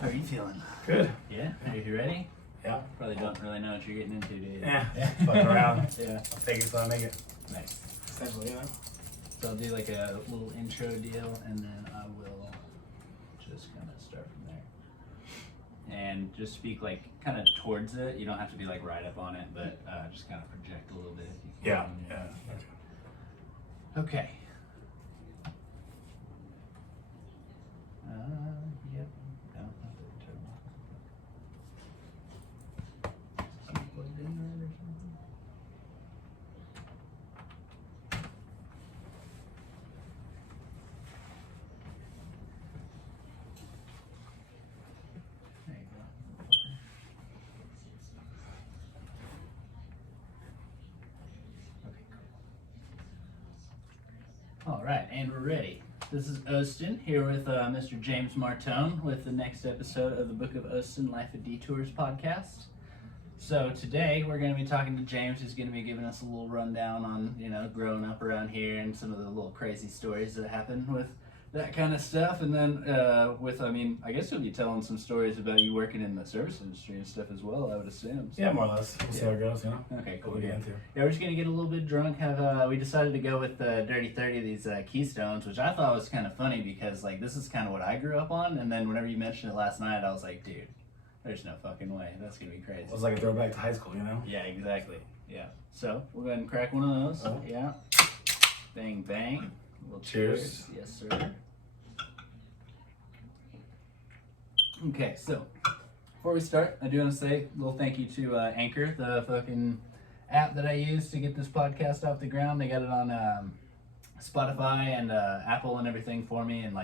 How are you feeling? Good. Yeah? Are you ready? Yeah. Probably don't really know what you're getting into, do you? Yeah. Fucking around. Yeah. I'll take it so I make it. Nice. Essentially, yeah. So I'll do like a little intro deal and then I will just kind of start from there. And just speak like kind of towards it. You don't have to be like right up on it, but just kind of project a little bit if you Yeah. can. Yeah. Okay. Yep. No, not the terminal. Is it plugged in right or something? There you go. Okay, cool. All right, and we're ready. This is Austin here with Mr. James Martone with the next episode of the Book of Austin Life of Detours podcast. So today we're going to be talking to James, who's going to be giving us a little rundown on, growing up around here and some of the little crazy stories that happen with that kind of stuff. And then I guess you'll be telling some stories about you working in the service industry and stuff as well, I would assume. So. Yeah, more or less. We'll see how it goes, Okay, cool. What we get into. Yeah, we're just gonna get a little bit drunk. We decided to go with the Dirty 30, these Keystones, which I thought was kind of funny because like this is kind of what I grew up on. And then whenever you mentioned it last night, I was like, dude, there's no fucking way. That's gonna be crazy. It was like a throwback to high school, Yeah, exactly. Yeah. So we'll go ahead and crack one of those. Oh. Yeah. Bang bang. A little Cheers. Yes, sir. Okay, so before we start, I do want to say a little thank you to Anchor, the fucking app that I use to get this podcast off the ground. They got it on Spotify and Apple and everything for me. And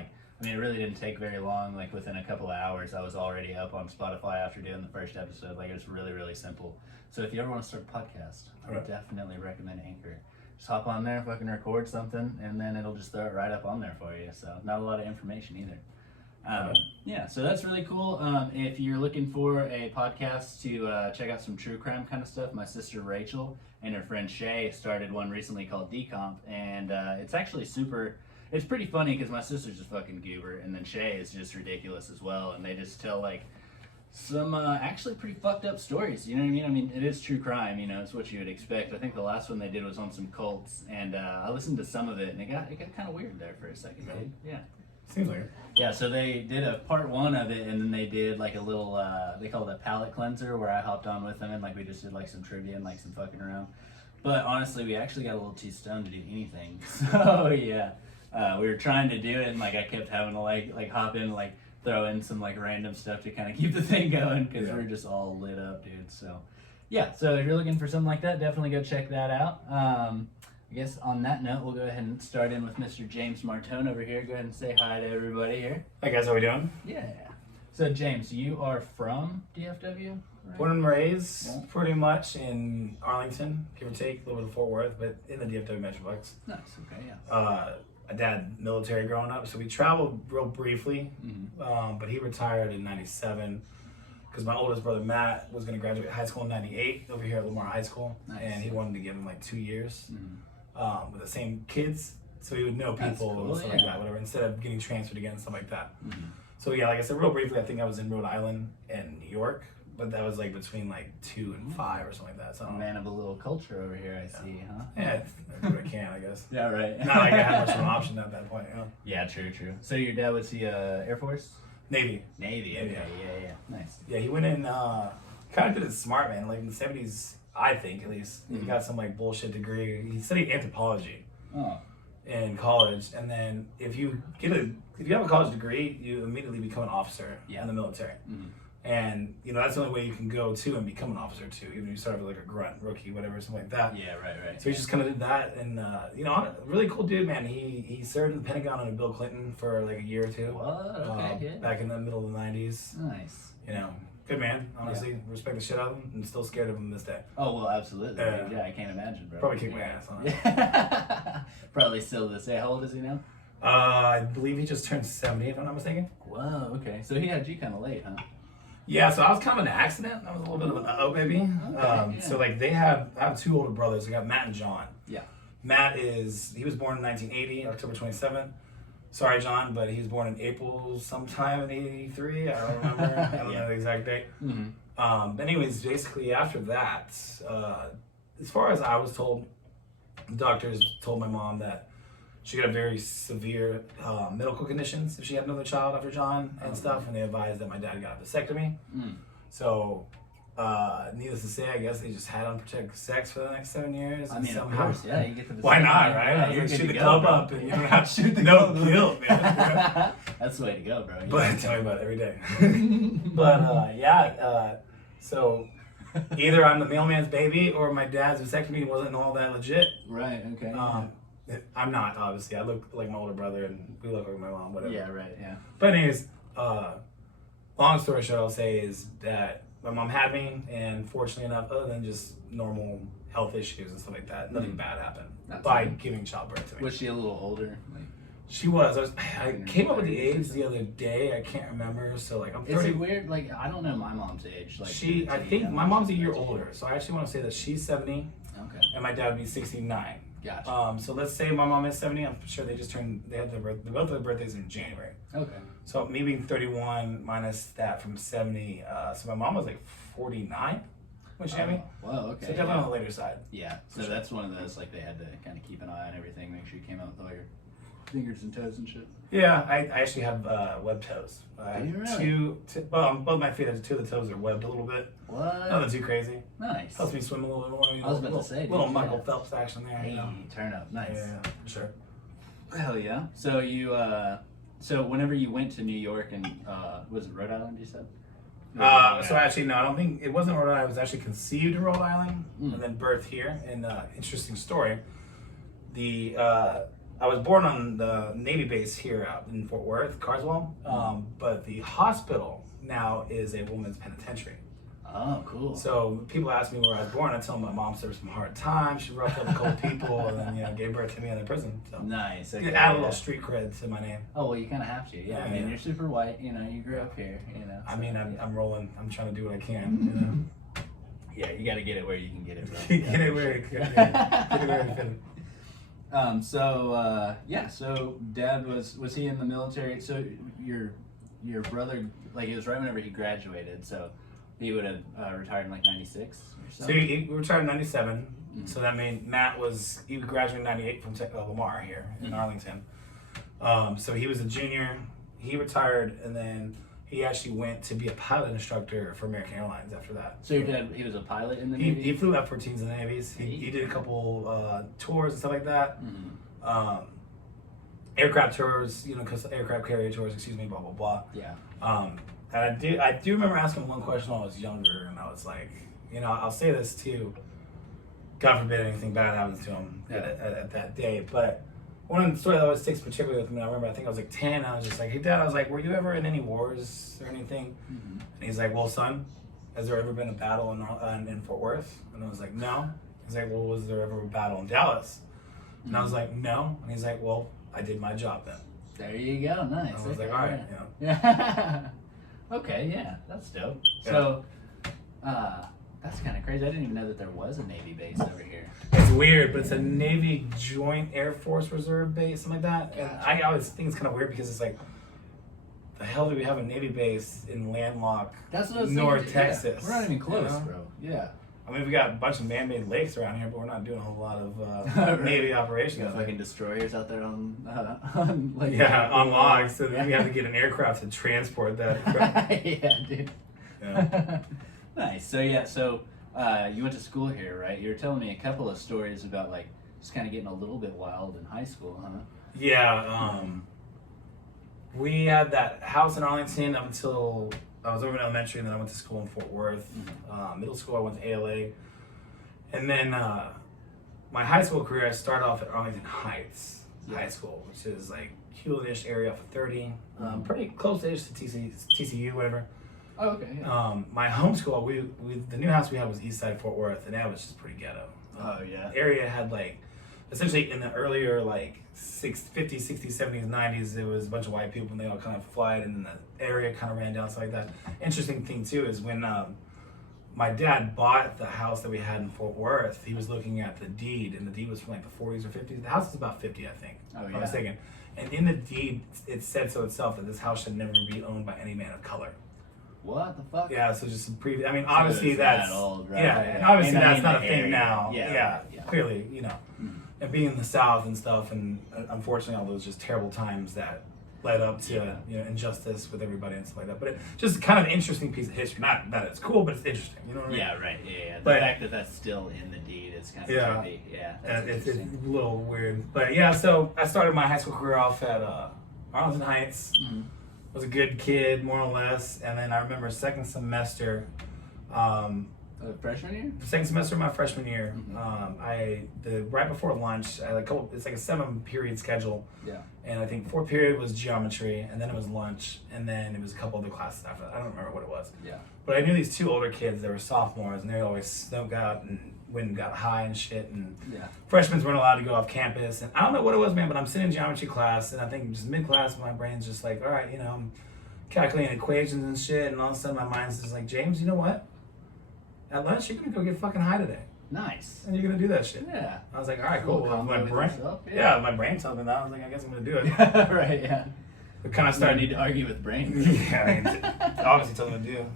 it really didn't take very long. Like within a couple of hours, I was already up on Spotify after doing the first episode. Like it was really, really simple. So if you ever want to start a podcast, I would definitely recommend Anchor. Just hop on there, fucking record something, and then it'll just throw it right up on there for you. So not a lot of information either. Yeah, so that's really cool. If you're looking for a podcast to check out some true crime kind of stuff, my sister Rachel and her friend Shay started one recently called Decomp, and it's actually it's pretty funny because my sister's just fucking goober, and then Shay is just ridiculous as well, and they just tell some actually pretty fucked up stories, you know what I mean? I mean, it is true crime, it's what you would expect. I think the last one they did was on some cults, and I listened to some of it, and it got kind of weird there for a second, dude. Yeah. Seems like it. Yeah, so they did a part one of it, and then they did a little, they called it a palate cleanser, where I hopped on with them, and we just did some trivia and some fucking around. But honestly, we actually got a little too stoned to do anything. So yeah, we were trying to do it, and I kept having to hop in, throw in some random stuff to kind of keep the thing going, because we were just all lit up, dude. So yeah, so if you're looking for something like that, definitely go check that out. I guess on that note, we'll go ahead and start in with Mr. James Martone over here. Go ahead and say hi to everybody here. Hey guys, how we doing? Yeah. So James, you are from DFW? Right? Born and raised pretty much in Arlington, give or take, a little bit of Fort Worth, but in the DFW Metroplex. Nice, okay, yeah. My dad, military growing up, so we traveled real briefly, but he retired in 97 because my oldest brother Matt was going to graduate high school in 98 over here at Lamar High School, and he wanted to give him 2 years. With the same kids, so he would know people and stuff like that, whatever, instead of getting transferred again and stuff like that. So yeah, like I said, real briefly, I think I was in Rhode Island and New York, but that was between 2 and 5 or something like that. So man of a little culture over here, I see, huh? Yeah, I do what I can, I guess. Yeah, right. Not like I had much of an option at that point, Yeah, true. So your dad was Air Force? Navy, okay, yeah, nice. Yeah, he went in, kind of did it smart, man, in the 70s, I think, at least. He got some bullshit degree. He studied anthropology in college, and then if you have a college degree, you immediately become an officer in the military. And that's the only way you can go to and become an officer too, even if you start with a grunt, rookie, whatever, something like that. Yeah, right. So he just kind of did that, and really cool dude, man. He served in the Pentagon under Bill Clinton for a year or two. What? Okay, back in the middle of the 90s. Nice. Good man, honestly. Respect the shit out of him, and still scared of him this day. Oh, well, absolutely. Yeah, I can't imagine, bro. Probably kick my ass on it. Probably still this day. How old is he now? I believe he just turned 70, if I'm not mistaken. Wow, okay. So he had you kind of late, huh? Yeah, so I was kind of an accident. I was a little bit of an uh-oh baby. Okay, So I have 2 older brothers. I got Matt and John. Yeah. Matt he was born in 1980, October 27th. sorry, John, but he was born in April sometime in '83. I don't remember. I don't know the exact date. Anyways, basically after that, as far as I was told, the doctors told my mom that she could have very severe medical conditions if she had another child after John and stuff, and they advised that my dad got a vasectomy. So, needless to say, I guess they just had unprotected sex for the next 7 years. I mean, somehow, of course, yeah, you get the vasectomy. why not, right? Yeah, you're Shoot the go, club bro. up, and you don't have to shoot the no guilt, man. That's the way to go, bro. But tell me about it every day. But so either I'm the mailman's baby or my dad's vasectomy wasn't all that legit. Right. Okay. I'm not, obviously. I look like my older brother and we look like my mom, whatever. Yeah. Right. Yeah. But anyways, long story short, I'll say is that my mom had me, and fortunately enough, other than just normal health issues and stuff like that, nothing bad happened by giving childbirth to me. Was she a little older? Like, she was. I came up with the age the other day. I can't remember. So like I'm 30. is it weird? Like I don't know my mom's age. Like I think my mom's a year older. So I actually want to say that she's 70. Okay. And my dad would be 69. Gotcha. So let's say my mom is 70. I'm sure they just turned. They had both of their birthdays in January. Okay. So me being 31 minus that from 70. So my mom was like 49 when she had me. Well, okay. So definitely on the later side. Yeah. So that's one of those, like, they had to kind of keep an eye on everything, make sure you came out with all your fingers and toes and shit. Yeah, I actually have web toes. Do you really? Both my feet, two of the toes are webbed a little bit. What? Nothing too crazy. Nice. Helps me swim a little bit more. I was about to say, little dude, Michael Phelps action there. Hey, You know? turn up. Nice. Yeah, for sure. Hell yeah. So you, so whenever you went to New York and, was it Rhode Island, you said? So actually, no, I don't think it wasn't Rhode Island. I was actually conceived in Rhode Island and then birthed here. And interesting story. I was born on the Navy base here out in Fort Worth, Carswell. But the hospital now is a women's penitentiary. Oh, cool. So people ask me where I was born. I tell them my mom served some hard times. She roughed up a couple people, and then gave birth to me in the prison. So nice. Okay, add a little street cred to my name. Oh well, you kind of have to. Yeah. I mean, you're super white. You know, you grew up here. You know. I mean, I'm rolling. I'm trying to do what I can. Yeah, you got to get it where you can get it. Bro. Get it where you can. Get it where you can. So Dad was he in the military? So your brother, like, it was right whenever he graduated. So he would have retired in like '96 or So something. he retired in '97. So that means he graduated in '98 from Lamar here in Arlington. So he was a junior. He retired, and then he actually went to be a pilot instructor for American Airlines after that. So your dad, he was a pilot in the Navy? He flew F-14s in the Navies. He did a couple tours and stuff like that. Aircraft tours, because aircraft carrier tours, blah, blah, blah. Yeah. And I do remember asking him one question when I was younger, and I was like, I'll say this too. God forbid anything bad happens to him at that day. But one of the stories that always sticks particularly with me, I think I was like 10, and I was just like, hey, Dad, I was like, were you ever in any wars or anything? And he's like, well, son, has there ever been a battle in Fort Worth? And I was like, no. He's like, well, was there ever a battle in Dallas? And I was like, no. And he's like, well, I did my job then. There you go. Nice. And I was like, all right. Yeah. Okay, yeah, that's dope. Yeah. So, that's kind of crazy. I didn't even know that there was a Navy base over here. It's weird, but it's a Navy Joint Air Force Reserve base, something like that. And I always think it's kind of weird because it's like, the hell do we have a Navy base in landlocked North Texas? Yeah, we're not even close, bro. Yeah. I mean, we got a bunch of man-made lakes around here, but we're not doing a whole lot of Navy operations. You got fucking destroyers out there on logs. So then we have to get an aircraft to transport that. Yeah, dude. Yeah. Nice. So you went to school here, right? You were telling me a couple of stories about like just kind of getting a little bit wild in high school, huh? Yeah. We had that house in Arlington up until I was over in elementary, and then I went to school in Fort Worth. Middle school, I went to ALA. And then my high school career, I started off at Arlington Heights High School, which is like Hewlett-ish area off of 30. Pretty close-ish to TCU, whatever. Oh, okay. Yeah. My home school, the new house we had was East Side Fort Worth, and that was just pretty ghetto. Oh, yeah. Area had like, essentially in the earlier like 50s, 60s, 70s, 90s, there was a bunch of white people and they all kind of flied, and then the area kind of ran down, stuff like that. Interesting thing too is when my dad bought the house that we had in Fort Worth, he was looking at the deed, and the deed was from like the 40s or 50s. The house is about 50, I think. Oh, if yeah. I'm mistaken. And in the deed, it said so itself that this house should never be owned by any man of color. What the fuck? Yeah, so just some I mean, obviously it's that's that old, right? yeah, and obviously And I that's mean not a the thing area. now. Yeah. Clearly, and being in the South and stuff, and unfortunately all those just terrible times that led up to injustice with everybody and stuff like that. But it just kind of an interesting piece of history. Not that it's cool, but it's interesting. You know what I mean? Yeah, right. Yeah. The But- fact that that's still in the deed is kind of Yeah. trippy. Yeah, that's It's interesting. a little weird. But yeah, so I started my high school career off at Arlington Heights. Was a good kid, more or less. And then I remember second semester Freshman year? second semester of my freshman year, right before lunch, I had it's like a 7-period schedule. Yeah. And I think 4th period was geometry, and then it was lunch, and then it was a couple other classes after that. I don't remember what it was. Yeah. But I knew these 2 older kids that were sophomores, and they always snuck out and went and got high and shit. And Yeah. freshmen weren't allowed to go off campus. And I don't know what it was, man, but I'm sitting in geometry class, and I think just mid-class, my brain's just like, all right, I'm calculating equations and shit, and all of a sudden my mind's just like, James, you know what? At lunch, you're gonna go get fucking high today, Nice. and you're gonna do that shit. Yeah. I was like, all right, cool. Cool Well, my combo with brain, yourself, yeah, my brain told me that. I was like, I guess I'm gonna do it. Right. Yeah. It kind of I started. need to argue with brain. Yeah, I mean, obviously told him to do.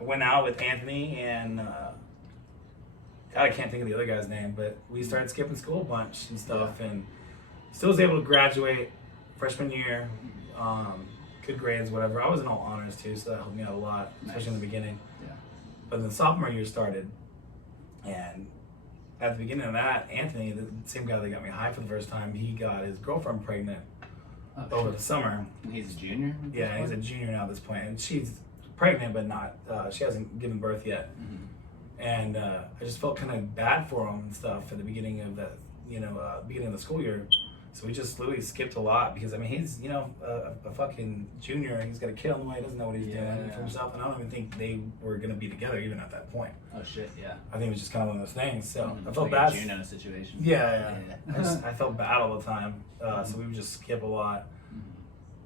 Went out with Anthony and God, I can't think of the other guy's name, but we started skipping school a bunch and stuff, and still was able to graduate freshman year. Good grades, whatever. I was in all honors too, so that helped me out a lot, especially in the beginning. Yeah. But then sophomore year started, and at the beginning of that, Anthony, the same guy that got me high for the first time, he got his girlfriend pregnant over the summer. He's a junior? Yeah, he's a junior now at this point, and she's pregnant, but not. She hasn't given birth yet. And I just felt kind of bad for him and stuff at the beginning of the, beginning of the school year. So we just literally skipped a lot because I mean he's a fucking junior and he's got a kid on the way. He doesn't know what he's doing for himself, and I don't even think they were gonna be together even at that point. Oh shit! Yeah. I think it was just kind of one of those things. So I felt like bad. a Juno situation. Yeah. I felt bad all the time. So we would just skip a lot.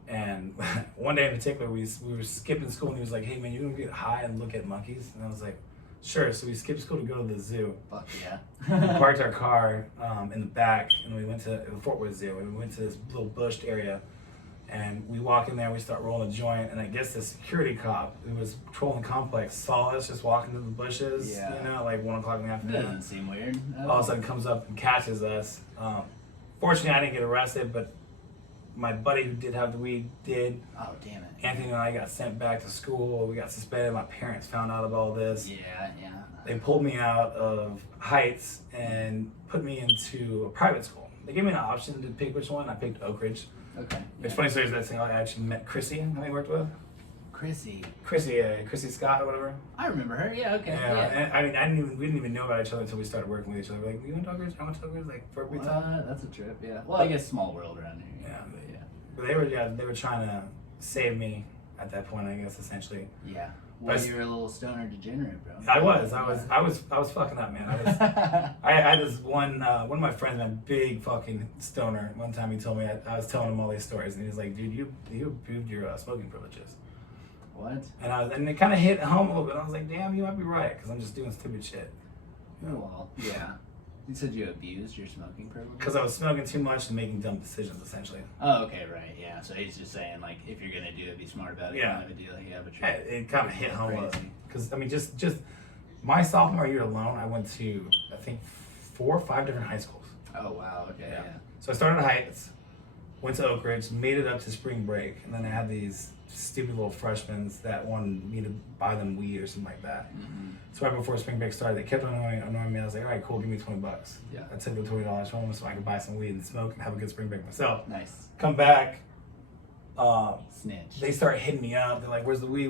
And one day in particular, we were skipping school, and he was like, "Hey man, you gonna get high and look at monkeys?" And I was like, "Sure." So we skipped school to go to the zoo. Fuck yeah. We parked our car in the back, and we went to the Fort Worth Zoo. And we went to this little bushed area, and we walk in there. We start rolling a joint, and I guess the security cop who was patrolling the complex saw us just walking through the bushes. Yeah. Like 1 o'clock in the That afternoon. doesn't seem weird. All of a sudden, comes up and catches us. Fortunately, I didn't get arrested, but my buddy who did have the weed did. Oh damn it. Anthony and I got sent back to school. We got suspended. My parents found out about all this. Yeah. They pulled me out of Heights and put me into a private school. They gave me an option to pick which one. I picked Oak Ridge. Okay. It's funny story is that thing I actually met Chrissy, who I worked with. Chrissy. Chrissy Scott or whatever. I remember her. Yeah. Okay. Yeah. And, I mean, we didn't even know about each other until we started working with each other. We're like, you went to Oak Ridge? I went to Oak Ridge, like for a brief time. That's a trip. Yeah. Well, I guess small world around here. Yeah. But yeah. But they were trying to save me at that point, I guess, essentially. Yeah. Well, you were a little stoner degenerate, bro. I was fucking up, man. I had this one of my friends, a big fucking stoner. One time he told me, I was telling him all these stories, and he was like, dude, you abused your smoking privileges. What? And it kind of hit home a little bit. I was like, damn, you might be right, because I'm just doing stupid shit. Oh, well, yeah. You said you abused your smoking privilege? Because I was smoking too much and making dumb decisions, essentially. Oh, okay, right, yeah. So he's just saying, like, if you're gonna do it, be smart about it. Yeah. Kind of a deal. Yeah, but It kind of hit home. Crazy. Because, I mean, just my sophomore year alone, I went to, I think, 4 or 5 different high schools. Oh, wow, okay, yeah. So I started at Heights, went to Oak Ridge, made it up to spring break, and then I had these stupid little freshmen that wanted me to buy them weed or something like that. Mm-hmm. So right before spring break started, they kept annoying me. I was like, all right, cool, give me $20. Yeah. I took the $20 home so I could buy some weed and smoke and have a good spring break myself. Nice. Come back, Snitch. they start hitting me up. They're like, where's the weed,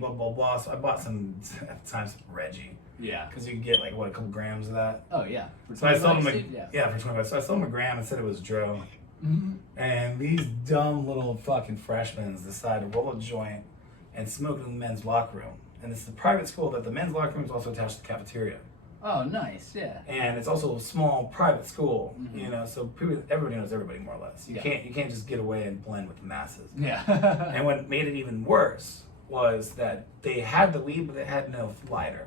blah, blah, blah. So I bought some, at the time, some Reggie. Yeah. Because you can get like, a couple grams of that. Oh, yeah. For So I sold them yeah. for $20. So I sold them a gram and said it was Dro. Mm-hmm. And these dumb little fucking freshmen decide to roll a joint and smoke it in the men's locker room. And it's the private school that the men's locker room is also attached to the cafeteria. Oh, nice, yeah. And it's also a small private school, Mm-hmm. so everybody knows everybody more or less. You can't just get away and blend with the masses. Yeah. And what made it even worse was that they had the weed, but they had no lighter.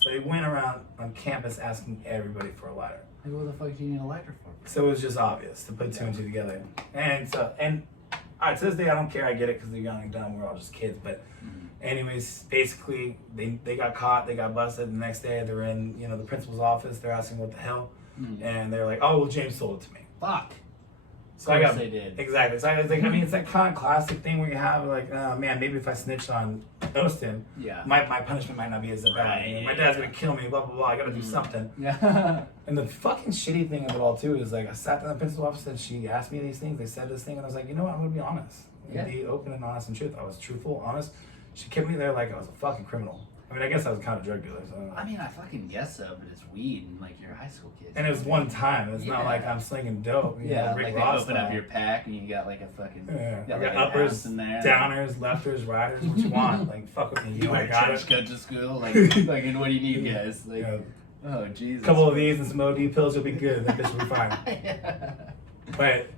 So they went around on campus asking everybody for a lighter. Like, what the fuck do you need a lighter for? So it was just obvious to put two and two together. And so, to this day, I don't care. I get it because they're young and dumb. We're all just kids. But anyways, basically, they got caught. They got busted. The next day, they're in, the principal's office. They're asking what the hell. And they're like, oh, well, James sold it to me. Fuck. So I got, they did. Exactly. So I was like, it's that kind of classic thing where you have like, man, maybe if I snitch on Austin, my punishment might not be as bad. Right. My dad's gonna kill me, blah blah blah. I gotta do something. Yeah. And the fucking shitty thing of it all too is like, I sat in the principal's office and she asked me these things. They said this thing, and I was like, you know what? I'm gonna be honest. I'm gonna be open and honest and truthful. I was truthful, honest. She kept me there like I was a fucking criminal. I mean, I guess I was kind of drug dealer. So I mean, I fucking guess so, but it's weed and like you're a high school kid. and it was one time. It's not like I'm slinging dope. Like Rick they Ross open up style. your pack and you got like a fucking You got got like an uppers, ounce in there. downers, lefters, riders, what you want. Like, fuck with me. You wear I got church it. coat to school, like fucking what do you need, guys? Like, oh Jesus. A couple of these and some OD pills, you'll be good. That bitch will be fine. But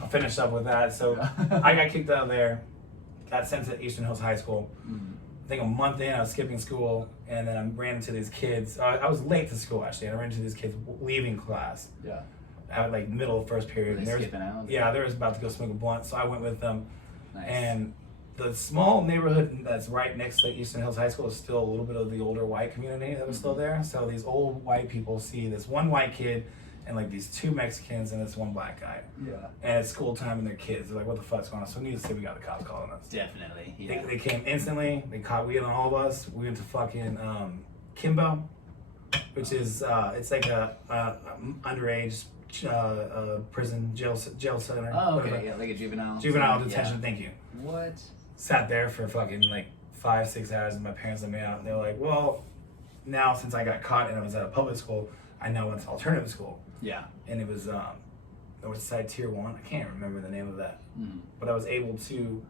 I'll finish up with that. So I got kicked out of there, got sent to Eastern Hills High School. I think a month in, I was skipping school, and then I ran into these kids. I was late to school, actually. I ran into these kids leaving class. Yeah. At like middle of first period. Were they skipping out? Yeah, they were about to go smoke a blunt, so I went with them. Nice. And the small neighborhood that's right next to Eastern Hills High School is still a little bit of the older white community that was still there. So these old white people see this one white kid and like these two Mexicans and this one black guy. Yeah. And it's school time and they're kids. They're like, what the fuck's going on? So needless to say, we got the cops calling us. Definitely. Yeah. They came instantly. They caught we and all of us. We went to fucking Kimbo, which is it's like a underage prison jail center. Oh, okay. Yeah, like a juvenile. Juvenile detention. Yeah. Thank you. What? Sat there for fucking like 5-6 hours, and my parents let me out. And they're like, well, now since I got caught and I was at a public school, I now went to alternative school. Yeah. And it was Northside Tier 1. I can't remember the name of that. But I was able to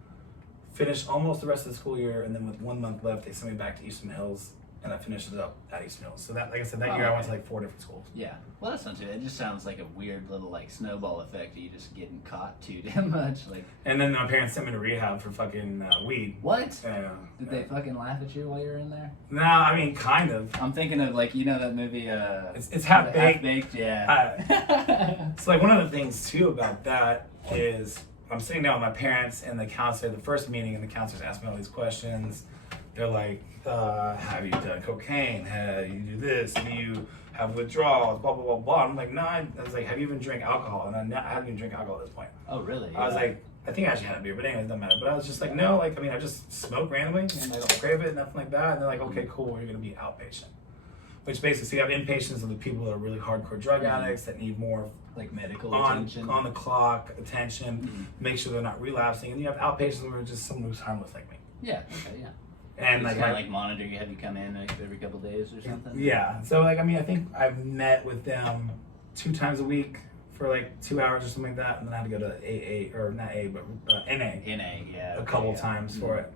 finish almost the rest of the school year, and then with 1 month left, they sent me back to Eastern Hills, and I finished it up at Eastern Hills. So that, like I said, that year I went to like 4 different schools. Yeah. Well, that's not too. It just sounds like a weird little like snowball effect of you just getting caught too damn much. Like. And then my parents sent me to rehab for fucking weed. What? Did they fucking laugh at you while you were in there? No, I mean kind of. I'm thinking of like that movie. It's half baked. Half baked, yeah. It's like one of the things too about that is I'm sitting down with my parents and the counselor. The first meeting, and the counselors asked me all these questions. They're like, have you done cocaine? Have you do this? Do you have withdrawals? Blah blah blah blah. I'm like, no. I was like, have you even drank alcohol? And I hadn't even drank alcohol at this point. Oh really? I was like, I think I actually had a beer, but anyways, doesn't matter. But I was just like, no, like I mean, I just smoke randomly and I don't crave it, nothing like that. And they're like, okay, cool. You're gonna be outpatient. Which basically, you have inpatients of the people that are really hardcore drug addicts that need more like medical attention, on the clock, attention, make sure they're not relapsing. And you have outpatients who are just someone who's harmless like me. Yeah. Okay. Yeah. And like monitor you, have you come in like every couple days or something. Yeah. So like I mean I think I've met with them 2 times a week for like 2 hours or something like that, and then I had to go to AA or not A but NA. Yeah. A couple times for it.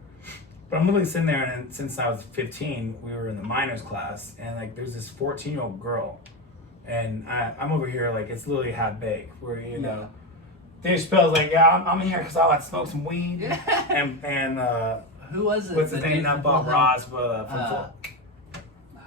But I'm literally sitting there, and since I was 15, we were in the minors class, and like there's this 14-year-old girl, and I'm over here like it's literally half baked, where Dave Chappelle's like, yeah, I'm in here because I like to smoke some weed, and who was it? What's his name? Not Bob Ross, but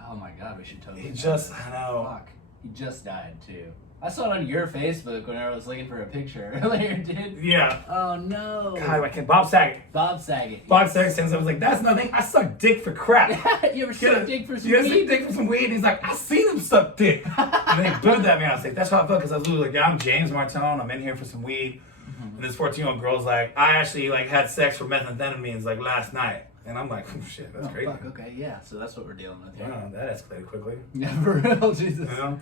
oh my God, we should totally. He just, I know. Fuck. He just died too. I saw it on your Facebook when I was looking for a picture earlier, dude. Yeah. Oh no. God, I can't. Bob Saget. Bob Saget. Bob Saget stands up and was like, that's nothing. I suck dick for crack. You ever suck dick for some weed? weed? You ever suck dick for some weed? And he's like, I seen him suck dick. And they booed that man. I was like, that's how I felt, because I was literally like, yeah, I'm James Martone. I'm in here for some weed. And this 14-year-old girl's like, I actually like had sex for methamphetamines like last night. And I'm like, oh shit, that's crazy. Fuck, okay, yeah. So that's what we're dealing with here. Wow, that escalated quickly. Yeah, for real, Jesus. You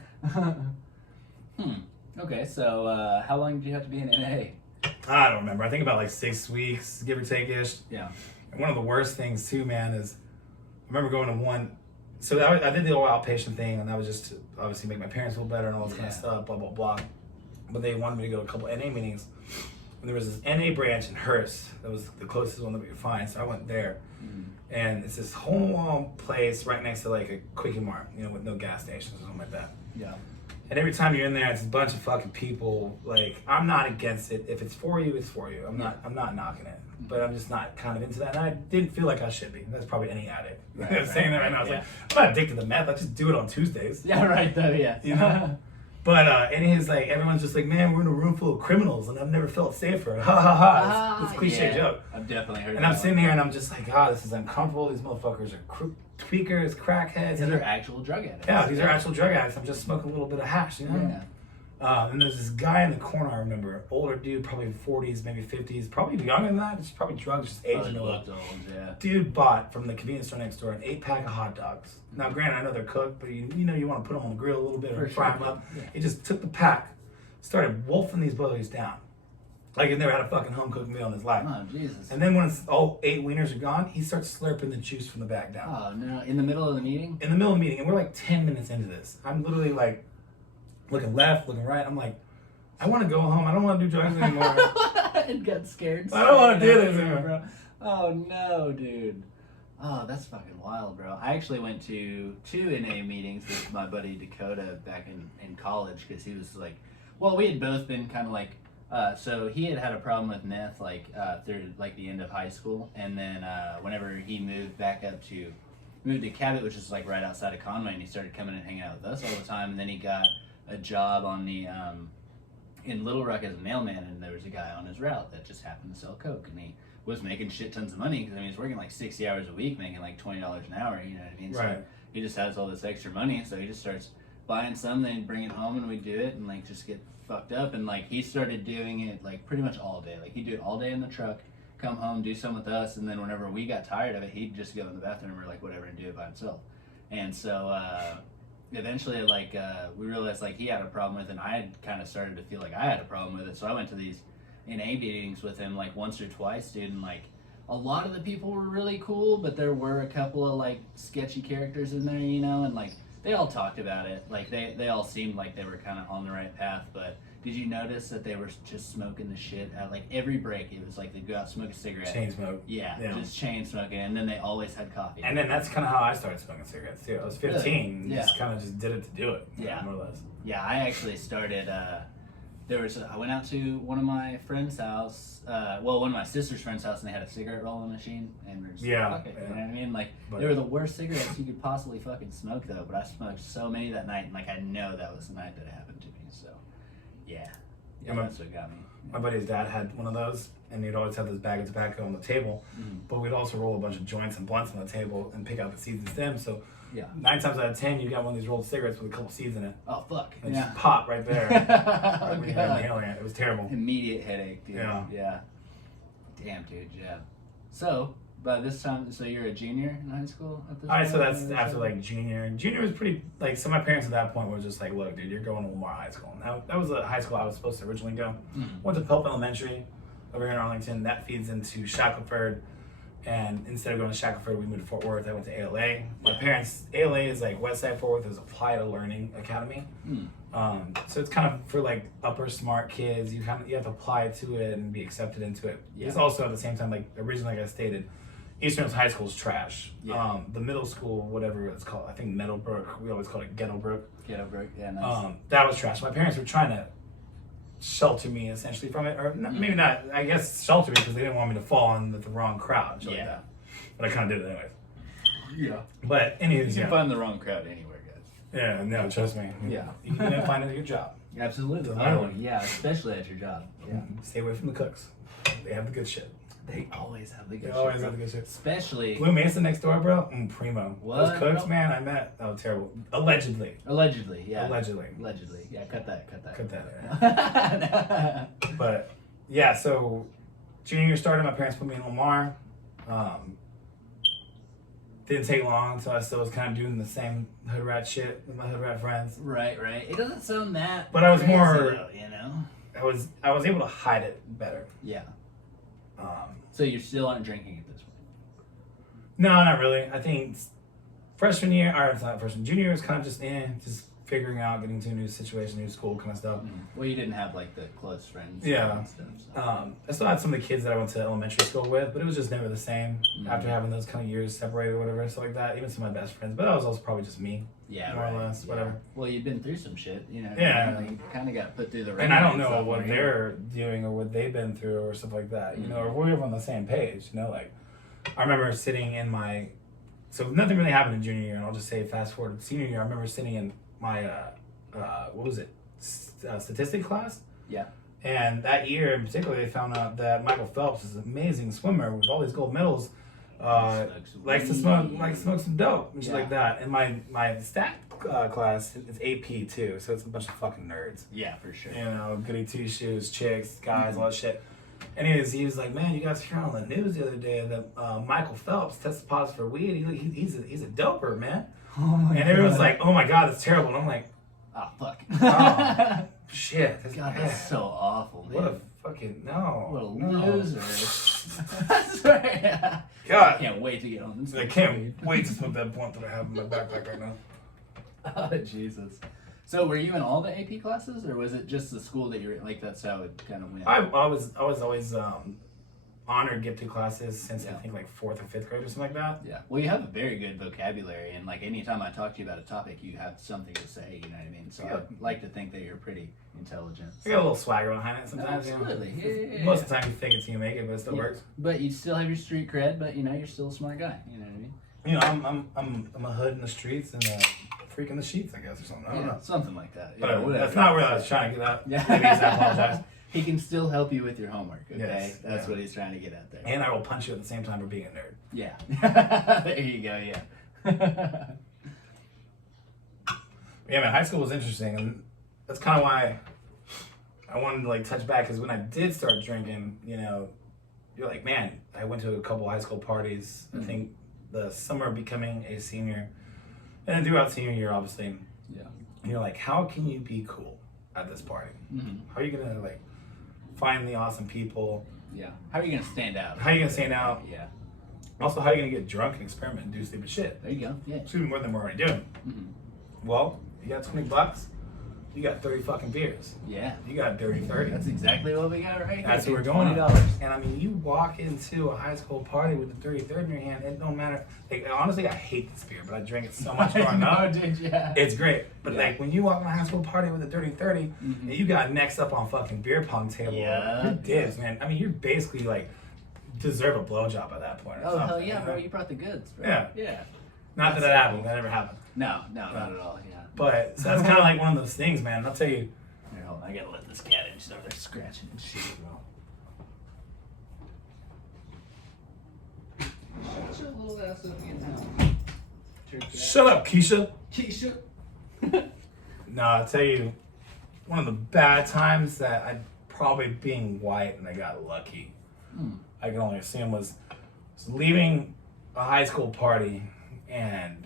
know? Okay, so how long did you have to be in NA? I don't remember. I think about like 6 weeks, give or take-ish. Yeah. And one of the worst things too, man, is I remember going to one. So I did the old outpatient thing, and that was just to obviously make my parents feel better and all this kind of stuff, blah blah blah. But they wanted me to go to a couple NA meetings, and there was this NA branch in Hearst that was the closest one that we could find. So I went there, and it's this whole place right next to like a Quickie Mart, with no gas stations or something like that. Yeah. And every time you're in there, it's a bunch of fucking people. Like, I'm not against it. If it's for you, it's for you. I'm not knocking it. But I'm just not kind of into that. And I didn't feel like I should be. That's probably any addict. Saying that right now. I was like, I'm not addicted to meth. I just do it on Tuesdays. Yeah, right, though, yeah. But and he's like, everyone's just like, man, we're in a room full of criminals, and I've never felt safer. Ha ha ha! It's a cliche joke. I've definitely heard. And I'm sitting here, and I'm just like, God, this is uncomfortable. These motherfuckers are tweakers, crackheads. These are actual drug addicts. Yeah, these are actual drug addicts. I'm just smoking a little bit of hash, you know. Yeah. And there's this guy in the corner, I remember, older dude, probably 40s, maybe 50s, probably younger than that. It's probably drugs, just aging a little. Yeah. Dude bought from the convenience store next door an 8-pack of hot dogs. Now, granted, I know they're cooked, but you know you want to put them on the grill a little bit or fry them up. Yeah. He just took the pack, started wolfing these boys down. Like he'd never had a fucking home cooked meal in his life. Oh, Jesus. And then when all 8 wieners are gone, he starts slurping the juice from the bag down. Oh, no. In the middle of the meeting? In the middle of the meeting, and we're like 10 minutes into this. I'm literally like looking left, looking right. I'm like, I want to go home. I don't want to do drugs anymore. It got scared. I don't want to do this anymore, bro. Oh, no, dude. Oh, that's fucking wild, bro. I actually went to 2 NA meetings with my buddy Dakota back in college because he was like, well, we had both been kind of like, so he had a problem with meth like through like the end of high school, and then whenever he moved to Cabot, which is like right outside of Conway, and he started coming and hanging out with us all the time, and then he got a job on the in Little Rock as a mailman, and there was a guy on his route that just happened to sell coke, and he was making shit tons of money because I mean he's working like 60 hours a week, making like $20 an hour. You know what I mean? Right. So he just has all this extra money, so he just starts buying some, then he'd bring it home, and we'd do it, and like just get fucked up, and like he started doing it like pretty much all day. Like he'd do it all day in the truck, come home, do some with us, and then whenever we got tired of it, he'd just go in the bathroom or like whatever and do it by himself. And so eventually like we realized like he had a problem with it, and I had kind of started to feel like I had a problem with it, so I went to these NA meetings with him like once or twice, dude, and like a lot of the people were really cool, but there were a couple of like sketchy characters in there, you know, and like they all talked about it. Like they all seemed like they were kind of on the right path, but did you notice that they were just smoking the shit at like every break? It was like they'd go out, smoke a cigarette. Chain smoke. Yeah, just chain smoking, and then they always had coffee. And then that's kind of how I started smoking cigarettes too. I was 15, Really? Yeah. just kind of just did it to do it. Yeah. More or less. Yeah, I actually started. I went out to one of my friend's house. One of my sister's friend's house, and they had a cigarette rolling machine, and we're just Yeah, like, fuck it, yeah. you know what I mean? Like But- they were the worst cigarettes you could possibly fucking smoke, though. But I smoked so many that night, and like I know that was the night that it happened to me. So, yeah, Yeah, my- that's what got me. My buddy's dad had one of those, and he'd always have this bag of tobacco on the table. Mhm. But we'd also roll a bunch of joints and blunts on the table and pick out the seeds and stems. So Yeah. 9 times out of 10, you got one of these rolled cigarettes with a couple seeds in it. Oh fuck. And Yeah. just pop right there. Oh, Right when you're God. inhaling it. It was terrible. Immediate headache, dude. Yeah. Yeah. Damn, dude. Yeah. So by this time, so you're a junior in high school at this All right, point? so that's after like junior. Junior was pretty like. So my parents at that point were just like, "Look, dude, you're going to Lamar High School." Now that was a high school I was supposed to originally go. Mhm. Went to Pope Elementary over here in Arlington. That feeds into Shackelford, and instead of going to Shackelford, we moved to Fort Worth. I went to ALA. My parents, ALA is like Westside Fort Worth is Applied Learning Academy. Mm. So it's kind of for like upper smart kids. You have to apply to it and be accepted into it. Yeah. It's also at the same time like originally, like I stated, Eastern's high school is trash. Yeah. The middle school, whatever it's called, I think Meadowbrook. We always call it Ghettobrook. Ghettobrook, yeah, nice. That was trash. My parents were trying to shelter me essentially from it, or maybe not. I guess shelter me because they didn't want me to fall in with the wrong crowd. And shit like that. But I kind of did it anyways. Yeah. But You anyways, can yeah. find the wrong crowd anywhere, guys. Yeah, no, trust me. Yeah. You can find it at your job. Absolutely. Doesn't matter. Oh, yeah, especially at your job. Yeah. Stay away from the cooks. They have the good shit. They always have the They good always shit. have the good shit. Especially. Blue Mesa next door, bro. Primo. What, Those cooks, bro? man, I met. Oh, terrible. Allegedly. Allegedly, yeah. Allegedly. Allegedly. Yeah, cut that. Cut that. But yeah, so junior year started. My parents put me in Lamar. Didn't take long, so I still was kind of doing the same hood rat shit with my hood rat friends. Right. It doesn't sound that. But I was crazy, more- though, you know. I was able to hide it better. Yeah. Um, So you still aren't drinking at this point. no, not really. I think freshman year, or it's not freshman, junior year was kind of just figuring out, getting to a new situation, new school kind of stuff. Well, you didn't have like the close friends. Yeah. And stuff, so. I still had some of the kids that I went to elementary school with, but it was just never the same after having those kind of years separated or whatever, stuff like that. Even some of my best friends, but that was also probably just me. Yeah, more or right. less, Yeah. whatever. Well, you've been through some shit, you know. Yeah. You kind of got put through the. And I don't ringer know and what stuff, they're doing or what they've been through or stuff like that, you know, or if we're on the same page, you know, like I remember sitting in my, so nothing really happened in junior year, and I'll just say fast forward to senior year, I remember sitting in my, what was it, statistics class. Yeah. And that year in particular, they found out that Michael Phelps is an amazing swimmer with all these gold medals. Likes to smoke some dope and shit like that. And my stat class is AP too, so it's a bunch of fucking nerds. Yeah, for sure. You know, goody two shoes, chicks, guys, all that shit. Anyways, he was like, man, you guys heard on the news the other day that Michael Phelps tested positive for weed. He's a doper, man. Oh and everyone's like, oh my god, that's terrible. And I'm like, oh fuck. Oh shit. God, that's so awful. Man. What a fucking no. What a no. loser. That's right. God. I can't wait to get on this. I can't wait to smoke that blunt that I have in my backpack right now. Oh, Jesus. So were you in all the AP classes, or was it just the school that you were like? That's how it kind of went. I was always honored gifted classes since I think like 4th or 5th grade or something like that. Yeah. Well, you have a very good vocabulary, and like anytime I talk to you about a topic, you have something to say. You know what I mean? So I like to think that you're pretty intelligent. I got a little swagger behind it sometimes. Absolutely. You know? Most of the time you fake it till you make it, but it still works. But you still have your street cred, but you know you're still a smart guy. You know what I mean? You know, I'm a hood in the streets and a freak in the sheets, I guess, or something. I don't know. Something like that. But that's not where I was trying to get at. Yeah. Maybe I apologize. He can still help you with your homework, okay? Yes, That's what he's trying to get at there. And I will punch you at the same time for being a nerd. Yeah. There you go, yeah. Yeah, man, high school was interesting, and that's kind of why I wanted to like touch back, because when I did start drinking, you know, you're like, man, I went to a couple high school parties. I think the summer of becoming a senior, and then throughout senior year, obviously. Yeah. You're like, how can you be cool at this party? How are you gonna like find the awesome people? Yeah. How are you gonna stand out? How are you gonna stand out? Yeah. Also, how are you gonna get drunk and experiment and do stupid shit? There you go. Yeah. It's even more than we're already doing. Well, you got $20, you got 30 fucking beers. Yeah. You got dirty 30. That's exactly what we got right here. That's what we're going on. $20. And I mean, you walk into a high school party with the dirty 30 in your hand, it don't matter. Like, honestly, I hate this beer, but I drank it so much growing up. Dude, yeah. It's great. But like, when you walk in a high school party with a dirty 30, and you got next up on fucking beer pong table, you're dibs, man. I mean, you're basically like, deserve a blowjob at that point. Or Oh, something, hell yeah, bro. You brought the goods, bro. Yeah. Yeah. Not that happened. That never happened. No, not at all, yeah. But so that's kind of like one of those things, man. I'll tell you. Here, hold on. I gotta let this cat in. She's over there scratching and shit, bro. Shut your little ass up again now. Shut up, Keisha. Keisha. No, I'll tell you, one of the bad times that I probably being white and I got lucky, I can only assume was leaving a high school party, and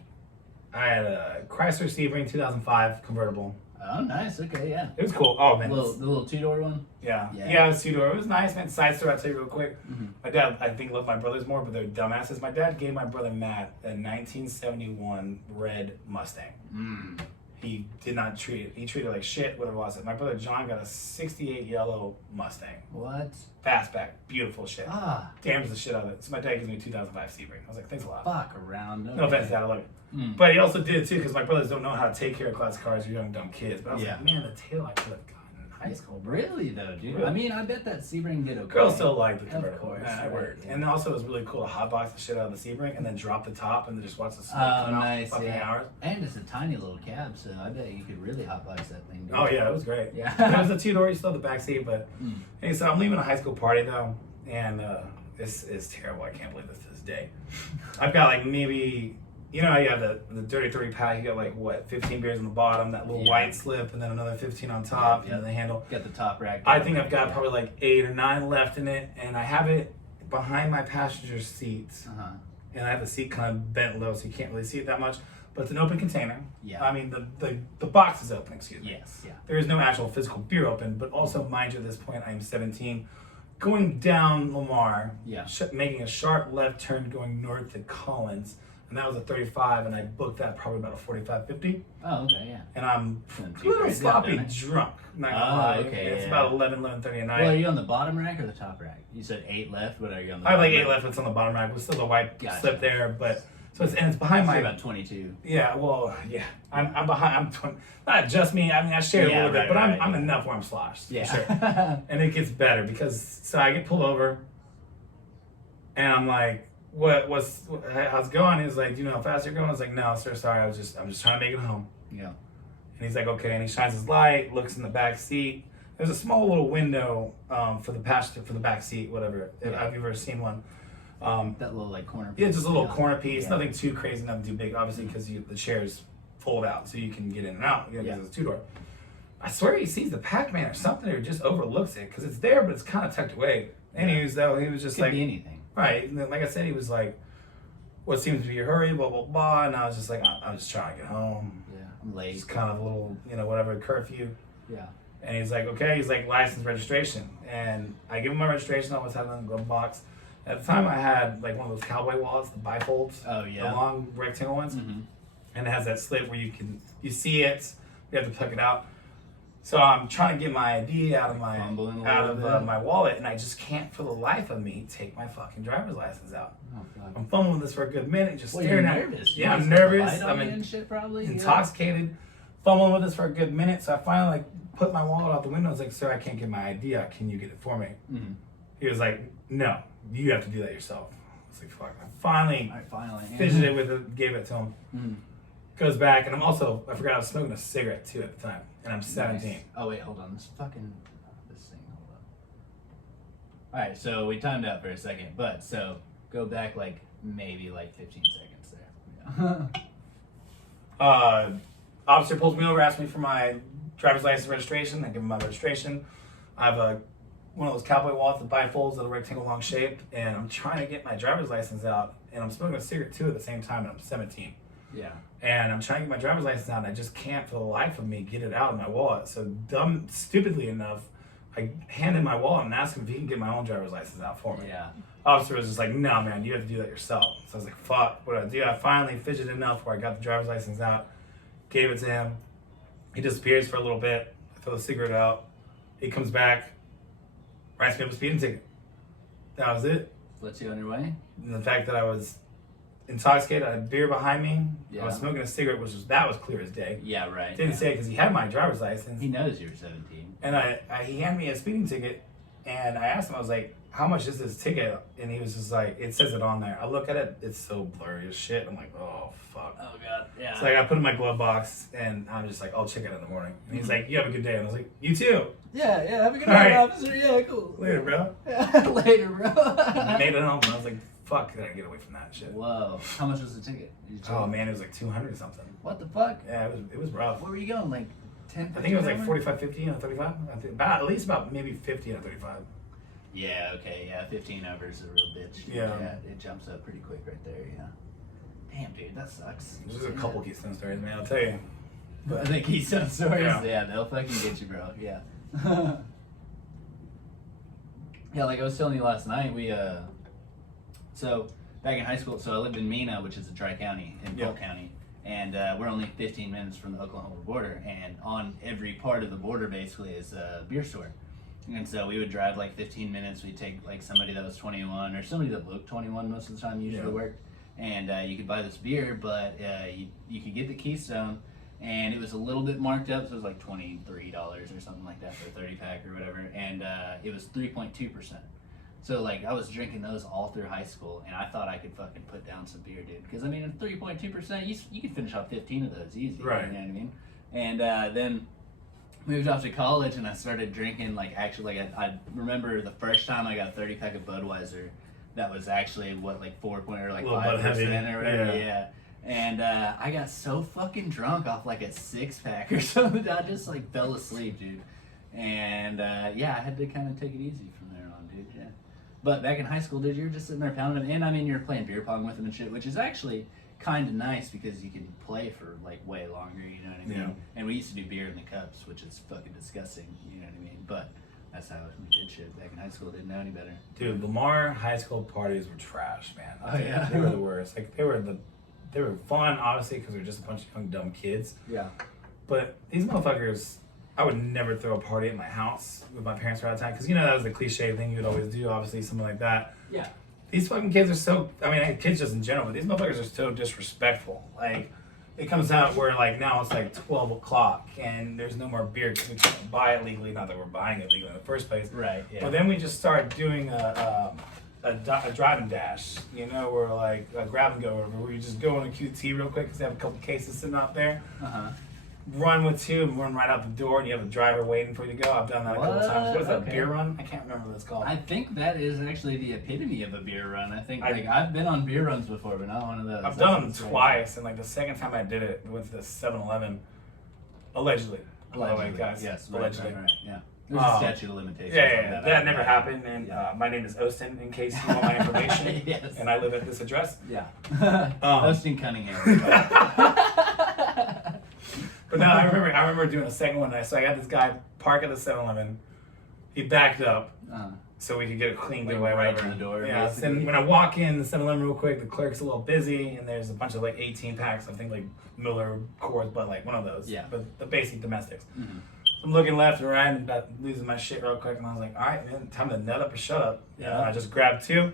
I had a Chrysler Sebring 2005 convertible. Oh, nice. Okay, yeah. It was cool. Oh man, The little two-door one? yeah, Yeah. it was two-door. It was nice, man. Side story, I'll tell you real quick. My dad, I think, loved my brothers more, but they're dumbasses. My dad gave my brother Matt a 1971 red Mustang. He did not treat it. He treated it like shit, whatever it was. My brother John got a 68 yellow Mustang. What? Fastback. Beautiful shit. Ah. Damns the shit out of it. So my dad gives me a 2005 Sebring. I was like, thanks a lot. Fuck around. No offense, Dad. I love it. But he also did it too, because my brothers don't know how to take care of classic cars or young, dumb kids. But I was like, man, the tail I could have gotten in high school. Bro. Really, though, dude? Really? I mean, I bet that Sebring did okay. Girls still like the Of convertible. course. It worked. Yeah. And also, it was really cool to hotbox the shit out of the Sebring and then drop the top and then just watch the smoke Oh, come out nice, for fucking yeah. hours. And it's a tiny little cab, so I bet you could really hotbox that thing, dude. Oh, yeah, it was great. Yeah. It was a two-door, you still had the back seat, but hey, so I'm leaving a high school party though, and this is terrible. I can't believe this to this day. I've got like maybe, you know how you have the dirty 30 pack, you got like what, 15 beers on the bottom, that little white slip, and then another 15 on top, and then the handle. Got the top rack. I think I've got probably like 8 or 9 left in it, and I have it behind my passenger seat, and I have the seat kind of bent low, so you can't really see it that much. But it's an open container. Yeah. I mean, the box is open, excuse me. Yes, yeah. There is no actual physical beer open, but also, mind you, at this point, I am 17. Going down Lamar, making a sharp left turn going north to Collins, and that was a 35, and I booked that probably about a 45, 50. Oh, okay, yeah. And I'm a too little crazy, sloppy don't drunk. Not gonna lie. okay, It's yeah. about 11:30 at night. Well, are you on the bottom rack or the top rack? You said 8 left, but are you on the I have like bottom 8 rack? left. It's on the bottom rack. There's still a white Gotcha. slip there, but so it's behind So my. about 22. Yeah, well, yeah. I'm behind. I'm 20, not just me. I mean, I share a little bit, but I'm enough where I'm sloshed. Yeah. For sure. And it gets better because so I get pulled over, and I'm like, how's it going? He's like, do you know how fast you're going? I was like, no, sir, sorry. I'm just trying to make it home. Yeah. And he's like, okay. And he shines his light, looks in the back seat. There's a small little window for the passenger, for the back seat, whatever. If you've ever seen one. That little like corner piece. Yeah, just a little corner piece. Nothing too crazy, nothing too big, obviously, because the chairs fold out so you can get in and out. Because it's a 2-door. I swear he sees the Pac-Man or something, or just overlooks it because it's there, but it's kind of tucked away. Anyways, though, he was just Could be anything. Right. And then, like I said, he was like, what seems to be a hurry, blah, blah, blah. And I was just like, I'm just trying to get home. Yeah, I'm late. Just kind of a little, whatever, curfew. Yeah. And he's like, okay. He's like, license, registration. And I give him my registration. I always had it in the glove box. At the time, I had like one of those cowboy wallets, the bifolds. Oh, yeah. The long rectangle ones. Mm-hmm. And it has that slit where you see it. You have to pluck it out. So I'm trying to get my ID out of my my wallet, and I just can't, for the life of me, take my fucking driver's license out. Oh, God. I'm fumbling with this for a good minute, just staring at it. Nervous. Yeah, I'm nervous. I'm and shit, probably. intoxicated, fumbling with this for a good minute. So I finally put my wallet out the window. I was like, "Sir, I can't get my ID out. Can you get it for me?" Mm-hmm. He was like, "No, you have to do that yourself." I was like, "Fuck!" I finally fidgeted with it, gave it to him. Mm-hmm. Goes back, and I forgot I was smoking a cigarette too at the time, and I'm 17. Nice. Oh wait, hold on. This thing. Hold up. All right, so we timed out for a second, but so go back maybe 15 seconds there. Yeah. Officer pulls me over, asks me for my driver's license registration. I give him my registration. I have one of those cowboy wallets that bifolds that are rectangle long shaped, and I'm trying to get my driver's license out, and I'm smoking a cigarette too at the same time, and I'm 17. Yeah. And I'm trying to get my driver's license out, and I just can't, for the life of me, get it out of my wallet. So stupidly enough, I hand him my wallet and ask him if he can get my own driver's license out for me. Yeah. Officer was just like, "No, man, you have to do that yourself." So I was like, "Fuck, what do I do?" I finally fidgeted enough where I got the driver's license out, gave it to him. He disappears for a little bit. I throw the cigarette out. He comes back, writes me up a speeding ticket. That was it. Lets you on your way. And the fact that I was intoxicated, I had beer behind me. Yeah. I was smoking a cigarette, that was clear as day. Yeah, right. Didn't say it because he had my driver's license. He knows you're 17. And he handed me a speeding ticket, and I asked him, I was like, "How much is this ticket?" And he was just like, "It says it on there." I look at it, it's so blurry as shit. I'm like, "Oh, fuck." Oh, God, yeah. So I put it in my glove box, and I'm just like, "I'll check it in the morning." And he's like, "You have a good day." And I was like, "You too." Yeah, have a good All night, right. officer. Yeah, cool. Later, bro. Later, bro. Made it home, and I was like, "Fuck, I gotta get away from that shit." Whoa. How much was the ticket? Oh, man, it was like 200 or something. What the fuck? Yeah, it was rough. Where were you going? 10, I think it was 45, 50 and a 35. I think at least about maybe 50 and a 35. Yeah, okay, yeah. 15 over is a real bitch. Yeah. It jumps up pretty quick right there, yeah. Damn, dude, that sucks. There's a couple Keystone stories, man, I'll tell you. But the Keystone stories, Yeah. they'll fucking get you, bro. Yeah. Yeah, like I was telling you last night, so back in high school, so I lived in Mena, which is a dry county in Polk County, and we're only 15 minutes from the Oklahoma border, and on every part of the border basically is a beer store. And so we would drive 15 minutes. We'd take somebody that was 21 or somebody that looked 21 most of the time usually worked, and you could buy this beer, but you could get the Keystone, and it was a little bit marked up, so it was $23 or something like that for a 30 pack or whatever, and it was 3.2%. So I was drinking those all through high school, and I thought I could fucking put down some beer, dude. Because I mean, at 3.2%, you could finish off 15 of those easy. Right. You know what I mean? And then moved off to college, and I started drinking I remember the first time I got a 30 pack of Budweiser. That was actually 4 point or 5% or whatever. Yeah. And I got so fucking drunk off a 6-pack or something. I just fell asleep, dude. And I had to kind of take it easy from there on, dude. Yeah. But back in high school, dude, you're just sitting there pounding them. And I mean, you're playing beer pong with them and shit, which is actually kind of nice because you can play for way longer, you know what I mean? Yeah. And we used to do beer in the cups, which is fucking disgusting, you know what I mean? But that's how we did shit back in high school. Didn't know any better. Dude, Lamar high school parties were trash, man. Oh, yeah? They were the worst. They were fun, obviously, because we were just a bunch of young, dumb kids. Yeah. But these motherfuckers, I would never throw a party at my house with my parents for out of time. Because, that was the cliche thing you would always do, obviously, something like that. Yeah. These fucking kids are so, kids just in general, but these motherfuckers are so disrespectful. It comes out where, now it's 12 o'clock and there's no more beer because we can't buy it legally. Not that we're buying it legally in the first place. Right, yeah. But then we just start doing a drive and dash, or a grab and go, where you just go on a QT real quick because they have a couple cases sitting out there. Uh-huh. run with two and run right out the door, and you have a driver waiting for you to go. I've done that a couple times. What is that, beer run? I can't remember what it's called. I think that is actually the epitome of a beer run. I think I've been on beer runs before, but not one of those. I've done them twice, and like the second time I did it, we went to the 7-Eleven. Allegedly. By the way, guys. Yes, allegedly. Right, yeah. There's a statute of limitations. Yeah. That never happened, and my name is Ostin, in case you want my information. Yes. And I live at this address. Yeah. Ostin Cunningham. But no, I remember doing a second one. So I got this guy park at the 7-Eleven. He backed up so we could get a clean getaway. Right in the door. Yeah. So when I walk in the 7-Eleven real quick, the clerk's a little busy, and there's a bunch of like 18 packs. I think like Miller, Coors, but like one of those. Yeah. But the basic domestics. Mm-hmm. I'm looking left and right and about losing my shit real quick, and I was like, all right, man, time to nut up or shut up. Yeah. I just grabbed two.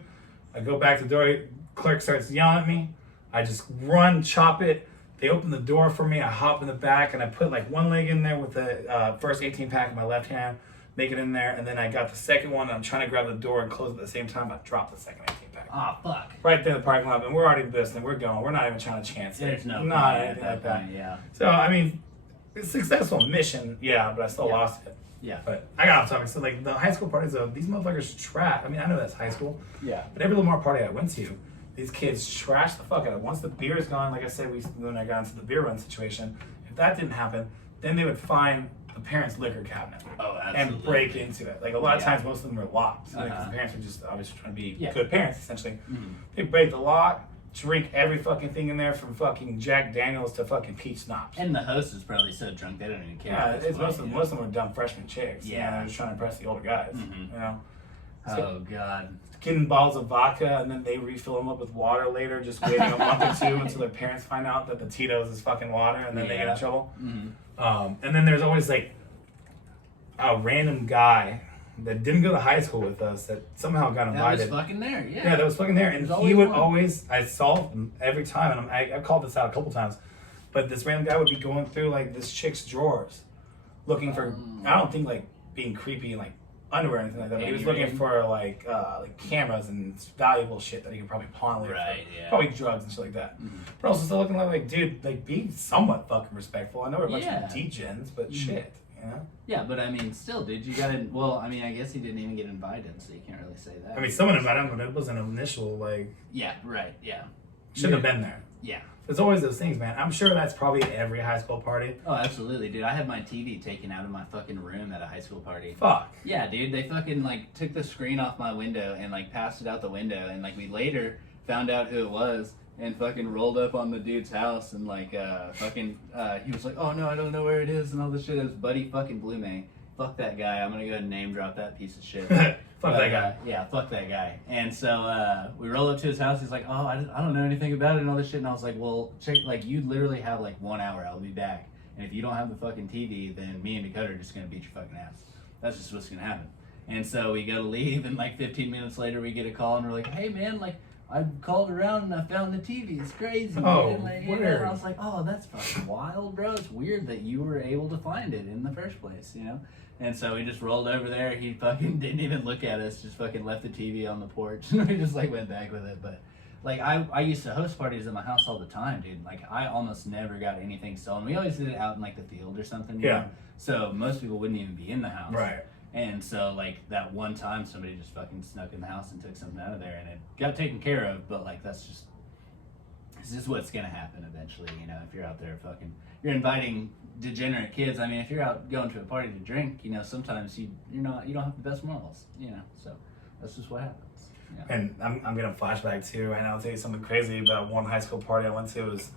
I go back to the door. Clerk starts yelling at me. I just run, chop it. They open the door for me. I hop in the back, and I put like one leg in there with the first 18 pack in my left hand, make it in there, and then I got the second one. And I'm trying to grab the door and close it at the same time. I dropped the second 18 pack. Ah, fuck. Right there in the parking lot, and we're already listening. We're going. We're not even trying to chance it. There's no not point anything at like that that. point, yeah. So I mean, it's a successful mission, yeah, but I still lost it. Yeah. But I got off topic. So like the high school parties, though, these motherfuckers trash. I mean, I know that's high school. Yeah. But every Lamar party I went to, these kids trash the fuck out of it. Once the beer is gone, like I said, when I got into the beer run situation, if that didn't happen, then they would find the parents' liquor cabinet. Oh, absolutely. And break into it. Like a lot of times, most of them were locked. Because the parents were just obviously trying to be good parents, essentially. Mm-hmm. They break the lock, drink every fucking thing in there, from fucking Jack Daniels to fucking peach schnapps. And the host is probably so drunk they don't even care. Yeah, it's most of them were dumb freshman chicks. Yeah. You know, they're just trying to impress the older guys. Mm-hmm. You know. So, Oh god. getting bottles of vodka, and then they refill them up with water later, just waiting a month or two until their parents find out that the Tito's is fucking water, and then they get in trouble. Mm-hmm. And then there's always like a random guy that didn't go to high school with us that somehow got invited. That was fucking there, yeah. Yeah, that was fucking there, and he would always. I saw him every time, and I've called this out a couple times, but this random guy would be going through like this chick's drawers, looking for. I don't think like being creepy and like underwear or anything like that. But he was looking for like cameras and valuable shit that he could probably pawn later. Right, yeah. Probably drugs and shit like that. Mm-hmm. But also still looking like dude, like be somewhat fucking respectful. I know we're a bunch of degens, but shit, you know? Yeah, but I mean, still, dude, you gotta. Well, I mean, I guess he didn't even get invited, so you can't really say that. I mean, someone invited him, but it wasn't an initial like. Yeah, right, yeah. Shouldn't have been there. Yeah. There's always those things, man. I'm sure that's probably every high school party. Oh, absolutely, dude. I had my TV taken out of my fucking room at a high school party. Fuck. Yeah, dude. They fucking like took the screen off my window and like passed it out the window, and like we later found out who it was and fucking rolled up on the dude's house and like he was like, oh no, I don't know where it is and all this shit. It was Buddy fucking Blue May. Fuck that guy. I'm gonna go ahead and name drop that piece of shit. Fuck that guy. Yeah, fuck that guy. And so we roll up to his house. He's like, oh, I don't know anything about it and all this shit. And I was like, well, check. Like, you literally have like 1 hour. I'll be back. And if you don't have the fucking TV, then me and Dakota are just gonna beat your fucking ass. That's just what's gonna happen. And so we go to leave, and like 15 minutes later, we get a call, and we're like, hey man, like I called around and I found the TV. It's crazy. Oh, man. Like, weird. And I was like, oh, that's fucking wild, bro. It's weird that you were able to find it in the first place, you know? And so we just rolled over there. He fucking didn't even look at us. Just fucking left the TV on the porch. And we just like went back with it. But like I used to host parties at my house all the time, dude. Like I almost never got anything stolen. We always did it out in like the field or something. You know? So most people wouldn't even be in the house. Right. And so like that one time somebody just fucking snuck in the house and took something out of there, and it got taken care of. But like this is what's gonna happen eventually, you know, if you're out there you're inviting degenerate kids. I mean, if you're out going to a party to drink, you know, sometimes you don't have the best morals, you know, so that's just what happens. Yeah. And I'm gonna flashback too, and I'll tell you something crazy about one high school party I went to. It was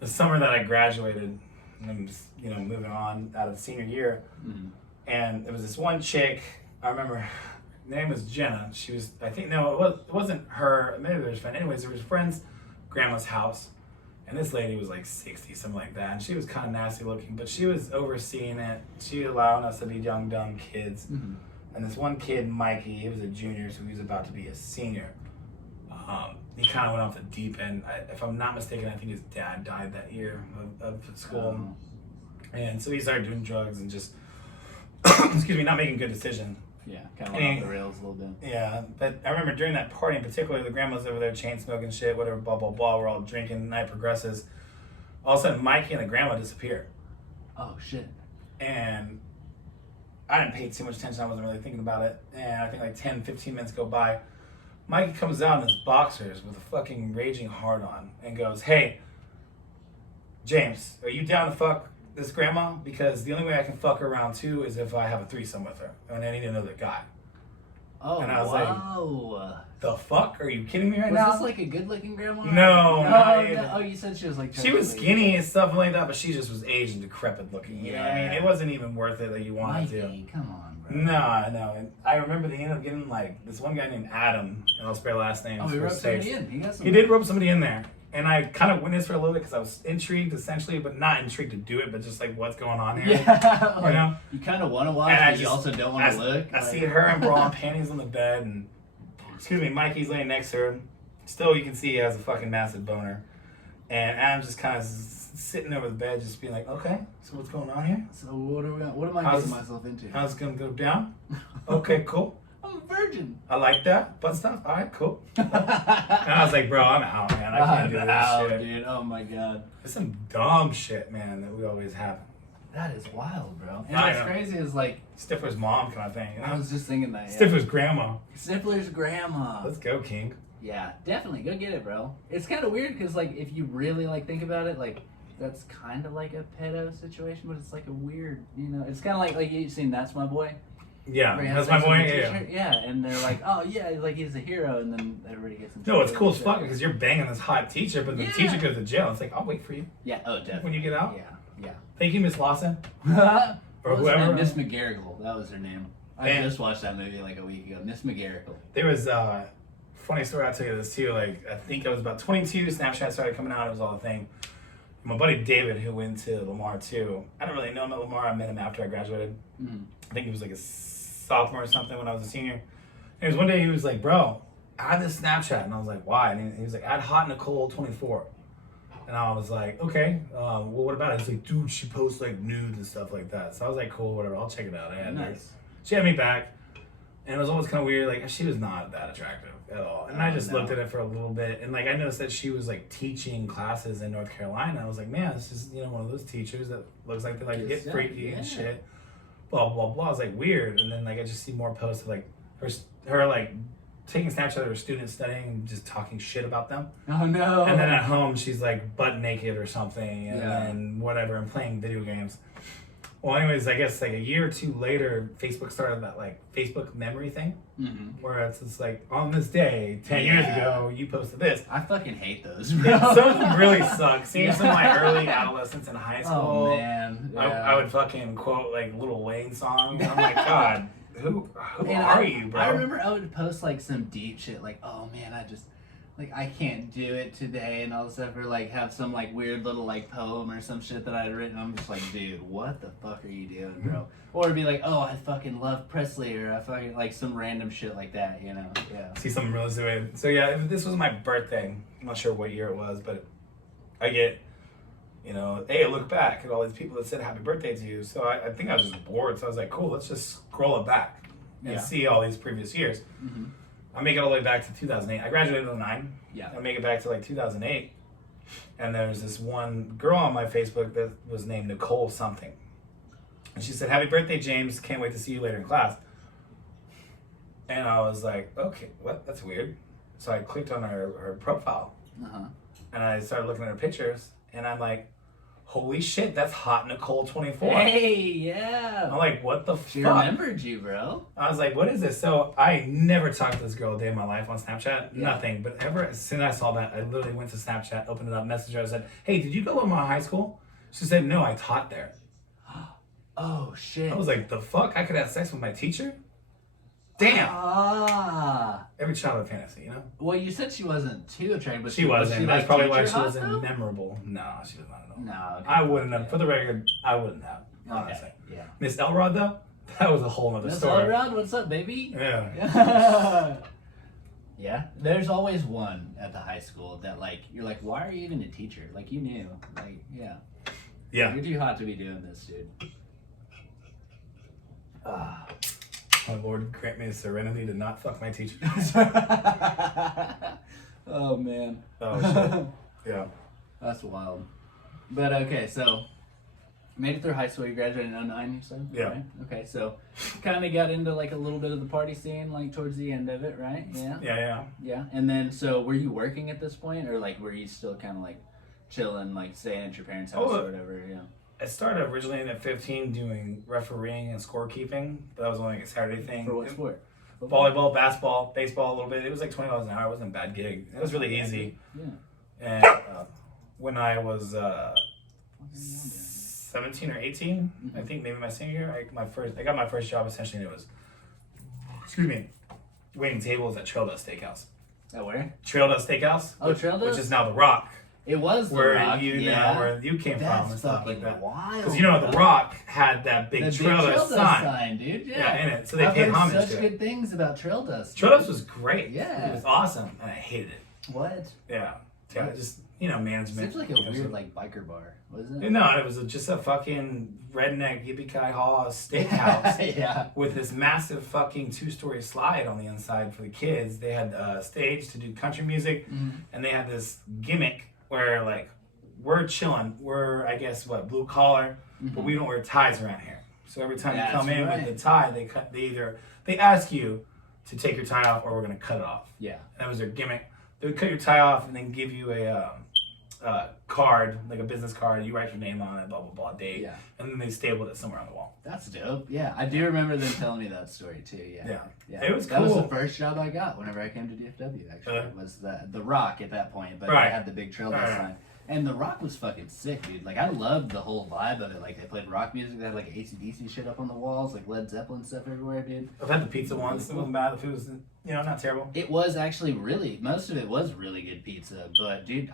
the summer that I graduated, and I'm just, you know, moving on out of senior year. Mm-hmm. And it was this one chick, I remember, her name was Jenna. She was, I think, no, it wasn't her, maybe there was a friend. Anyways, there was a friend's grandma's house, and this lady was like 60, something like that, and she was kind of nasty looking, but she was overseeing it. She allowing us to be young, dumb kids. Mm-hmm. And this one kid, Mikey, he was a junior, so he was about to be a senior. He kind of went off the deep end. If I'm not mistaken, I think his dad died that year of school. And so he started doing drugs and just, excuse me, not making good decisions. Yeah, kind of went off the rails a little bit. Yeah, but I remember during that party in particular, the grandma's over there chain smoking shit, whatever, blah, blah, blah. We're all drinking, night progresses. All of a sudden, Mikey and the grandma disappear. Oh shit. And I didn't pay too much attention. I wasn't really thinking about it. And I think like 10, 15 minutes go by. Mikey comes out in his boxers with a fucking raging hard on and goes, "Hey, James, are you down to fuck this grandma? Because the only way I can fuck her around too is if I have a threesome with her. And I need another guy." Oh, and I was wow. "The fuck? Are you kidding me right Was now?" this like a good-looking grandma? No, not even. No. Oh, you said she was like. She was skinny and stuff like that, but she just was aged and decrepit looking. You know what I mean? It wasn't even worth it that you wanted Mikey, to. come on, bro. No. And I remember they ended up getting like this one guy named Adam, and I'll spare last names. Oh, he for wrote safe. somebody in. He did rope somebody in there. And I kind of witnessed for a little bit because I was intrigued, essentially, but not intrigued to do it, but just like what's going on here. Yeah, you know? You kind of want to watch, but you also don't want to look. I see her in bra and panties on the bed, and Mikey's laying next to her. Still, you can see he has a fucking massive boner. And Adam's just kind of sitting over the bed, just being like, "Okay, so what's going on here? So what am I getting myself into? How's it gonna go down? Okay, cool. I'm a virgin. I like that. Butt stuff. All right, cool." And I was like, "Bro, I'm out, man. I can't do this shit, dude. Oh my god. It's some dumb shit, man, that we always have." That is wild, bro. And I what's know. crazy is like Stifler's mom kind of thing. You know? I was just thinking that. Yeah. Stifler's grandma. Stifler's grandma. Let's go, King. Yeah, definitely go get it, bro. It's kind of weird because like if you really like think about it, like that's kind of like a pedo situation, but it's like a weird, you know. It's kind of like you've seen That's My Boy. Yeah, Where he has that's my sex with boy. the Yeah. teacher. Yeah, and they're like, oh yeah, like he's a hero, and then everybody gets in No, it's cool as trouble. fuck because you're banging this hot teacher, but the Yeah. teacher goes to jail. It's like, I'll wait for you Yeah. Oh, definitely. when you get out. Yeah. Thank you, Miss Lawson. Yeah. Or What was her whoever. name? Miss McGarrigle. That was her name. I Man. just watched that movie like a week ago. Miss McGarrigle. There was funny story. I'll tell you this too. Like, I think I was about 22. Snapchat started coming out. It was all a thing. My buddy David, who went to Lamar too. I don't really know him at Lamar. I met him after I graduated. Mm-hmm. I think he was like a sophomore or something when I was a senior. And it was one day he was like, "Bro, add this Snapchat," and I was like, "Why?" And he was like, "Add Hot Nicole 24." And I was like, "Okay, well, what about it?" He's like, "Dude, she posts like nudes and stuff like that." So I was like, "Cool, whatever, I'll check it out." I had her. Nice. She had me back, and it was always kind of weird. Like, she was not that attractive at all. And I just no. looked at it for a little bit, and like I noticed that she was like teaching classes in North Carolina. I was like, "Man, this is one of those teachers that looks like they like to get Yeah, freaky and yeah. shit." Blah blah blah. I was like, weird. And then like I just see more posts of like her like taking Snapchat of her students studying and just talking shit about them. Oh no. And then at home she's like butt naked or something and Yeah. then whatever and playing video games. Well, anyways, I guess like a year or two later, Facebook started that like Facebook memory thing, Mm-hmm. where it's like on this day 10 years Yeah. ago you posted this. I fucking hate those, bro. Some of them really suck. Seeing some of my early adolescence in high school, Oh man. Yeah. I would fucking quote like Lil Wayne songs. I'm like, God, who And are you, bro? I remember I would post like some deep shit, like, oh man, I can't do it today, and all this stuff, or like have some like weird little like poem or some shit that I had written. I'm just like, dude, what the fuck are you doing, bro? Or it'd be like, oh, I fucking love Presley, or I fucking like some random shit like that, you know? Yeah. See something really stupid. So yeah, this was my birthday. I'm not sure what year it was, but I get, hey, look back at all these people that said happy birthday to you. So I think I was just bored. So I was like, cool, let's just scroll it back and Yeah. see all these previous years. Mm-hmm. I make it all the way back to 2008. I graduated in 2009. Yeah. I make it back to like 2008. And there's this one girl on my Facebook that was named Nicole something. And she said, "Happy birthday, James. Can't wait to see you later in class." And I was like, okay, what? That's weird. So I clicked on her profile. Uh-huh. And I started looking at her pictures. And I'm like, holy shit, that's Hot Nicole 24. Hey, yeah. I'm like, what the She fuck? remembered you, bro. I was like, what is this? So I never talked to this girl a day in my life on Snapchat. Yeah. Nothing. But ever since I saw that, I literally went to Snapchat, opened it up, messaged her. I said, "Hey, did you go to my high school?" She said, "No, I taught there." Oh shit. I was like, the fuck? I could have sex with my teacher? Damn. Ah. Every childhood fantasy, you know? Well, you said she wasn't too attractive, but She wasn't. Was That's like, probably why teacher she hot, wasn't though? memorable. No, she was not at all. No. Okay. I wouldn't have. For the record, I wouldn't have. Honestly. Okay. Yeah. Miss Elrod, though, that was a whole other Miss story. Elrod, what's up, baby? Yeah. Yeah. There's always one at the high school that like you're like, why are you even a teacher? Like you knew. Like, yeah. Yeah. You're too hot to be doing this, dude. Ah. My Lord, grant me the serenity to not fuck my teacher. Oh man. Oh, shit. Yeah. That's wild. But okay, so Made it through high school. You graduated in 09, you said? Yeah. Right? Okay, so kind of got into like a little bit of the party scene, like towards the end of it, right? Yeah. Yeah. And then, so were you working at this point, or like were you still kind of like chilling, like staying at your parents' house or whatever? Yeah. I started originally at 15 doing refereeing and scorekeeping. That was only like a Saturday thing. For what sport? Volleyball, basketball, baseball a little bit. It was like $20 an hour. It wasn't a bad gig. It was really easy. Yeah. And when I was 17 or 18, I think maybe my senior year, I got my first job essentially, and it was, waiting tables at Trail Dust Steakhouse. At where? Trail Dust Steakhouse. Oh, Trail Dust? Which is now The Rock. It was The where Rock, where you came from and stuff like that. Wild. Because The Rock had that big Trail Dust sign. Dude. Yeah, in it. So they I've paid heard homage such to it. good things about Trail Dust. Trail Dust was great. Yeah. It was awesome, and I hated it. What? Yeah, just management. Seems like a weird like biker bar, wasn't it? No, it was just a fucking redneck yippee-ki-haw steakhouse. Yeah. With this massive fucking 2-story slide on the inside for the kids. They had a stage to do country music, and they had this gimmick where like we're chilling. We're blue collar, but we don't wear ties around here. So every time you come in with the tie, they ask you to take your tie off or we're gonna cut it off. Yeah. That was their gimmick. They would cut your tie off and then give you a card, like a business card. You write your name on it, blah, blah, blah, date. Yeah. And then they stapled it somewhere on the wall. That's dope. Yeah. I do remember them telling me that story too. Yeah. It was cool. That was the first job I got whenever I came to DFW, actually. Was the Rock at that point, but they had the big Trail Dust sign. And The Rock was fucking sick, dude. Like, I loved the whole vibe of it. Like, they played rock music. They had, like, AC/DC shit up on the walls, like Led Zeppelin stuff everywhere, dude. I've had the pizza once. It wasn't bad. The food was, not terrible. It was actually most of it was really good pizza. But, dude,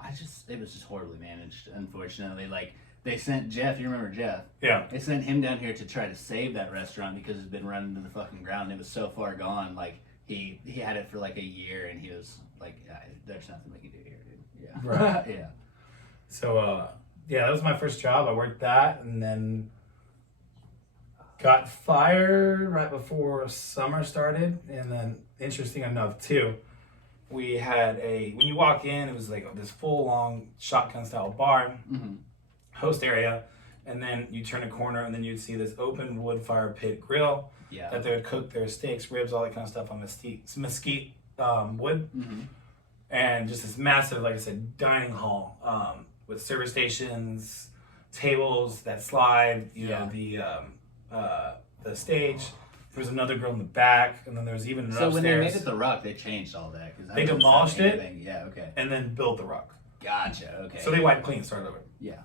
it was just horribly managed, unfortunately. Like, they sent Jeff, you remember Jeff? Yeah. They sent him down here to try to save that restaurant because it's been run into the fucking ground. It was so far gone. Like, he had it for, like, a year, and he was like, there's nothing we can do here, dude. Yeah. Right. Yeah. So, that was my first job. I worked that and then got fired right before summer started. And then, interesting enough, too, we had when you walk in, it was like this full long shotgun style bar, host area. And then you turn a corner and then you'd see this open wood fire pit grill that they would cook their steaks, ribs, all that kind of stuff on mesquite wood. And just this massive, like I said, dining hall with service stations, tables that slide, the stage. There was another grill in the back, and then there was even an upstairs. So when they made it The Rock, they changed all that. They demolished it. Yeah, okay. And then built The Rock. Gotcha, okay. So they wiped clean, started over. Yeah.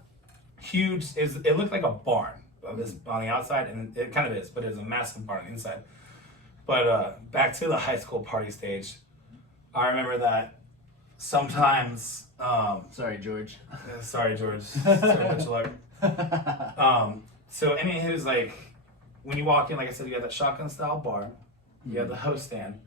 Huge. It looked like a barn on the outside, and it kind of is, but it was a massive barn on the inside. But back to the high school party stage, I remember that sometimes... sorry, George. Sorry, George. Sorry, much luck. So, it was like, when you walk in, like I said, you have that shotgun style bar, you have the host stand,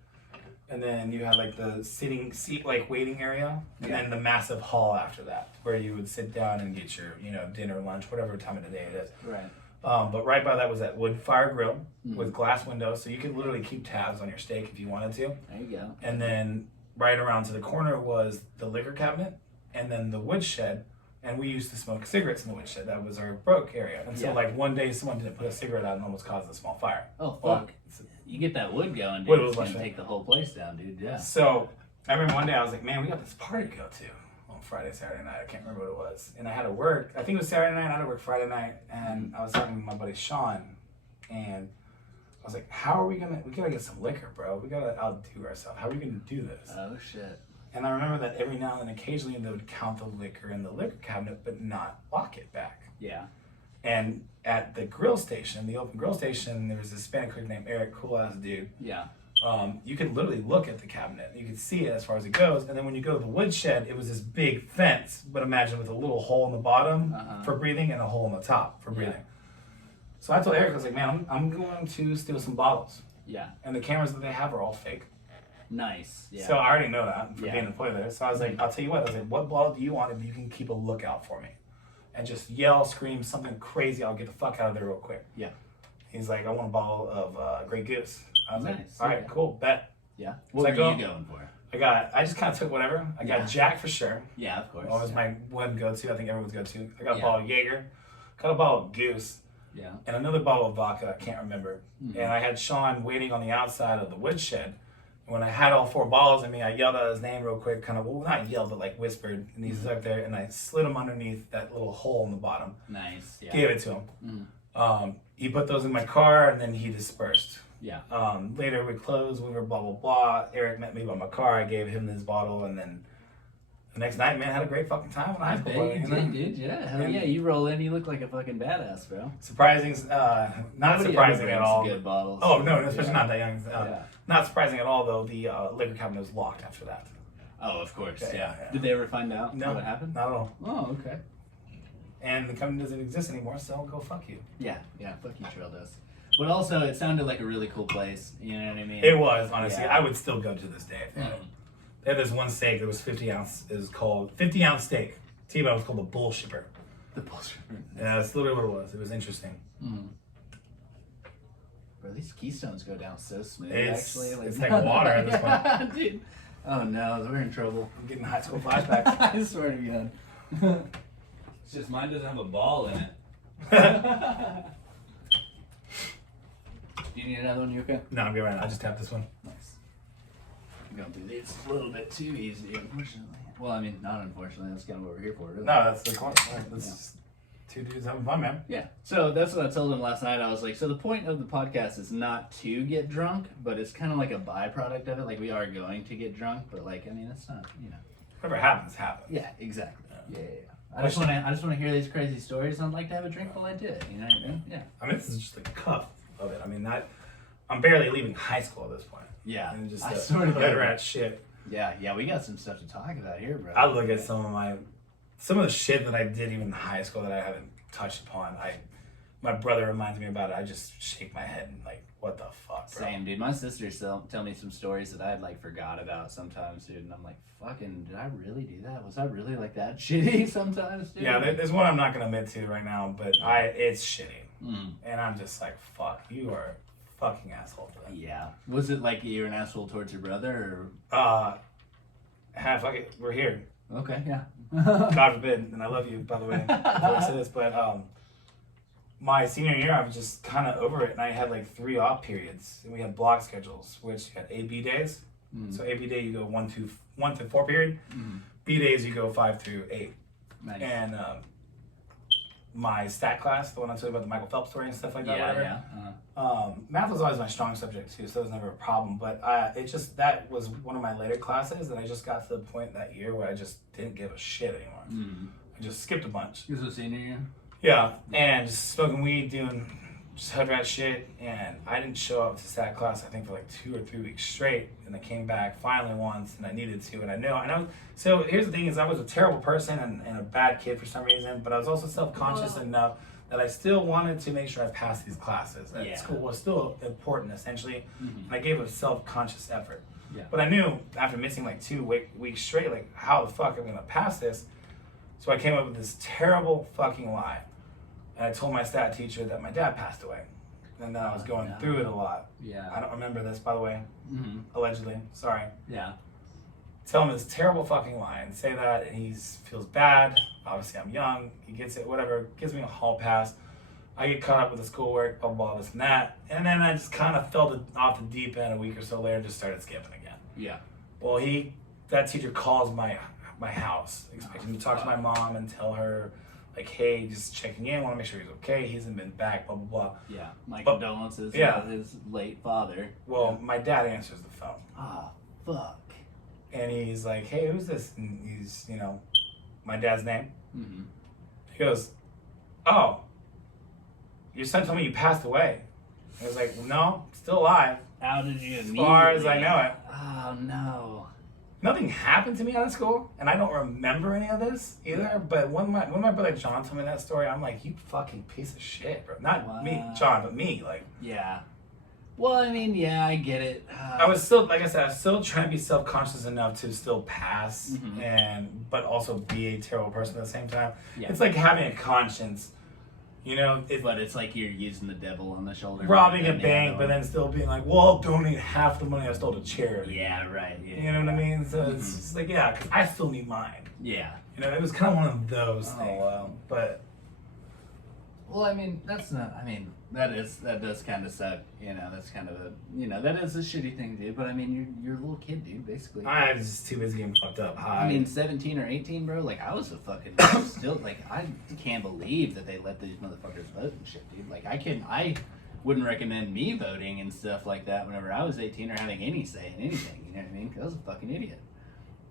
and then you have like the waiting area, and then the massive hall after that, where you would sit down and get your, dinner, lunch, whatever time of the day it is. Right. But right by that was that wood fire grill with glass windows, so you could literally keep tabs on your steak if you wanted to. There you go. And then right around to the corner was the liquor cabinet, and then the woodshed. And we used to smoke cigarettes in the woodshed. That was our broke area. And so, one day, someone didn't put a cigarette out and almost caused a small fire. Oh, fuck. You get that wood going, dude. Wood It's going to take the whole place down, dude. Yeah. So, I remember one day I was like, man, we got this party to go to on Friday, Saturday night. I can't remember what it was. And I had to work. I think it was Saturday night. I had to work Friday night. And I was talking with my buddy Sean. And I was like, we got to get some liquor, bro. We got to outdo ourselves. How are we going to do this? Oh, shit. And I remember that every now and then, occasionally, they would count the liquor in the liquor cabinet, but not lock it back. Yeah. And at the grill station, the open grill station, there was this Hispanic cook named Eric, cool ass dude. Yeah. You could literally look at the cabinet. You could see it as far as it goes. And then when you go to the woodshed, it was this big fence, but imagine with a little hole in the bottom for breathing and a hole in the top for breathing. So I told Eric, I was like, man, I'm going to steal some bottles. Yeah. And the cameras that they have are all fake. Nice. Yeah. So I already know that for being an employee there. So I was like, I'll tell you what. I was like, what bottle do you want if you can keep a lookout for me? And just yell, scream, something crazy. I'll get the fuck out of there real quick. Yeah. He's like, I want a bottle of Grey Goose. I was like, Nice. all right, cool, bet. Yeah. What were you going for? I just kind of took whatever. I got Jack for sure. Yeah, of course. Always my one go-to. I think everyone's go-to. I got a bottle of Jaeger. got a bottle of Goose. Yeah. And another bottle of vodka, I can't remember. Mm-hmm. And I had Sean waiting on the outside of the woodshed. And when I had all 4 bottles in me, I yelled out his name real quick, kind of, well, not yelled, but like whispered. And he's up there, and I slid him underneath that little hole in the bottom. Nice. Yeah. Gave it to him. Mm-hmm. He put those in my car, and then he dispersed. Yeah. Later, we closed, we were blah, blah, blah. Eric met me by my car. I gave him his bottle, and then the next night, man, I had a great fucking time in high school. I bet you did, dude. Yeah. Hell yeah. You roll in, you look like a fucking badass, bro. Surprising, not Nobody surprising ever at brings all. Good bottles. Oh, no, especially not that young. Yeah. Not surprising at all, though. The liquor cabinet was locked after that. Oh, of course. Yeah, Yeah. yeah. Did they ever find out No, what happened? not at all. Oh, okay. And the company doesn't exist anymore, so go fuck you. Yeah. Yeah. Fuck you, Trail does. But also, it sounded like a really cool place. You know what I mean? It was, honestly. Yeah. I would still go to this day. Mhm. They had this one steak that was 50 ounce. It was called 50 ounce steak. T-bone was called the bull shipper. The bullshit. Yeah, that's literally what it was. It was interesting. Mm. Bro, these Keystones go down so smooth. It's Actually, like water at this point. Dude. Oh no, we're in trouble. I'm getting high school flashbacks. I swear to God. It's just mine doesn't have a ball in it. Do you need another one? You okay? No, I'm good right now. I just tapped this one. Nice. I'm going through these a little bit too easy, unfortunately. Well, I mean, not unfortunately. That's kind of what we're here for, really. No, that's the point. That's two dudes having fun, man. Yeah. So that's what I told him last night. I was like, so the point of the podcast is not to get drunk, but it's kind of like a byproduct of it. Like, we are going to get drunk, but like, I mean, it's not, you know. Whatever happens, happens. Yeah, exactly. Yeah. I just want to hear these crazy stories. And I'd like to have a drink while I do it. You know what I mean? Yeah. I mean, this is just a cup of it. I mean, I'm barely leaving high school at this point. Yeah. And just I the sort of hood rat shit. Yeah. We got some stuff to talk about here, bro. I look at some of the shit that I did even in high school that I haven't touched upon. My brother reminds me about it. I just shake my head and like, what the fuck, bro? Same, dude. My sisters tell me some stories that I had like forgot about sometimes, dude. And I'm like, fucking, did I really do that? Was I really like that shitty sometimes, dude? Yeah, there's one I'm not gonna admit to right now, but it's shitty, Mm. and I'm just like, fuck, you are a fucking asshole for that. Yeah. Was it like you're an asshole towards your brother, Fuck it, we're here. or? Okay, yeah. God forbid, and I love you, by the way, before I say this, but my senior year, I was just kind of over it, and I had like 3 off periods, and we had block schedules, which you had A/B days. So A/B day you go 1 to 4 period. B days you go 5 through 8. Nice. And my stat class, the one I told you about the Michael Phelps story and stuff like that, whatever. Yeah. Math was always my strong subject too, so it was never a problem. But that was one of my later classes, and I just got to the point that year where I just didn't give a shit anymore. I just skipped a bunch. This was senior year? Yeah, and just smoking weed, doing just hood rat shit, and I didn't show up to stat class I think for like 2 or 3 weeks straight, and I came back finally once, and I needed to, and I know. So here's the thing: is I was a terrible person and a bad kid for some reason, but I was also self-conscious enough that I still wanted to make sure I passed these classes. That school was still important, essentially, and I gave a self-conscious effort. Yeah. But I knew after missing like 2 weeks straight, like how the fuck am I gonna pass this? So I came up with this terrible fucking lie. And I told my stat teacher that my dad passed away. And then I was going through it a lot. Yeah. I don't remember this, by the way. Allegedly. Sorry. Yeah. Tell him this terrible fucking lie and say that, and he feels bad. Obviously, I'm young. He gets it, whatever. Gives me a hall pass. I get caught up with the schoolwork, blah, blah, blah, this and that. And then I just kind of fell off the deep end a week or so later, just started skipping again. Yeah. Well, that teacher calls my house, expecting me to talk to my mom and tell her, like, hey, just checking in, want to make sure he's okay. He hasn't been back, blah, blah, blah. Yeah. My condolences to his late father. Well, my dad answers the phone. Ah, fuck. And he's like, hey, who's this? And he's, my dad's name. He goes, oh, your son told me you passed away. I was like, no, still alive. How did you As far as I know it. Oh, no. Nothing happened to me out of school, and I don't remember any of this either. But when my brother John told me that story, I'm like, you fucking piece of shit, bro. Not me, John, but me. Like, yeah. Well, I mean, yeah, I get it. I was still, like I said, I was still trying to be self-conscious enough to still pass, but also be a terrible person at the same time. Yeah. It's like having a conscience. But it's like you're using the devil on the shoulder. Robbing a bank, but then still being like, well, I'll donate half the money I stole to charity. Yeah, right. Yeah, you know what I mean? So it's just like, yeah, because I still need mine. Yeah. It was kind of one of those things. Wow. But Well, I mean, that's not. I mean, that does kind of suck. You know, that's kind of a. You know, that is a shitty thing to do. But I mean, you're a little kid, dude. Basically. I was just too busy getting fucked up. I mean, 17 or 18, bro. Like, I was a fucking still. Like, I can't believe that they let these motherfuckers vote and shit, dude. Like, I wouldn't recommend me voting and stuff like that whenever I was 18 or having any say in anything. You know what I mean? 'Cause I was a fucking idiot.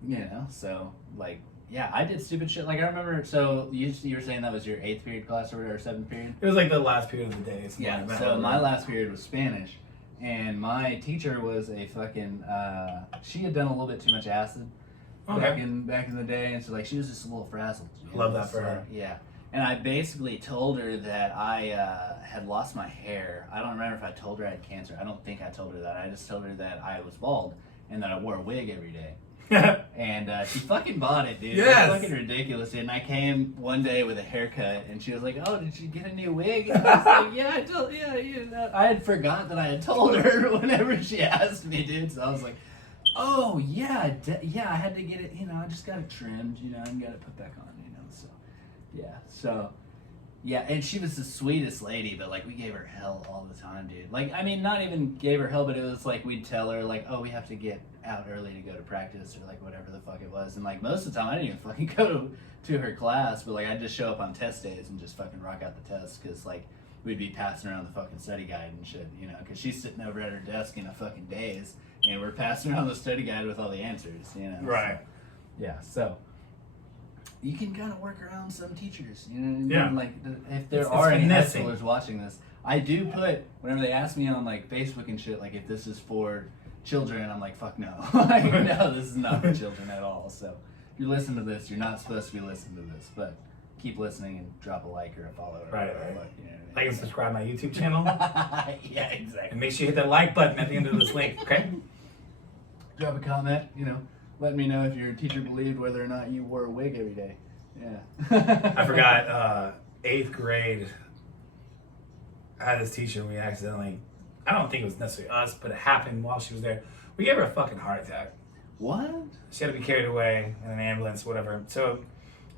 You know, so like. Yeah, I did stupid shit. Like, I remember, so you were saying that was your 8th period class or 7th period? It was like the last period of the day. Yeah, so my last period was Spanish. And my teacher was a fucking, she had done a little bit too much acid back in the day. And so, like, she was just a little frazzled. Love that for her. Yeah. And I basically told her that I had lost my hair. I don't remember if I told her I had cancer. I don't think I told her that. I just told her that I was bald and that I wore a wig every day. And she fucking bought it, dude. Yes. It was fucking ridiculous, dude. And I came one day with a haircut, and she was like, "Oh, did you get a new wig?" And I was like, "Yeah, I had forgot that I had told her whenever she asked me, dude." So I was like, "Oh yeah, I had to get it. You know, I just got it trimmed. You know, and got it put back on. You know, so yeah, so." Yeah, and she was the sweetest lady, but, like, we gave her hell all the time, dude. Like, I mean, not even gave her hell, but it was like we'd tell her, like, oh, we have to get out early to go to practice or, like, whatever the fuck it was. And, like, most of the time I didn't even fucking go to her class, but, like, I'd just show up on test days and just fucking rock out the tests because, like, we'd be passing around the fucking study guide and shit, you know, because she's sitting over at her desk in a fucking daze, and we're passing around the study guide with all the answers, you know. Right. So, yeah, so... You can kind of work around some teachers, you know what I mean? Yeah. Like, if there are any high schoolers watching this, I do put, whenever they ask me on, like, Facebook and shit, like, if this is for children, I'm like, fuck no. Like, no, this is not for children at all. So, if you listen to this, you're not supposed to be listening to this, but keep listening and drop a like or a follow. Or Right. whatever, you know what I mean? Like and subscribe to my YouTube channel. Yeah, exactly. And make sure you hit that like button at the end of this link, okay? Drop a comment, you know. Let me know if your teacher believed whether or not you wore a wig every day. Yeah. I forgot, 8th grade, I had this teacher, we accidentally, I don't think it was necessarily us, but it happened while she was there. We gave her a fucking heart attack. What? She had to be carried away in an ambulance, whatever. So,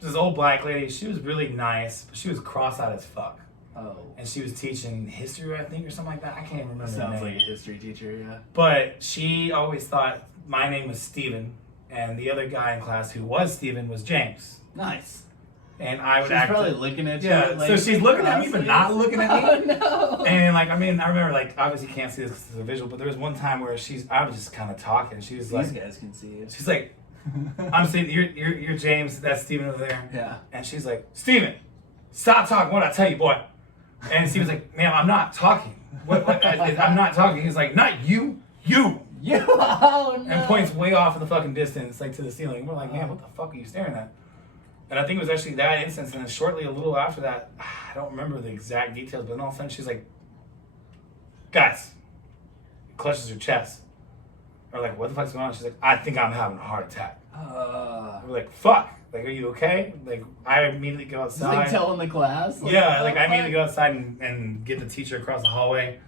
this old black lady, she was really nice, but she was cross-eyed as fuck. Oh. And she was teaching history, I think, or something like that. I can't remember Sounds her name. like a history teacher, yeah. But she always thought my name was Steven, and the other guy in class who was Steven was James. Nice. And I would She's probably looking at you. Yeah, like, so she's looking at me, but not looking at me. Oh, no. And like, I mean, I remember, like, obviously you can't see this because it's a visual, but there was one time where I was just kind of talking. She was These like, guys can see it. she's like, I'm saying, you're James, that's Steven over there. Yeah. And she's like, Steven, stop talking. What I tell you, boy? And Steven's like, ma'am, I'm not talking. What I'm not talking. He's like, not you, you. You. Oh, no. And points way off in the fucking distance, like to the ceiling. We're like, man, what the fuck are you staring at? And I think it was actually that instance, and then shortly, a little after that, I don't remember the exact details, but then all of a sudden she's like, guys, clutches her chest. We're like, what the fuck's going on? She's like, I think I'm having a heart attack. We're like, fuck. Like, are you okay? Like, I immediately go outside. Like telling the class? Like, Yeah, like I immediately go outside and get the teacher across the hallway.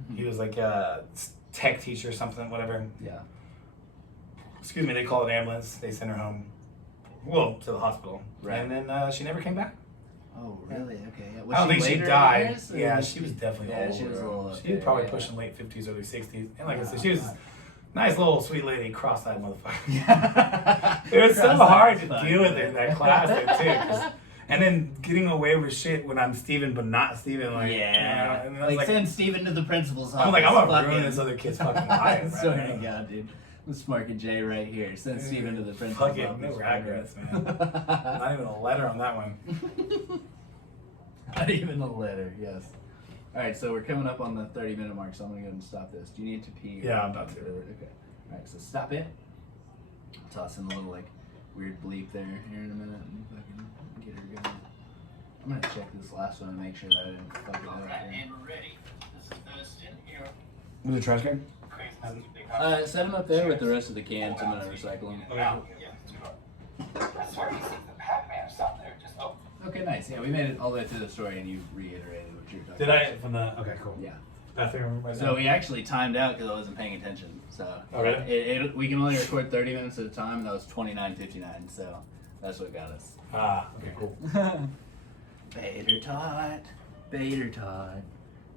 Mm-hmm. He was like a tech teacher or something, whatever. Yeah. Excuse me, they called an ambulance. They sent her home. Well, to the hospital. Right. And then she never came back. Oh, really? Okay. Yeah. Was I don't think she later in died. years, or Yeah, was she was definitely yeah, old. she was a little. She was probably pushing late 50s, early 60s. And like I said, she was a nice little sweet lady, cross-eyed motherfucker. Yeah. It was so hard to Cross-eyed deal with fun. it in that class there, too. And then getting away with shit when I'm Steven but not Steven. Like, Yeah. and I was Like, send Steven to the principal's office. I'm like, I'm going Fuck to ruin him. this other kid's fucking life. Swear right to now. God, dude. Let's mark a J right here. Send Steven to the principal's Fuck it, office. no regrets, man. Not even a letter on that one. Not even a letter, yes. Alright, so we're coming up on the 30-minute mark, so I'm going to go ahead and stop this. Do you need to pee? Yeah, I'm about to. Okay. Alright, so stop it. Toss in a little, like, weird bleep there here in a minute and fucking get her going. I'm going to check this last one and make sure that I didn't fuck it up. And we're ready. This is Dustin here. Was it trash can? Set them up there with the rest of the cans. I'm going to recycle them. That's where he sees the Pac-Man or something there. Just Okay, nice. Yeah, we made it all the way through the story and you reiterated what you were talking Did about. I? From the. Okay, cool. Yeah. I think I'm right So now. we actually timed out because I wasn't paying attention. So Oh, really? we can only record 30 minutes at a time, and that was 29:59. So that's what got us. Ah, okay, cool. Vader taught. Bader Todd.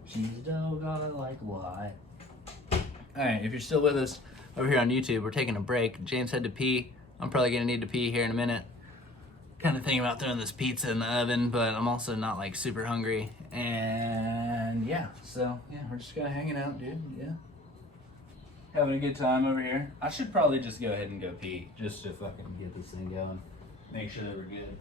She's a dog I like white. Alright, if you're still with us over here on YouTube, we're taking a break. James had to pee. I'm probably gonna need to pee here in a minute. Kind of thinking about throwing this pizza in the oven, but I'm also not like super hungry. And yeah, so yeah, we're just kind of hanging out, dude. Yeah. Having a good time over here. I should probably just go ahead and go pee just to fucking get this thing going. Make sure that we're good.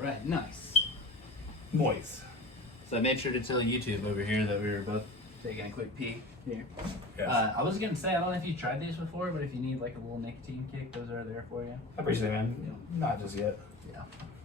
Alright, nice. Moist. So I made sure to tell YouTube over here that we were both taking a quick pee here. Yes. I was gonna say, I don't know if you tried these before, but if you need like a little nicotine kick, those are there for you. I appreciate it, man. Not just yet.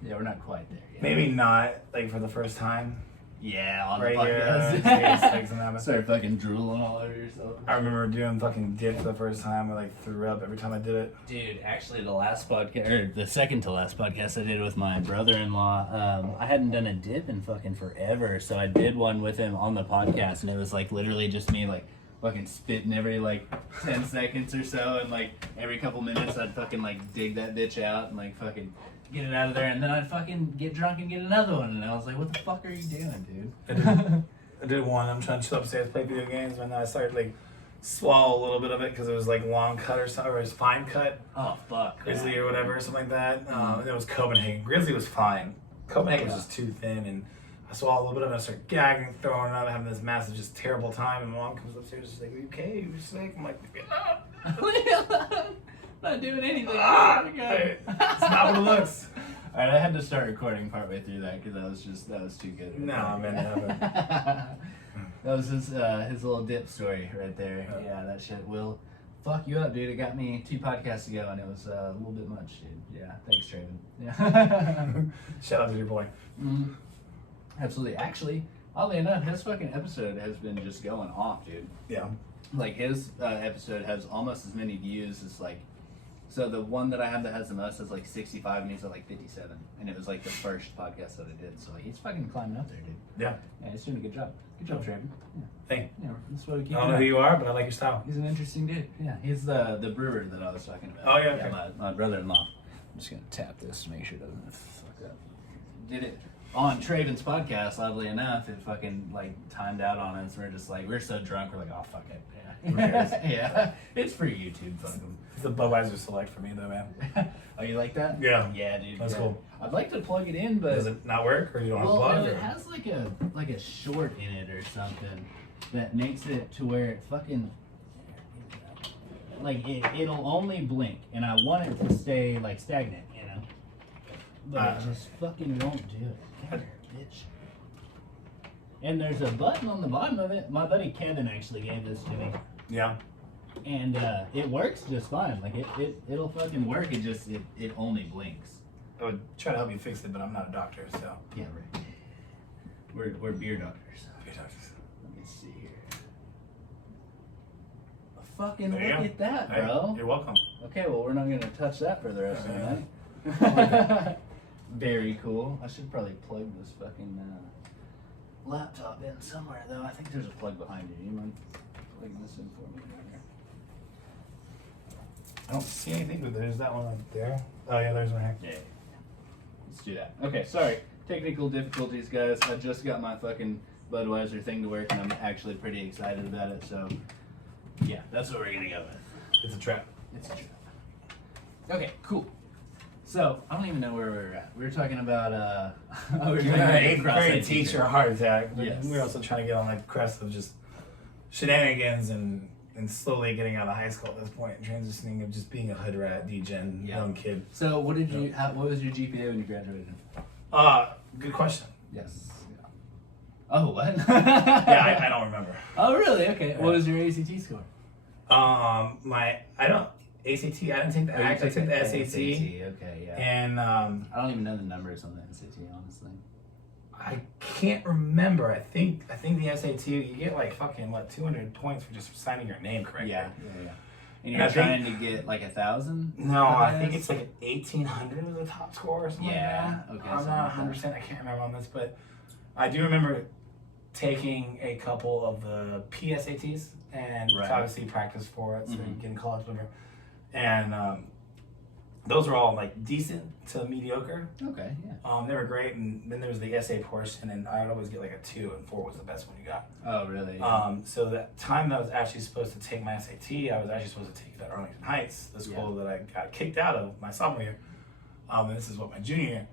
Yeah, we're not quite there yet. Maybe not like for the first time. Yeah, on Right the here. podcast. Start fucking drooling all over yourself. I remember doing fucking dip for the first time. I like threw up every time I did it. Dude, actually the last podcast, or the second to last podcast I did with my brother-in-law, I hadn't done a dip in fucking forever, so I did one with him on the podcast, and it was like literally just me like fucking spitting every like 10 seconds or so, and like every couple minutes I'd fucking like dig that bitch out and like fucking get it out of there, and then I'd fucking get drunk and get another one, and I was like, what the fuck are you doing, dude? I did one. I'm trying to chill upstairs, play video games, and then I started like swallow a little bit of it because it was like long cut or something, or it was fine cut. Oh fuck. Grizzly or whatever, something like that. And it was Copenhagen. Grizzly was fine. Copenhagen was just too thin, and I swallowed a little bit of it. I started gagging, throwing up, having this massive, just terrible time. And my mom comes upstairs, she's like, "Are you okay? You're sick?" I'm like, Not doing anything. It's not what it looks. All right, I had to start recording partway through that because that was too good. No, man, never. That was his little dip story right there. Yeah, that shit will fuck you up, dude. It got me 2 podcasts ago, and it was a little bit much, dude. Yeah, thanks, Traven. Yeah. Shout out to your boy. Mm-hmm. Absolutely. Actually, oddly enough, his fucking episode has been just going off, dude. Yeah. Like his episode has almost as many views as like. So the one that I have that has the most is like 65, and he's at like 57, and it was like the first podcast that I did. So he's fucking climbing up there, dude. Yeah. Yeah, he's doing a good job. Good job, Traven. Yeah. Thank Yeah, that's what we keep I don't know who you are, but I like your style. He's an interesting dude. Yeah, he's the brewer that I was talking about. Oh, yeah, okay. My brother-in-law. I'm just gonna tap this to make sure it doesn't fuck up. Did it on Traven's podcast. Oddly enough, it fucking like timed out on us. We're just like we're so drunk. We're like, oh fuck it. Who cares? Yeah, it's for YouTube. Fuck them. It's the Budweiser Select for me, though, man. Oh, you like that? Yeah. Yeah, dude. That's cool. I'd like to plug it in, but Does it not work, or you don't have well, plug? no, Or? it has like a short in it or something that makes it to where it fucking like it'll only blink, and I want it to stay like stagnant, you know. But it just fucking won't do it. Come here, bitch. And there's a button on the bottom of it. My buddy Kevin actually gave this to me. Yeah. And it works just fine. Like it'll fucking work. It only blinks. I would try to help you fix it, but I'm not a doctor, so. Yeah, right. We're beer doctors. Beer doctors. Let me see here. Fucking There you look go. at that, Hey, bro. you're welcome. Okay, well we're not gonna touch that for the rest of the Yeah. night. Very cool. I should probably plug this fucking laptop in somewhere though. I think there's a plug behind you. You mind plugging this in for me down here? I don't see anything, but there's that one right there. Oh, yeah, there's one here. Yeah. Let's do that. Okay, sorry. Technical difficulties, guys. I just got my fucking Budweiser thing to work, and I'm actually pretty excited about it. So, yeah, that's what we're gonna go with. It's a trap. It's a trip. Okay, cool. So I don't even know where we're at. We were talking about we were You're talking an about eighth grade teacher, a heart attack. But Yes. we're also trying to get on like crest of just shenanigans and slowly getting out of high school at this point, and transitioning of just being a hood rat, degen, Yeah. young kid. So what did you? What was your GPA when you graduated? Good question. Yes. Yeah. Oh, what? Yeah, I don't remember. Oh, really? Okay. Yeah. What was your ACT score? I didn't take the ACT, I took the SAT. Okay, yeah. And I don't even know the numbers on the SAT, honestly. I can't remember. I think the SAT, you get like fucking 200 points for just signing your name correctly. Yeah. And And you're I trying to get like 1,000? No, I think it's like 1,800 was the top score or something Yeah, like that. okay, I'm something not like that. 100%, I can't remember on this, but I do remember taking a couple of the PSATs and Right. to obviously practice for it, so you Mhm. get in college, whatever. And those were all like decent to mediocre. Okay, yeah. They were great, and then there was the essay portion, and I would always get like a 2, and 4 was the best one you got. Oh, really? So that time that I was actually supposed to take my SAT, I was actually supposed to take it at Arlington Heights, the school that I got kicked out of my sophomore year. And this is what my junior year.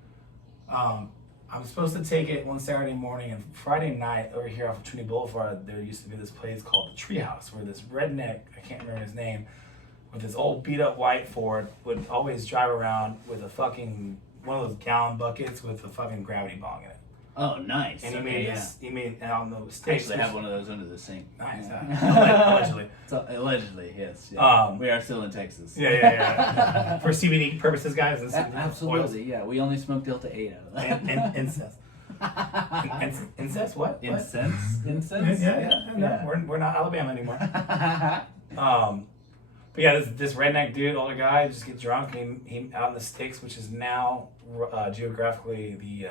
I'm supposed to take it one Saturday morning, and Friday night over here off of Trinity Boulevard, there used to be this place called the Treehouse, where this redneck, I can't remember his name, with this old beat up white Ford would always drive around with a fucking one of those gallon buckets with a fucking gravity bong in it. Oh, nice. And Okay, he made on the I stakes. actually have one of those under the sink. Nice. Yeah. Allegedly. So, allegedly, yes. Yeah. Um, We are still in Texas. Yeah. For CBD purposes, guys. And Absolutely, yeah. We only smoke Delta 8 out of that. And incest. Incest? What? Incense? Incense? Yeah. No, we're not Alabama anymore. But yeah, this redneck dude, older guy, just get drunk. He out in the sticks, which is now geographically the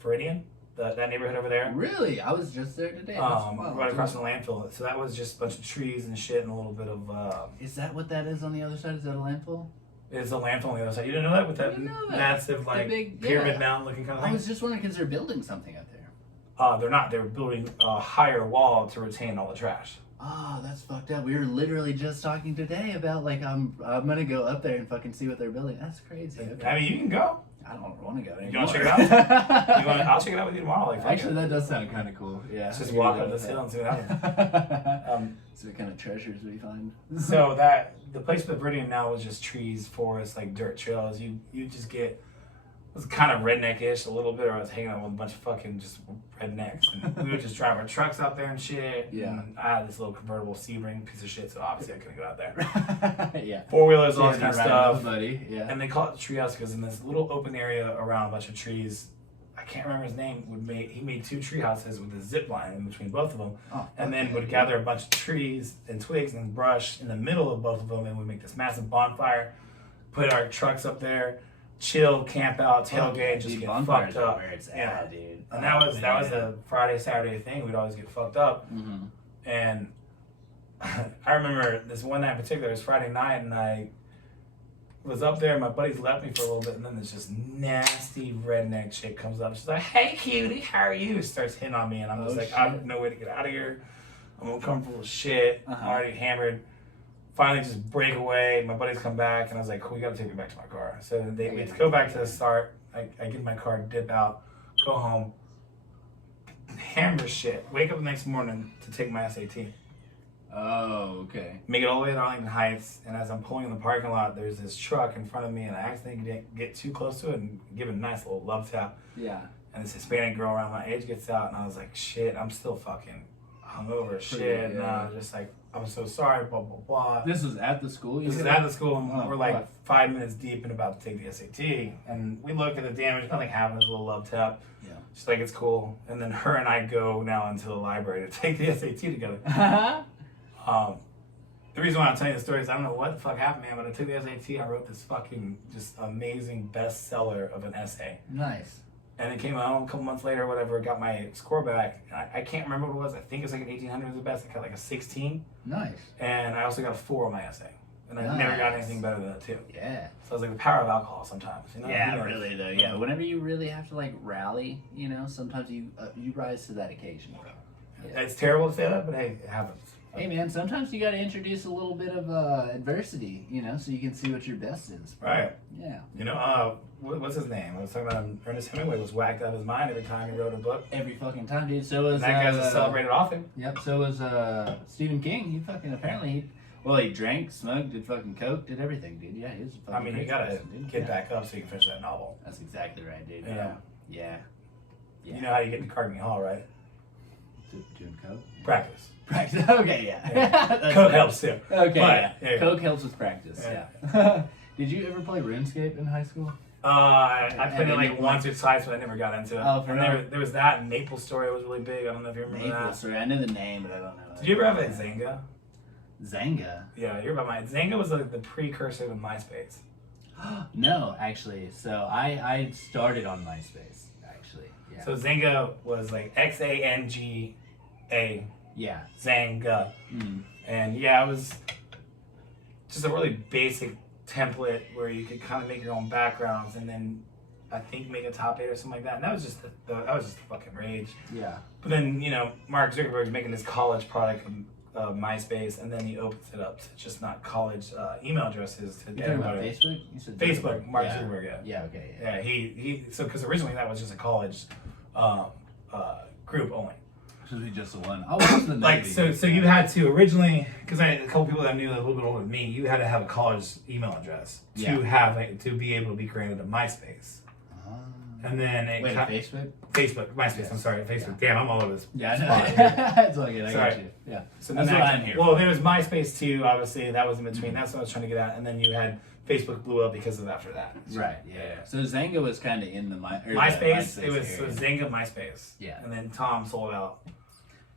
Viridian, that neighborhood over there. Really? I was just there today. That's wild. Right across from the landfill. So that was just a bunch of trees and shit and a little bit of. Is that what that is on the other side? Is that a landfill? It's a landfill on the other side. You didn't know that with I that didn't know that. massive The like big- pyramid yeah. mound looking kind of I thing. was just wondering because they're building something up there. They're not. They're building a higher wall to retain all the trash. Oh, that's fucked up. We were literally just talking today about like I'm gonna go up there and fucking see what they're building. That's crazy. Okay. I mean, you can go. I don't want to go anymore. You want to check it out? I'll check it out with you tomorrow. Like, fuck Actually, it. that does sound kind of cool. Yeah. Let's just I can walk go up with this hill and see what that. happens. See what kind of treasures we find. So the place with the Viridian now was just trees, forests, like dirt trails. You just get, it was kind of redneck-ish a little bit, or I was hanging out with a bunch of fucking just rednecks. And we would just drive our trucks out there and shit. Yeah. And I had this little convertible Sebring piece of shit, so obviously I couldn't go out there. Yeah. Four-wheelers, all this Yeah, kind of right, stuff. buddy. Yeah. And they call it the treehouse because in this little open area around a bunch of trees, I can't remember his name, he made 2 tree houses with a zip line in between both of them. Oh, And then would gather a bunch of trees and twigs and brush in the middle of both of them, and would make this massive bonfire, put our trucks up there, chill, camp out, tailgate, just Dude, get bonfires fucked are up. where it's Yeah. at, dude. And that was a Friday, Saturday thing. We'd always get fucked up. Mm-hmm. And I remember this one night in particular, it was Friday night, and I was up there, and my buddies left me for a little bit, and then this just nasty redneck chick comes up. She's like, "Hey, cutie, how are you?" Starts hitting on me, and I'm just like, shit. I have no way to get out of here. I'm uncomfortable as shit. I'm already hammered. Finally, just break away. My buddies come back, and I was like, "Cool, we gotta take me back to my car." So we go back to the start. I get in my car, dip out, go home, hammer shit. Wake up the next morning to take my SAT. Oh, okay. Make it all the way to Arlington Heights, and as I'm pulling in the parking lot, there's this truck in front of me, and I accidentally get too close to it and give it a nice little love tap. Yeah. And this Hispanic girl around my age gets out, and I was like, shit, I'm still fucking hungover as shit. Yeah. And I was just like, I'm so sorry, blah, blah, blah. This was at the school? This is at the school, and Oh, we're like fuck. 5 minutes deep and about to take the SAT. And we look at the damage, nothing happened, there's a little love tap. Yeah. She's like, it's cool. And then her and I go now into the library to take the SAT together. The reason why I'm telling you the story is I don't know what the fuck happened, man, but I took the SAT, I wrote this fucking just amazing bestseller of an essay. Nice. And it came out a couple months later, or whatever, got my score back. I can't remember what it was. I think it was like an 1800 was the best. I got like a 16. Nice. And I also got a 4 on my essay. And I never got anything better than that, too. Yeah. So I was like, the power of alcohol sometimes. You know? Yeah, You know? really though. Yeah, whenever you really have to like rally, you know, sometimes you rise to that occasion. Yeah. It's terrible to say that, but hey, it happens. Hey man, sometimes you got to introduce a little bit of adversity, you know, so you can see what your best is. Right. Yeah. You know, what's his name? I was talking about Ernest Hemingway was whacked out of his mind every time he wrote a book. Every fucking time, dude. So was And that guy's a celebrated author. Yep. So was Stephen King. He fucking apparently he drank, smoked, did fucking coke, did everything, dude. Yeah, he was a fucking. I mean, you crazy gotta person, dude. get Yeah. back up so you can finish that novel. That's exactly right, dude. Yeah. Yeah. Yeah. You know how you get to Carnegie Hall, right? Doing coke. Practice. Practice. Okay, yeah. That's Coke nice. helps too. Okay, But, yeah. Coke helps with practice. Yeah. Did you ever play RuneScape in high school? I played And it like then once or twice, but I never got into it. Oh, for and real? there was that, and Maple Story was really big. I don't know if you remember Maple that. Story. I know the name, but I don't know. Did you ever have a Zynga? Zynga? Yeah, you're about my Zynga was like the precursor to MySpace. No, actually. So I started on MySpace. Actually. Yeah. So Zynga was like Xanga, yeah. Zanga. Mm. And yeah, it was just a really basic template where you could kind of make your own backgrounds and then I think make a top 8 or something like that. And that was just that was just fucking rage. Yeah. But then, you know, Mark Zuckerberg's making this college product of MySpace, and then he opens it up to just not college email addresses to You talking about everybody. Facebook? You said Facebook, Mark yeah. Zuckerberg, yeah. Yeah. Okay. Yeah. Yeah, he so because originally that was just a college group only. Should be just the one. I watched the Like so you had to originally, because I had a couple people that knew a little bit older than me, you had to have a college email address to Yeah. to be able to be granted a MySpace. Ah. And then it Wait, Facebook? MySpace. Yes. I'm sorry, Facebook. Yeah. Damn, I'm all over this. Yeah, I spot. know. It's all good. I Sorry. got you. Yeah. So That's then what I'm here Well, for. there was MySpace too. Obviously, that was in between. That's what I was trying to get at. And then you had Facebook blew up because of after that. Right. Yeah. So Zynga was kind of in the MySpace. It was area. Zynga MySpace. Yeah. And then Tom sold out.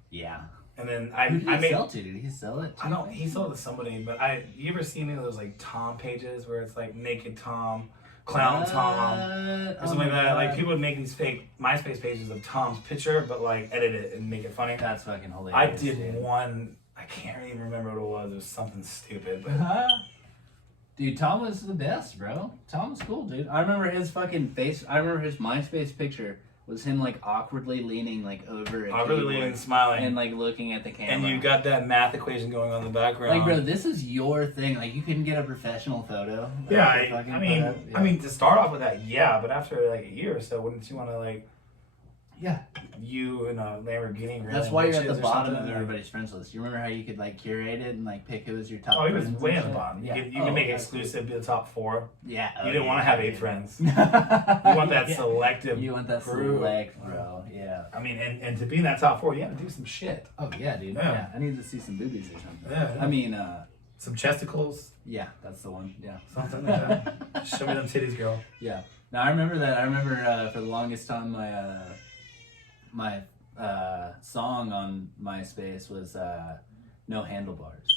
Yeah. And then Who did I he made. sell to? Did he sell it? To? I don't. He sold it to somebody, but you ever seen any of those like Tom pages where it's like naked Tom, clown Tom, or something like that? Like people would make these fake MySpace pages of Tom's picture, but like edit it and make it funny. That's fucking hilarious. I did dude. one. I can't even remember what it was. It was something stupid, but Dude, Tom was the best, bro. Tom was cool, dude. I remember his fucking face. I remember his MySpace picture was him like awkwardly leaning like over a I really keyboard leaning, smiling, and like looking at the camera. and you got that math equation going on in the background. like, bro, this is your thing. Like, you couldn't get a professional photo. Yeah, Like, fucking photo. I mean, to start off with that, yeah, but after like a year or so, wouldn't you want to like, yeah. you in a Lamborghini? That's why you're at the riches or bottom of something? everybody's friends list. You remember how you could like curate it and like pick who was your top? Oh, he was friends way and at the shit? bottom. Yeah. You can make it exclusive, be the top 4. Yeah. You didn't want to have 8 friends. You you want that selective. You want that group. select, bro. Yeah. I mean, and to be in that top 4, you have to do some shit. Oh yeah, dude. Yeah. Yeah. I need to see some boobies or something. Yeah. I mean, Some chesticles, yeah, that's the one. Yeah. something like that. Show me them titties, girl. Yeah. Now I remember that. I remember for the longest time my song on MySpace was No Handlebars.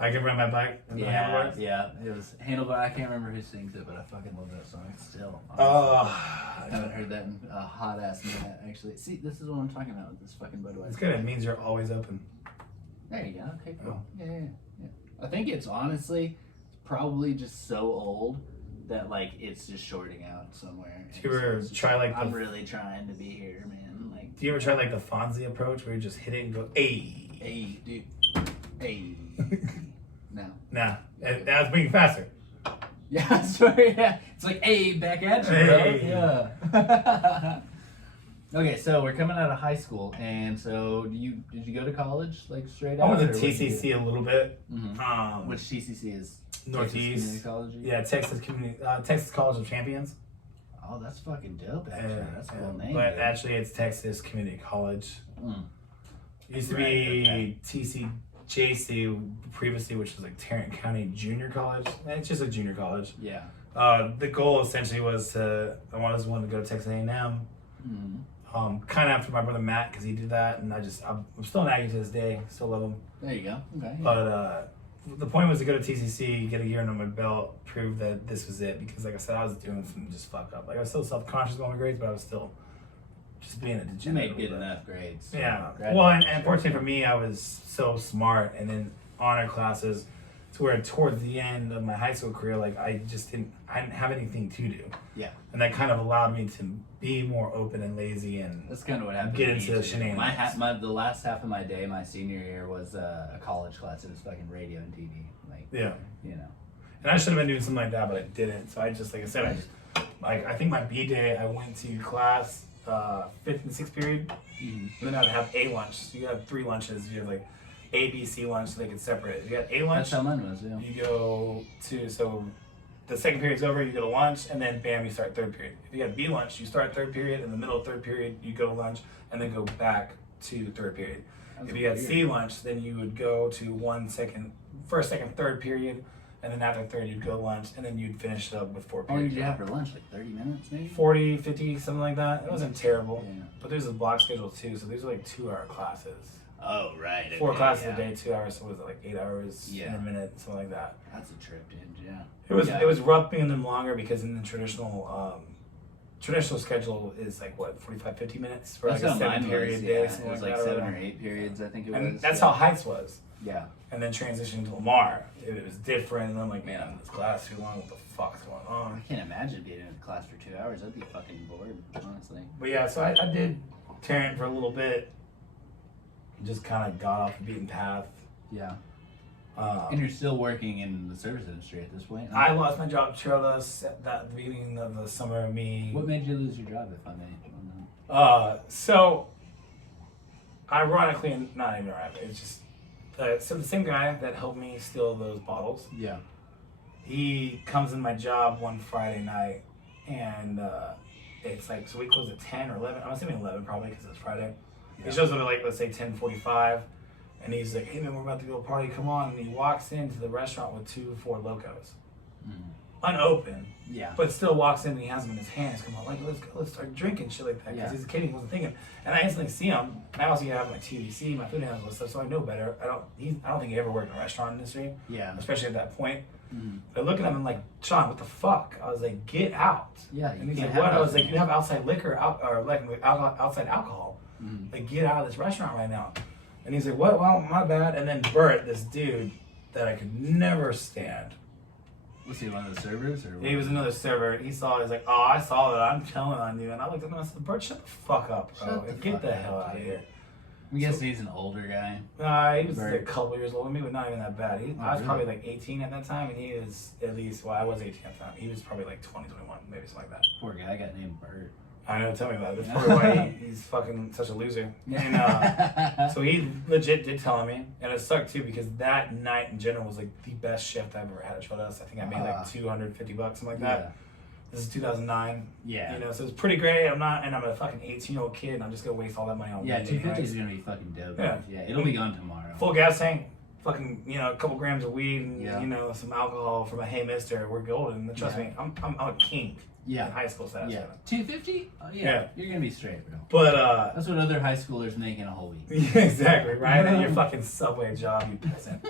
I can ride my bike. And the handlebars. Yeah. It was Handlebar. I can't remember who sings it, but I fucking love that song still. honestly. I haven't heard that in a hot ass minute, actually. See, this is what I'm talking about with this fucking Budweiser. It's good. It means you're always open. There you go. Okay, cool. Oh. Yeah. I think it's honestly probably just so old that like it's just shorting out somewhere. Do you ever It's just try, like, I'm the- really trying to be here, man. Like, Do you ever try like the Fonzie approach where you just hit it and go, "Hey"? hey, dude. Hey. No. Nah, now it's moving faster. Yeah, sorry. Yeah, it's like, hey, back at you, bro. Hey. Yeah. Okay, so we're coming out of high school, and so did you go to college like straight I out? went or to what did you TCC a little bit. do? Mhm. Which TCC is? Texas Northeast. Community College? Yeah, Texas College of Champions. Oh, that's fucking dope, actually. That's a cool name. But dude. actually, it's Texas Community College. Mm. It used to Right, be okay. TCJC previously, which was like Tarrant County Junior College. It's just a junior college. Yeah. The goal essentially was I wanted to go to Texas A&M. Mm. Kind of after my brother Matt, because he did that, and I'm still an Aggie to this day. Still love him. There you go. Okay. Yeah. But the point was to go to TCC, get a year under my belt, prove that this was it. Because like I said, I was doing some just fuck up. Like I was still self-conscious about my grades, but I was still just being a You degenerate. made good enough grades. Yeah. Graduate. Well, and fortunately for me, I was so smart, and in honor classes, to where towards the end of my high school career, like I didn't have anything to do. Yeah. And that kind of allowed me to be more open and lazy and That's kind of what happened. get to me, into the too. shenanigans. The last half of my day, my senior year, was a college class. It was fucking radio and TV. Like, yeah. you know. And I should have been doing something like that, but I didn't. So I just, like I said, I think my B day, I went to class 5th and 6th period. Mm-hmm. And then I'd have A lunch. So you have 3 lunches. You have like A, B, C lunch, so they could separate. You got A lunch. That's how mine was, yeah. You go to, so the second period's over, you go to lunch, and then bam, you start 3rd period. If you have B lunch, you start 3rd period. In the middle of 3rd period, you go to lunch, and then go back to 3rd period. That's If you had weird. C lunch, then you would go to first, second, 3rd period, and then after 3rd, you'd go to lunch, and then you'd finish it up with 4 How long periods. did you have for lunch? Like 30 minutes, maybe? 40, 50, something like that. It wasn't terrible. Yeah. But there's a block schedule too, so these are like 2-hour classes. Oh, right. 4 okay, classes yeah. a day, 2 hours, so was it like 8 hours Yeah. in a minute, something like that. That's a trip, dude. Yeah. It was rough being them longer because in the traditional schedule is like what 45, 50 minutes for That's like a how 7 mine period was, day, yeah. something It was like like that. 7 or 8 periods, I think it was. And that's yeah. how Heights was. Yeah. And then transitioning to Lamar, it was different. And I'm like, man, I'm in this class too long. What the fuck's going on? I can't imagine being in a class for 2 hours. I'd be fucking bored, honestly. But yeah, so I did Tarrant for a little bit. Just kind of got off the beaten path. Yeah. And you're still working in the service industry at this point? I lost my job at Trailers at the beginning of the summer of me. What made you lose your job, if I may? So ironically, not even ironically, it's just so the same guy that helped me steal those bottles, Yeah. he comes in my job one Friday night, and it's like, so we close at 10 or 11. I'm assuming 11 probably because it's Friday. Yeah. He shows up at like, let's say 10:45, and he's like, hey man, we're about to go party, come on. And he walks into the restaurant with 2 Four Locos, unopened, Yeah. but still walks in and he has them in his hands. Come on, like let's go, let's start drinking shit like that. Because Yeah. he's a kid, he wasn't thinking. And I instantly see him. And I also have my TVC, my food handles and stuff, so I know better. I don't think he ever worked in the restaurant industry, Yeah. especially at that point. Mhm. But looking at him, I'm like, Sean, what the fuck? I was like, get out. Yeah. You And he's can't like, have what? I was those like, you have outside liquor, or like outside alcohol. Mhm. Like, get out of this restaurant right now. And he's like, what? Well, my bad. And then Bert, this dude that I could never stand. Was he one of the servers? Or He was another server. He saw it. He's like, oh, I saw that. I'm telling on you. And I looked at him and I said, Bert, shut the fuck up, bro. Shut the And get fuck the up, hell out of dude. here. I'm guessing he's an older guy. He was Bert. like a couple years older than me, but not even that bad. Oh, I was really? probably like 18 at that time, and he was at least, well, I was 18 at the time. He was probably like 20, 21, maybe something like that. Poor guy got named Bert. I know, tell me about it. That's probably why he's fucking such a loser. And so he legit did tell me, and it sucked too because that night in general was like the best shift I've ever had at Shredus. I think I made like $250, something like that. This is 2009. Yeah. You know, so it's pretty great. I'm a fucking 18-year-old kid, and I'm just gonna waste all that money on Yeah, weed, 250 is right? gonna be fucking dope. Yeah. Yeah, it'll be gone tomorrow. Full gas tank, fucking, a couple grams of weed, and Yeah. some alcohol from a Hey Mister. We're golden. Trust me, I'm a king. Yeah. In high school status. Yeah. 250? Oh, yeah. Yeah. You're gonna be straight, bro. But That's what other high schoolers make in a whole week. yeah, exactly, right? And your fucking Subway job, you peasant.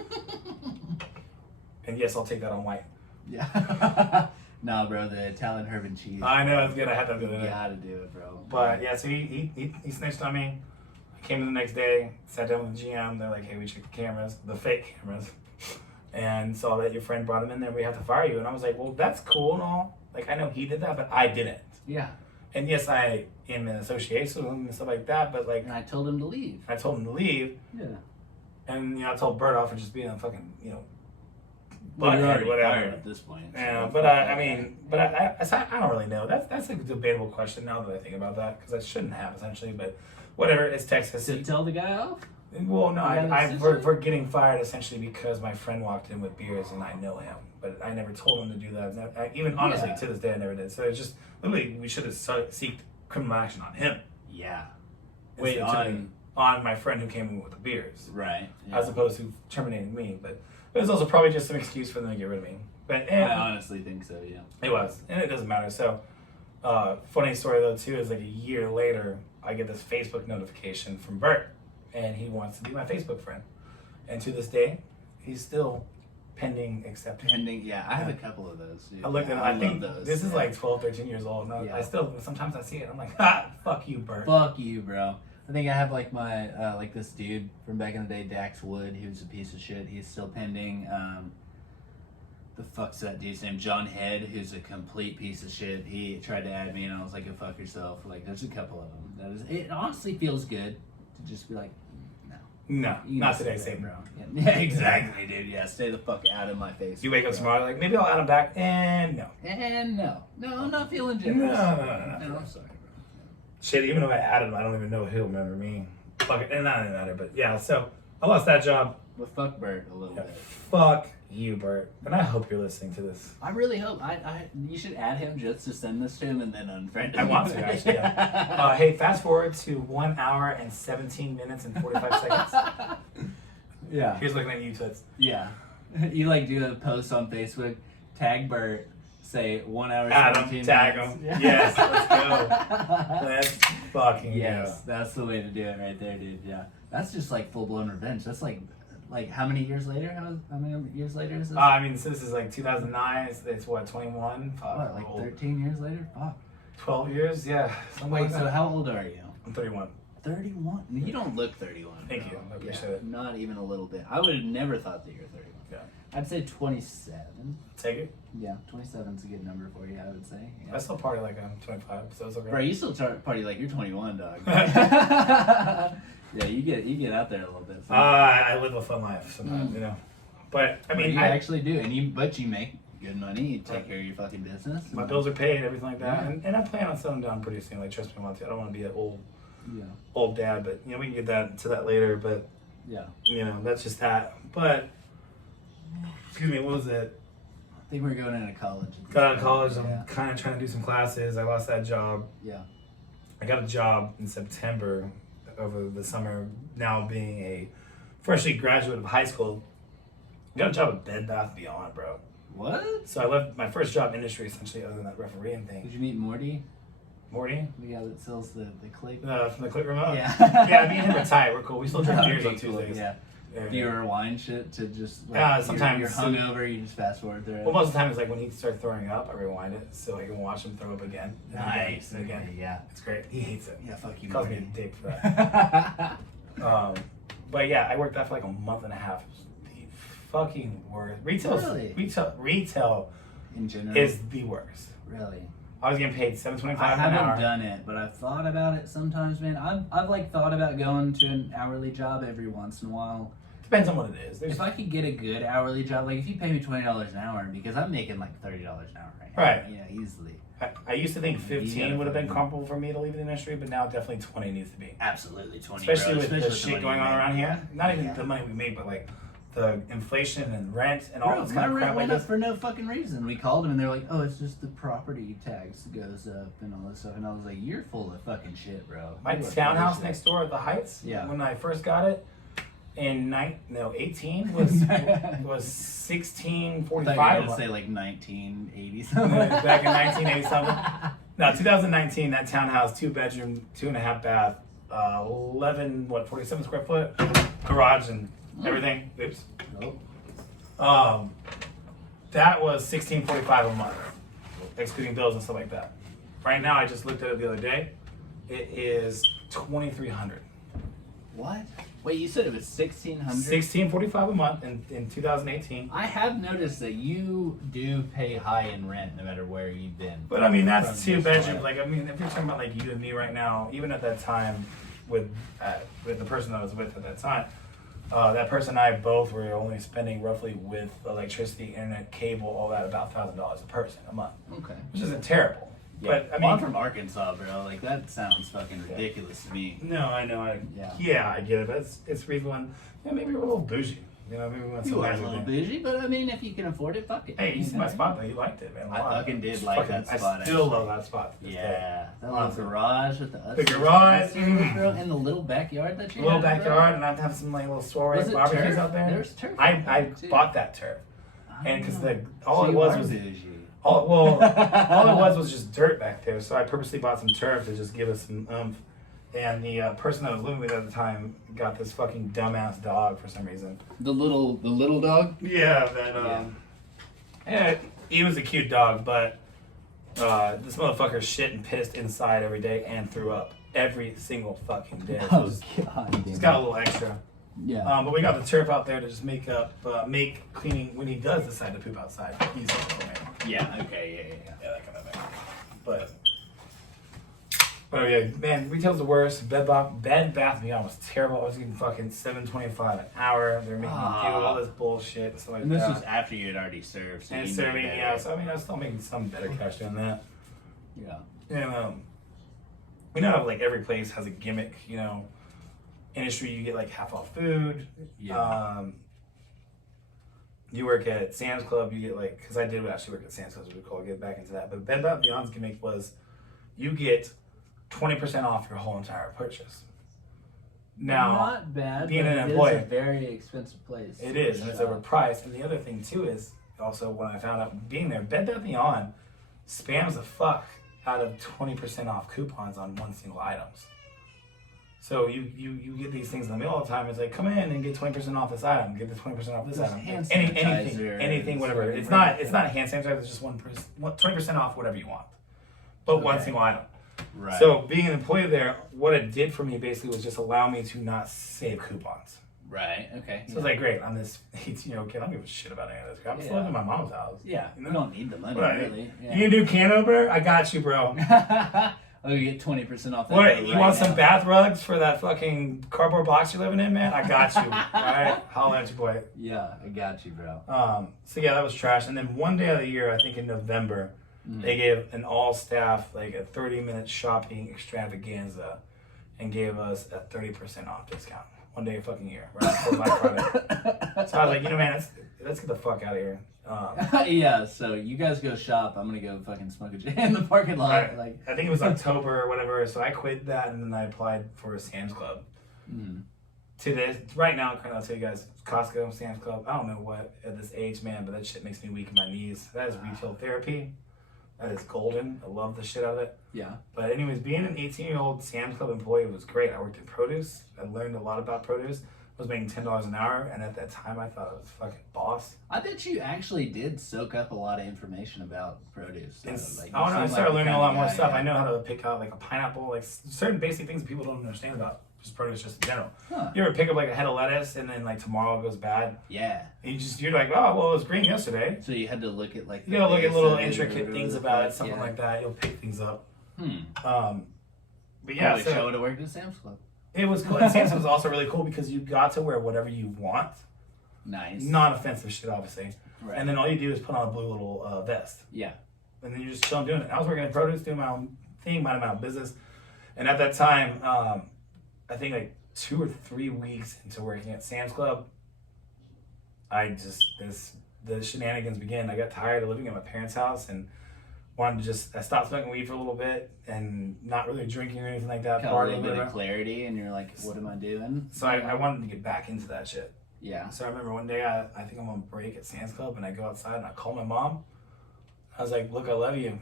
And yes, I'll take that on white. Yeah. Nah, bro, the Italian herb and cheese. I know it's good. I had to do You it. gotta do it, bro. But yeah, so he snitched on me. I came in the next day, sat down with the GM. They're like, hey, we checked the cameras, the fake cameras, and saw that your friend brought him in there. We have to fire you. And I was like, well, that's cool and all. Like, I know he did that, but I didn't. Yeah. And yes, I am in association with him and stuff like that, but like, And I told him to leave. I told him to leave. Yeah. And, I told Bert off for just being a fucking, Well, you're butthead, already whatever. fired at this point. Yeah, so but fuck I don't really know. That's a debatable question now that I think about that, because I shouldn't have, essentially, but whatever, it's Texas. So you tell the guy off? Well, no, Yeah, we're getting fired essentially because my friend walked in with beers and I know him, but I never told him to do that. Even honestly, to this day, I never did. So it's just literally we should have seeked criminal action on him. Yeah. Wait, on my friend who came in with the beers, right? Yeah. As opposed to terminating me. But it was also probably just an excuse for them to get rid of me. But I honestly think so. Yeah. It was, and it doesn't matter. So, funny story though too is like a year later, I get this Facebook notification from Bert. And he wants to be my Facebook friend. And to this day, he's still pending acceptance. Yeah. I have a couple of those. Dude. I looked at him, I think those. this is like 12, 13 years old. And I still, sometimes I see it, I'm like, ha, fuck you, Bert. Fuck you, bro. I think I have like my, like this dude from back in the day, Dax Wood, he was a piece of shit. He's still pending. The fuck's that dude's name? John Head, who's a complete piece of shit. He tried to add me and I was like, go fuck yourself. Like, there's a couple of them. It honestly feels good to just be like, no, not today, Satan. Bro. Yeah, exactly, dude. Yeah, stay the fuck out of my face. You wake up tomorrow, like, maybe I'll add him back, and no. No, I'm not feeling generous. No, I'm sorry, bro. Shit, even if I added him, I don't even know if he'll remember me. Fuck it, and that doesn't matter, but yeah, so I lost that job. But fuck Bert a little bit. Fuck you, Bert. And I hope you're listening to this. I really hope. You should add him just to send this to him and then unfriend him. I want to, actually. Yeah. Hey, fast forward to 1 hour and 17 minutes and 45 seconds. Yeah. Here's looking at you, Toots. Yeah. You like do a post on Facebook, tag Bert, say 1 hour, Adam, 17 tag minutes. him. Yeah. Yes, let's go. Let's fucking yes, go. that's the way to do it right there, dude. Yeah. That's just like full blown revenge. That's like how many years later? How many years later is this? I mean, so this is like 2009. It's what, 21? What, like 13 years later? Fuck. 12 years? Yeah. Wait, so how old are you? I'm 31. 31? You don't look 31. Thank bro. you. I appreciate it. Not even a little bit. I would have never thought that you're 31. Yeah. I'd say 27. Take it. Yeah, 27's a good number for you, I would say. Yeah. I still party like I'm 25, so it's okay. Bro, you still party like you're 21, dog. Yeah, you get out there a little bit. I live a fun life sometimes, you know. But I mean, you actually do, but you make good money. You take care of your fucking business. My bills are paid, everything like that, Yeah. and I plan on settling down pretty soon. Like, trust me, I want to. I don't want to be an old dad, but you know, we can get to that later. But yeah, you know, that's just that. But excuse me, what was it? I think we're going into college. Got out of college. I'm Yeah. kind of trying to do some classes. I lost that job. Yeah. I got a job in September over the summer. Now being a freshly graduate of high school, I got a job at Bed Bath Beyond, bro. What? So I left my first job industry essentially, other than that refereeing Did thing. you meet Morty? Morty, The guy that sells the click? from the Click Remote. Yeah. Yeah, me and him are tight. We're cool. We still drink beers on Okay, cool, Tuesdays. Yeah. Do you rewind shit to just sometimes. you're hungover, you just fast forward through it? Well, most of the time it's like when he starts throwing up, I rewind it so I can watch him throw up again. And Nice. Again, and again. Yeah. It's great. He hates it. Yeah, fuck you, He calls me Morty. a dick for that. But yeah, I worked that for like a month and a half. It was the fucking worst. Really? Retail In general? is the worst. Really? I was getting paid $7.25 I an haven't hour. done it, but I've thought about it sometimes, man. I've like thought about going to an hourly job every once in a while. Depends on what it is. If I could get a good hourly job, like if you pay me $20 an hour, because I'm making like $30 an hour right now. Right. Yeah, easily. I used to think You 15 gotta would have been fucking- comfortable for me to leave the industry, but now definitely 20 needs to be. Absolutely 20. Especially bro. with the Especially shit money going you on make. around here. Not even Yeah. the money we make, but like the inflation and rent and all Bro, this my kind of rent crap like went up this. for no fucking reason. We called them and they're like, "Oh, it's just the property tax goes up and all this stuff." And I was like, "You're full of fucking shit, bro." My You are townhouse bullshit. next door at the Heights, Yeah. when I first got it, in 18 was I 1645. thought you were gonna say like 1980 something. Back in 1980 something. No, 2019, that townhouse, 2-bedroom, 2.5 bath, 47 square foot, garage and everything. Oops. Oh. That was $16.45 a month, excluding bills and stuff like that. Right now, I just looked at it the other day. It is $2,300. What? Wait, you said it was 1,600? $16.45 a month in 2018. I have noticed that you do pay high in rent no matter where you've been. But I mean, that's From 2 this bedrooms. point. Like, I mean, if you're talking about like you and me right now, even at that time with the person I was with at that time, that person and I both were only spending roughly with electricity, internet, cable, all that, about $1,000 a person a month, Okay. which isn't terrible. Yeah. But, I Well, I'm mean- from Arkansas, bro. Like, that sounds fucking ridiculous to me. No, I know. Yeah. Yeah, I get it. But it's reasonable. And, maybe we're a little bougie. Maybe we want some You are a nicer little thing. bougie, but I mean, if you can afford it, fuck it. Hey, you see my spot though. You liked it, man. A I lot. fucking did It's like that spot, I still actually. love that spot. to this day. Yeah, that little Honestly. garage with the The garage, bro, and the little backyard that you Little had, bro. backyard, and I'd have some like little soiree Was it barbecues turf? out there. There's turf. I out there, too. bought that turf, and because all So it you was are was bougie. all it was just dirt back there. So I purposely bought some turf to just give us some oomph. And the person that was living with at the time got this fucking dumbass dog for some reason. The little dog. Yeah, that yeah, he was a cute dog, but this motherfucker shit and pissed inside every day and threw up every single fucking day. So Oh it's god. just got a little extra. Yeah. But we got the turf out there to just make cleaning when he does decide to poop outside. He's a little man. Yeah. Okay. Yeah. Yeah, that kind of thing. But yeah, man, retail's the worst. Bed Bath & Beyond was terrible. I was getting fucking $7.25 an hour. They're making me do all this bullshit and stuff like And this that. was after you had already served. So And you serving, knew yeah. better. So I mean, I was still making some better cash doing that. Yeah. And you know, like every place has a gimmick. Industry, you get like half off food. Yeah. You work at Sam's Club, you get like, because I did actually work at Sam's Club, as we call it, get back into that. But Bed Bath & Beyond's gimmick was, you get 20% off your whole entire purchase. Now, not bad. being but an it is employee- a very expensive place. it is, and it's overpriced. And the other thing too is also when I found out being there, Bed Bath & Beyond spams the fuck out of 20% off coupons on one single items. So you get these things in the mail all the time. It's like, come in and get 20% off this item. Get the 20% off this There's item. hand Anything, sanitizer, whatever. fucking It's not everything. hand sanitizer. It's just 20% off whatever you want, but one Okay. single item. Right. So being an employee there, what it did for me basically was just allow me to not save coupons. Right. Okay. So it's like, great, I'm this 18-year-old kid. I don't give a shit about any of this crap. I'm still Yeah. living in my mom's house. Yeah. You You don't need the money What, really. You need a new can opener? I got you, bro. Oh, you get 20% off. That What? right You want some now. bath rugs for that fucking cardboard box you're living in, man? I got you. All right, holla at your boy. Yeah, I got you, bro. So yeah, that was trash. And then one day of the year, I think in November, they gave an all staff like a 30-minute shopping extravaganza, and gave us a 30% off discount. One day a fucking year, right before Black Friday. So I was like, man, let's get the fuck out of here. Yeah. So you guys go shop. I'm gonna go fucking smoke a J in the parking lot. Right. Like. I think it was October or whatever. So I quit that, and then I applied for a Sam's Club. To this right now, I'll tell you guys, Costco, Sam's Club. I don't know what at this age, man, but that shit makes me weak in my knees. That is retail therapy. That is golden. I love the shit out of it. Yeah. But anyways, being an 18-year-old Sam's Club employee was great. I worked in produce. I learned a lot about produce. I was making $10 an hour, and at that time, I thought I was fucking boss. I bet you actually did soak up a lot of information about produce. So, like, you I seem started the learning kind a lot of more guy, stuff. yeah. I know how to pick out like a pineapple, like certain basic things people don't understand about just produce, just in general. Huh. You ever pick up like a head of lettuce, and then like tomorrow it goes bad? Yeah. And you're like, oh, well, it was green yesterday. So you had to look at like. You gotta look at little base of it intricate or things whatever, about it, something yeah. like that. You'll pick things up. Hmm. But yeah, Probably show so it to work at Sam's Club. it was cool. And Sam's was also really cool because you got to wear whatever you want. Nice. Non-offensive shit, obviously. Right. And then all you do is put on a blue little vest. Yeah. And then you're just chilling doing it. I was working in produce, doing my own thing, minding my own business. And at that time, I think like 2 or 3 weeks into working at Sam's Club, the shenanigans began. I got tired of living at my parents' house and wanted to I stopped smoking weed for a little bit and not really drinking or anything like that. Got a little partying, bit whatever. of clarity, and you're like, "What am I doing?" So I wanted to get back into that shit. Yeah. So I remember one day I think I'm on break at Sam's Club and I go outside and I call my mom. I was like, look, I love you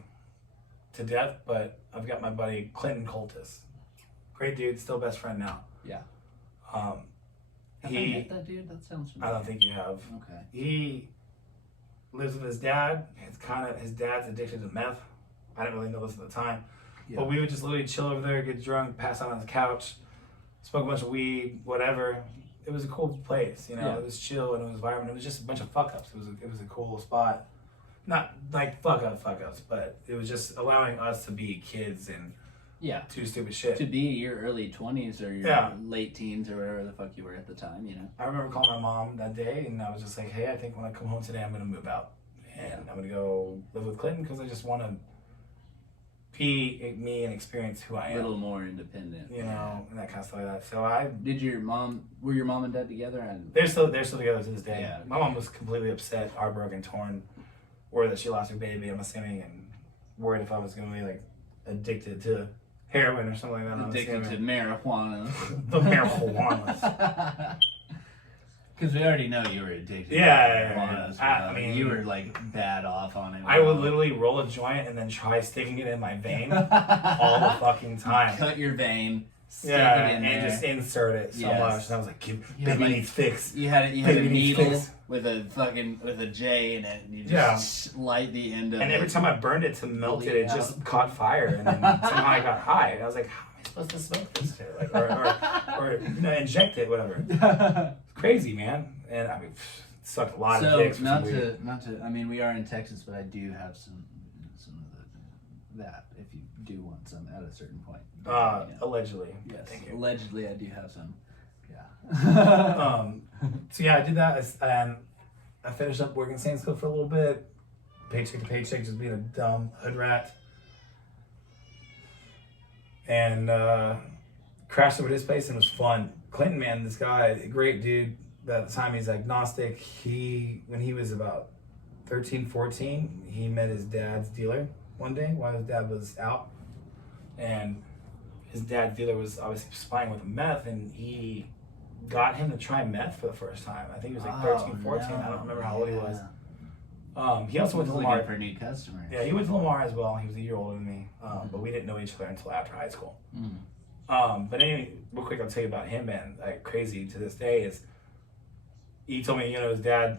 to death, but I've got my buddy Clinton Coltis. Great dude, still best friend now. Yeah. Have I met that dude? That sounds I familiar. don't think you have. Okay. He lives with his dad. His dad's addicted to meth. I didn't really know this at the time. Yeah. But we would just literally chill over there, get drunk, pass out on the couch, smoke a bunch of weed, whatever. It was a cool place, you know. Yeah. It was chill and it was vibrant. It was just a bunch of fuck ups. It was a cool spot. Not like fuck ups, but it was just allowing us to be kids and Yeah. do stupid shit. To be your early 20s or your Yeah. late teens or whatever the fuck you were at the time, you know. I remember calling my mom that day and I was just like, hey, I think when I come home today, I'm going to move out. And I'm going to go live with Clinton because I just want to be me and experience who I A am. little more independent. You know, and that kind of stuff like that. So were your mom and dad together? And they're still together to this day. Yeah. My mom was completely upset, heartbroken, torn, worried that she lost her baby, I'm assuming, and worried if I was going to be like addicted to heroin or something like that. I'm addicted to assuming. marijuana. The marijuana. Because we already know you were addicted Yeah, to marijuana. I mean, you were like bad off on it. I would literally roll a joint and then try sticking it in my vein all the fucking time. Cut your vein, stick Yeah, it in and there. just insert it so Yes. much. And I was like, You baby had, like, needs fix. You had a Baby needs needle fix. with a J in it, and you just light the end of it. And every time I burned it to melt it, Bleed it just out. caught fire, and then somehow I got high. And I was like, how am I supposed to smoke this shit? Like, or inject it, whatever. It's crazy, man. And I mean, sucked a lot of dicks. For not some weed. to. I mean, we are in Texas, but I do have some of that. If you do want some at a certain point. Allegedly. Yes. Thank you. Allegedly, I do have some. Yeah. So yeah, I did that, and I finished up working Saints School for a little bit, paycheck to paycheck, just being a dumb hood rat, and crashed over to his place, and it was fun. Clinton, man, this guy, great dude. At the time, he's agnostic. When he was about 13, 14, he met his dad's dealer one day while his dad was out, and his dad's dealer was obviously spying with meth, and he got him to try meth for the first time. I think he was like 13, 14. I don't remember how old he was. He also went to looking Lamar. for new customers. Yeah, he went to Lamar as well. He was a year older than me, but we didn't know each other until after high school. But anyway, real quick, I'll tell you about him, man. Like, crazy to this day is, he told me, his dad's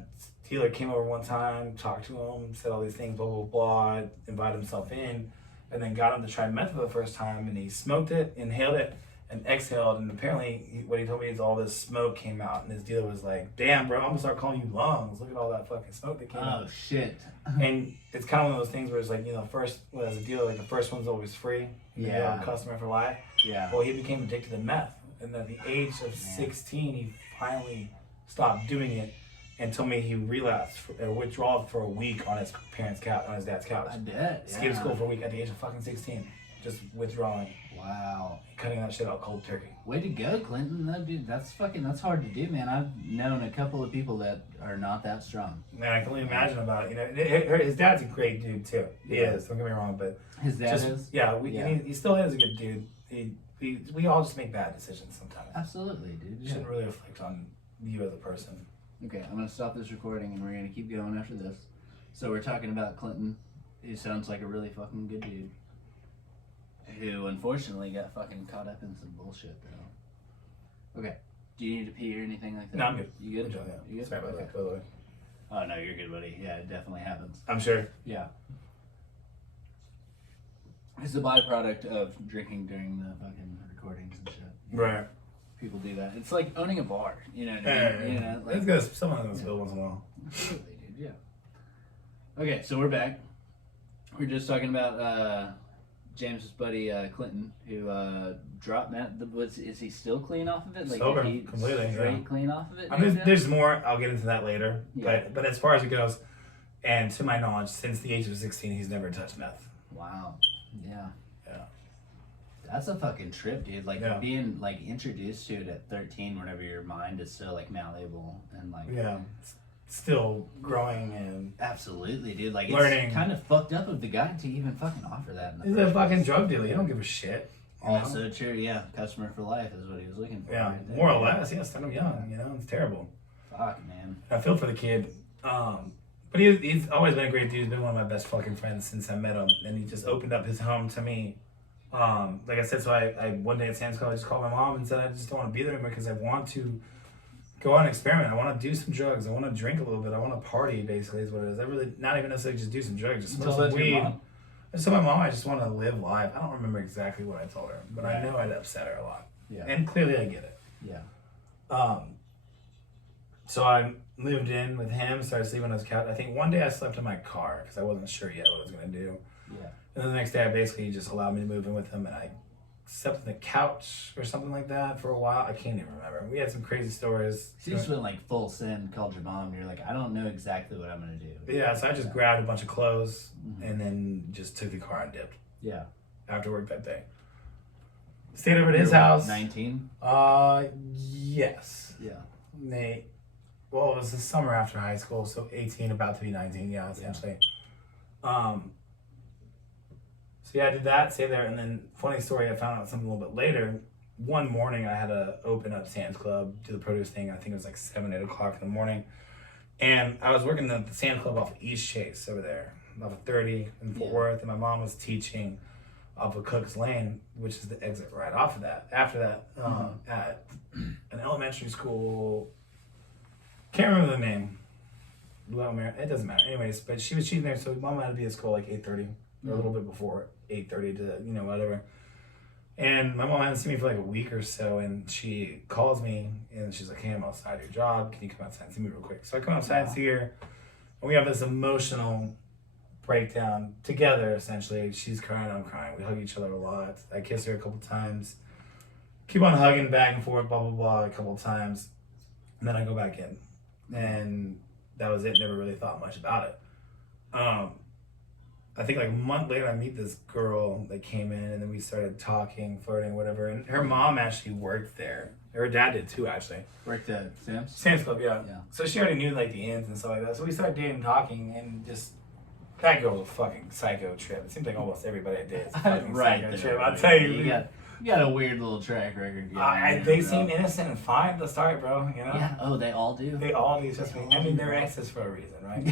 dealer came over one time, talked to him, said all these things, blah, blah, blah, invited himself in, and then got him to try meth for the first time, and he smoked it, inhaled it, and exhaled, and apparently what he told me is all this smoke came out, and his dealer was like, damn, bro, I'm gonna start calling you lungs. Look at all that fucking smoke that came out. Oh shit. And it's kind of one of those things where it's like, first, as a dealer, like the first one's always free. You have a customer for life. Yeah. Well, he became addicted to meth, and at the age of 16, he finally stopped doing it, and told me he relapsed or withdrawal for a week on his parents' couch, on his dad's couch. I bet. Skipped school for a week at the age of fucking 16, just withdrawing, Wow. cutting that shit out cold turkey. Way to go, Clinton. That's hard to do, man. I've known a couple of people that are not that strong. Man, I can only imagine about it. His dad's a great dude too. He is. Don't get me wrong, but His dad is? yeah, he still is a good dude. We all just make bad decisions sometimes. Absolutely, dude. It Yeah. shouldn't really reflect on you as a person. Okay, I'm gonna stop this recording and we're gonna keep going after this. So we're talking about Clinton. He sounds like a really fucking good dude. Who unfortunately got fucking caught up in some bullshit though. Okay. Do you need to pee or anything like that? No, I'm good. You good? Yeah. You good? Sorry about Okay. that, by the way. Oh no, you're good, buddy. Yeah, it definitely happens. I'm sure. Yeah. It's a byproduct of drinking during the fucking recordings and shit. Right. People do that. It's like owning a bar. You know what I Yeah, mean? You know, like, it's good. Someone's gonna spill once in a while. absolutely, dude. Yeah. Okay, so we're back. We're just talking about James's buddy Clinton, who dropped meth. Is he still clean off of it? Like, Sober, did he completely, straight yeah. clean off of it? I mean, now? there's more. I'll get into that later. Yeah. But as far as it goes, and to my knowledge, since the age of 16, he's never touched meth. Wow. Yeah. Yeah. That's a fucking trip, dude. Like Yeah. being like introduced to it at 13, whenever your mind is still like malleable and like. Yeah. Still growing and Absolutely, dude. Like learning. it's kind of fucked up of the guy to even fucking offer that. In the he's first a fucking place. drug dealer. You don't give a shit. you know? Also true, yeah. Customer for life is what he was looking for. Yeah. right there. More or less. Yeah. Start him young. It's terrible. Fuck, man. I feel for the kid. But he's always been a great dude. He's been one of my best fucking friends since I met him. And he just opened up his home to me. Like I said, so I one day at Sam's Club, I just called my mom and said, I just don't want to be there anymore because I want to go on an experiment. I want to do some drugs. I want to drink a little bit. I want to party, basically, is what it is. I really, not even necessarily just do some drugs, just smoke some weed. I told my mom I just want to live life. I don't remember exactly what I told her, but I know I'd upset her a lot. Yeah. And clearly I get it. Yeah. So I moved in with him, started sleeping on his couch. I think one day I slept in my car because I wasn't sure yet what I was going to do. Yeah. And then the next day I basically just allowed me to move in with him, and I slept on the couch or something like that for a while. I can't even remember. We had some crazy stories. So you just went like full sin, called your mom, and you're like, I don't know exactly what I'm going to do. Yeah, so I just grabbed a bunch of clothes and then just took the car and dipped. Yeah. after work that day. Stayed over at his house. 19? Yes. Yeah. Well, it was the summer after high school, so 18, about to be 19, yeah, essentially. So yeah, I did that, stayed there, and then funny story, I found out something a little bit later. One morning I had to open up Sam's Club, do the produce thing. I think it was like 7, 8 o'clock in the morning. And I was working at the Sam's Club off of East Chase over there, off of 30 in Fort Worth, and my mom was teaching off of Cook's Lane, which is the exit right off of that. After that, at an elementary school, can't remember the name. It doesn't matter. Anyways, but she was teaching there, so mom had to be at school like 8:30 or a little bit before 8:30 to whatever. And my mom hadn't seen me for like a week or so, and she calls me and she's like, "Hey, I'm outside your job. Can you come outside and see me real quick?" So I come outside and see her, and we have this emotional breakdown together. Essentially, she's crying, I'm crying. We hug each other a lot. I kiss her a couple times. Keep on hugging back and forth, blah blah blah, a couple times, and then I go back in, and that was it. Never really thought much about it. I think like a month later, I meet this girl that came in, and then we started talking, flirting, whatever. And her mom actually worked there. Her dad did too, actually. Worked at Sam's? Sam's Club, yeah. Yeah. So she already knew like the ins and stuff like that. So we started dating, talking, and just that girl was a fucking psycho trip. It seems like almost everybody I did is a fucking psycho trip. I'll tell you. You got a weird little track record. They seem innocent and fine at the start, bro. You know? Yeah. Oh, they all do. They all do. Just I mean, they're exes for a reason, right?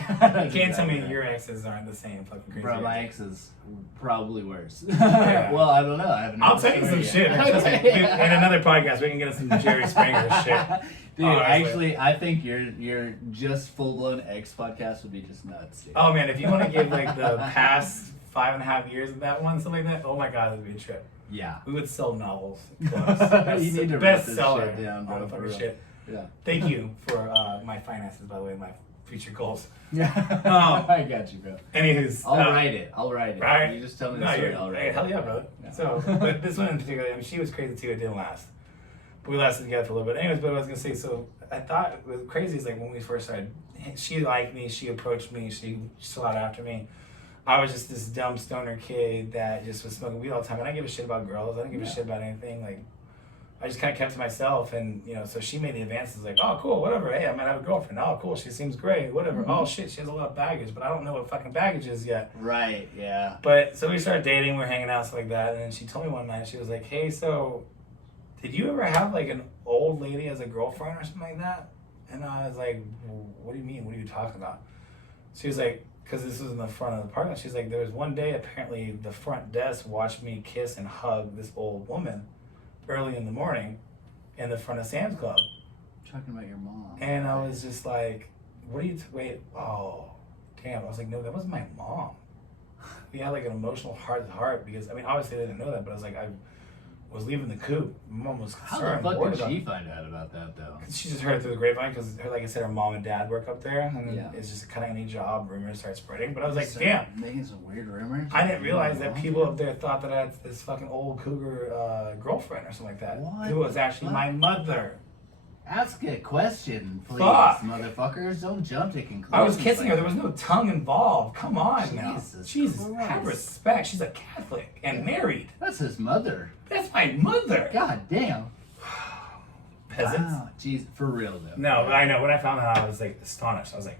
You can't tell me your exes aren't the same fucking crazy. Bro, my ex is probably worse. Yeah. Well, I don't know. I'll tell you some shit. Trust me. In another podcast, we can get into some Jerry Springer shit. Dude, actually, I think your just full blown ex podcast would be just nuts. Dude. Oh man, if you want to give like the past 5.5 years of that one, something like that, oh my god, that'd be a trip. Yeah. We would sell novels. You need to write this shit down, bro, for real. Shit. Yeah. Thank you for my finances, by the way, my future goals. Yeah. I got you, bro. Anyways, I'll write it. Right? You just tell me the story. I'll write it. Hell yeah, brother. Yeah. So, but this one in particular, I mean, she was crazy too. It didn't last. But we lasted together for a little bit. Anyways, but what I was gonna say, so I thought it was crazy is like when we first started, she liked me, she approached me, she sought after me. I was just this dumb stoner kid that just was smoking weed all the time. And I didn't give a shit about girls. I didn't give a shit about anything. Like, I just kind of kept to myself. And, so she made the advances like, oh, cool, whatever. Hey, I might have a girlfriend. Oh, cool, she seems great, whatever. Mm-hmm. Oh, shit, she has a lot of baggage, but I don't know what fucking baggage is yet. Right, yeah. But, so we started dating, we're hanging out, stuff like that. And then she told me one night, she was like, hey, so did you ever have, like, an old lady as a girlfriend or something like that? And I was like, well, what do you mean? What are you talking about? She was like, because this was in the front of the parking lot. She's like, there was one day, apparently, the front desk watched me kiss and hug this old woman early in the morning in the front of Sam's Club. Talking about your mom. And I was just like, what are you, wait, oh, damn. I was like, no, that wasn't my mom. We had like an emotional heart to heart because, I mean, obviously they didn't know that, but I was like, I was leaving the coop. My mom was concerned. How the fuck did she find out about that, though? She just heard it through the grapevine because, like I said, her mom and dad work up there. And yeah. It's just kind of any job, rumors start spreading. But I was like, damn. Making some weird rumors? I didn't realize that people up there thought that I had this fucking old cougar girlfriend or something like that. What? Who was actually my mother. Ask a question, please, Fuck. motherfuckers. Don't jump to conclusions. I was kissing like her. There was no tongue involved. Come on now. Jesus, Christ. have respect. She's a Catholic and married. That's his mother. That's my mother. God damn. Peasants. Wow. Jeez, for real, though. No, I know. When I found out, I was like astonished. I was like,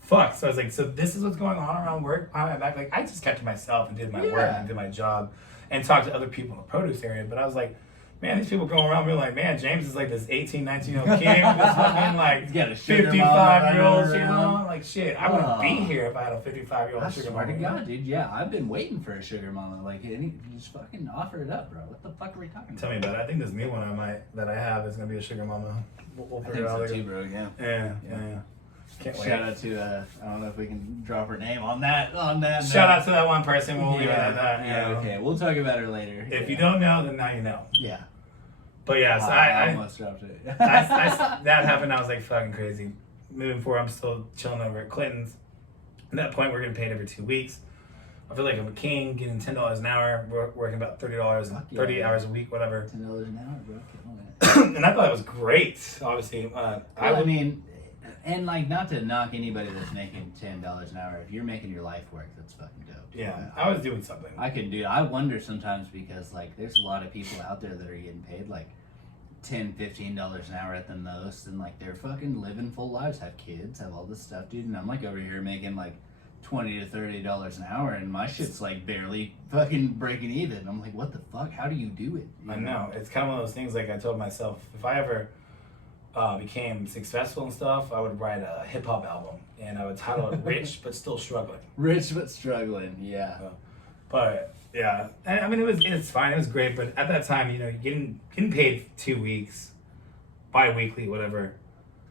fuck. So I was like, so this is what's going on around work behind my back. Like, I just kept to myself and did my work and did my job and talked to other people in the produce area. But I was like, man, these people going around being like, man, James is like this 18, 19-year-old kid with this fucking like 55-year-old shit on. Like, shit, I wouldn't be here if I had a 55-year-old sugar mama. I swear to God, dude, yeah, I've been waiting for a sugar mama. Like, just fucking offer it up, bro. What the fuck are we talking about? Tell me about it. I think this new one that I have is going to be a sugar mama. We'll figure it out later. Too, bro, yeah. Yeah. Can't wait. Shout out to, I don't know if we can drop her name on that. Shout out to that one person. We'll leave it at that. Yeah, okay. We'll talk about her later. If you don't know, then now you know. Yeah. But yeah, so I almost dropped it. that happened. I was like fucking crazy. Moving forward, I'm still chilling over at Clinton's. At that point, we're getting paid every 2 weeks. I feel like I'm a king, getting $10 an hour, working about $30, 30 hours a week, whatever. $10 an hour, bro. And I thought it was great. Obviously, I mean, And like, not to knock anybody that's making $10 an hour. If you're making your life work, that's fucking dope. Yeah, I was doing something. I could do. I wonder sometimes because like, there's a lot of people out there that are getting paid like $10-15 an hour at the most, and like they're fucking living full lives, have kids, have all this stuff, dude. And I'm like over here making like $20 to $30 an hour, and my shit's like barely fucking breaking even. I'm like, what the fuck? How do you do it? I know. It's kind of one of those things. Like I told myself, if I ever became successful and stuff, I would write a hip hop album, and I would title it "Rich but Still Struggling." Rich but struggling, yeah. But yeah, I mean, it's fine. It was great, but at that time, you know, getting paid 2 weeks, bi-weekly, whatever.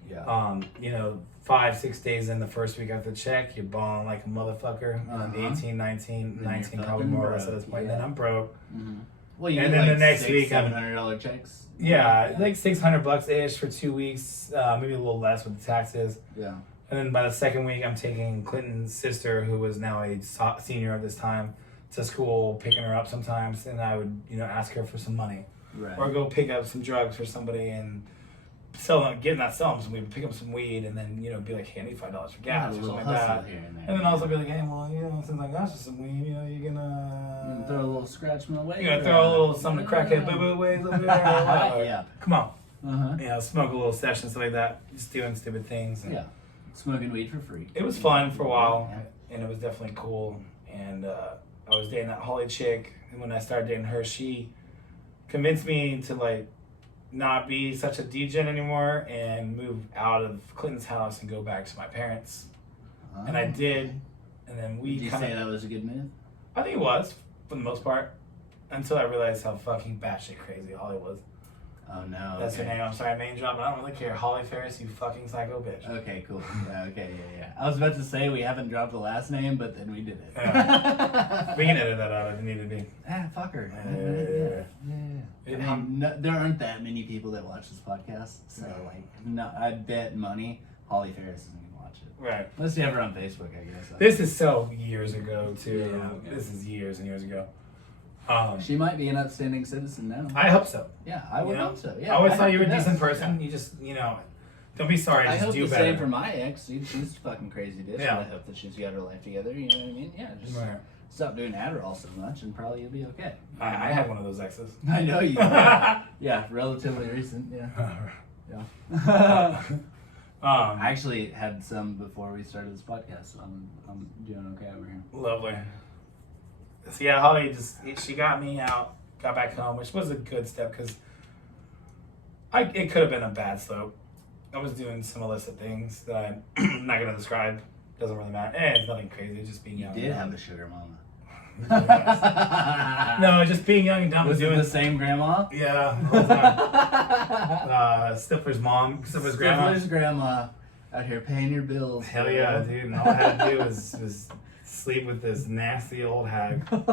Yeah. You know, 5-6 days in the first week after the check, you're balling like a motherfucker. 18, 19 probably more or less at this point. Yeah. Then I'm broke. Mm-hmm. Well, you And get then like the next week, $700 checks. Yeah, like $600 ish for 2 weeks, maybe a little less with the taxes. Yeah. And then by the second week, I'm taking Clinton's sister, who was now a senior at this time, to school, picking her up sometimes, and I would, you know, ask her for some money, Right. or go pick up some drugs for somebody and not sell them. So we would pick up some weed, and then, you know, be like, hey, I need $5 for gas or something like that. And then also be like, hey, well, you know, since I got you some weed, you know, you're gonna throw a little scratch my way. you know, throw a little something to crackhead boo-boo ways over there. Yeah. Come on. Uh-huh. You know, smoke a little session, stuff like that, just doing stupid things. And Yeah. Smoking weed for free. it was fun for a while, Yeah. and it was definitely cool. And I was dating that Holly chick, and when I started dating her, she convinced me to like not be such a degen anymore and move out of Clinton's house and go back to my parents. And I did, and then we Did you kind say of. that was a good move? I think it was for the most part, until I realized how fucking batshit crazy Holly was. Oh no. That's okay. her name. I'm sorry, main drop, but I don't really care. Holly Ferris, you fucking psycho bitch. Okay, cool. Yeah, okay, yeah. I was about to say we haven't dropped the last name, but then we did it. We can edit that out if it needed to be. Ah, fuck her. Yeah. I mean, no, there aren't that many people that watch this podcast, so like, no, I bet money Holly Ferris isn't gonna watch it. Right. Unless you have her on Facebook, I guess. This is so years ago too. Yeah, okay. This is years and years ago. She might be an upstanding citizen now. I hope so. Yeah, I would You know? hope so. I Yeah, always thought hope you were a to decent death. person. You just, you know, don't be sorry. I Just hope do the better. same for my ex. She's a fucking crazy bitch. Yeah. I hope that she's got her life together. You know what I mean? Yeah, just Right. stop doing Adderall so much, and probably you'll be okay. I had one of those exes. I know you. Yeah, relatively recent. Yeah. Yeah. I actually had some before we started this podcast, so I'm doing okay over here. Lovely. So yeah, Holly she got me out, got back home, which was a good step because it could have been a bad slope. I was doing some illicit things that I'm not gonna describe. Doesn't really matter. It's nothing crazy. Just being You young. did and have dumb. a sugar mama. No, just being young and dumb. Was it doing the same grandma? Yeah. The whole time. Stifler's mom, Stifler's grandma. Stifler's grandma out here paying your bills. Hell bro. yeah, dude. And all I had to do was sleep with this nasty old hag in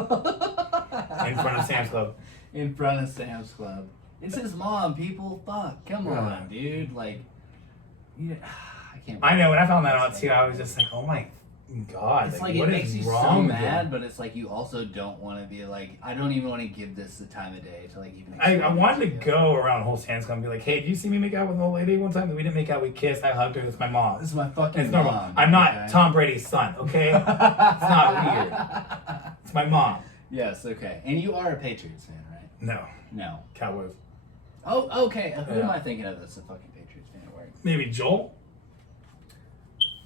front of Sam's Club. In front of Sam's Club. It's his mom, people. Fuck. Come Yeah. on, dude. Like, yeah, I can't. I know, when I found that out too, I was just like, oh my god. It's like what it is makes you wrong so with mad, you? but it's like you also don't want to be like, I don't even want to give this the time of day to like even. I wanted to experience it. go around whole Sam's Club and be like, hey, did you see me make out with an old lady one time? We didn't make out, we kissed, I hugged her, it's my mom. This is my fucking It's normal. mom. I'm not okay? Tom Brady's son, okay? It's not weird. It's my mom. Yes, okay. And you are a Patriots fan, right? No. No. Cowboys. Oh, okay. Who am Yeah. I thinking of that's a fucking Patriots fan at work? Maybe Joel?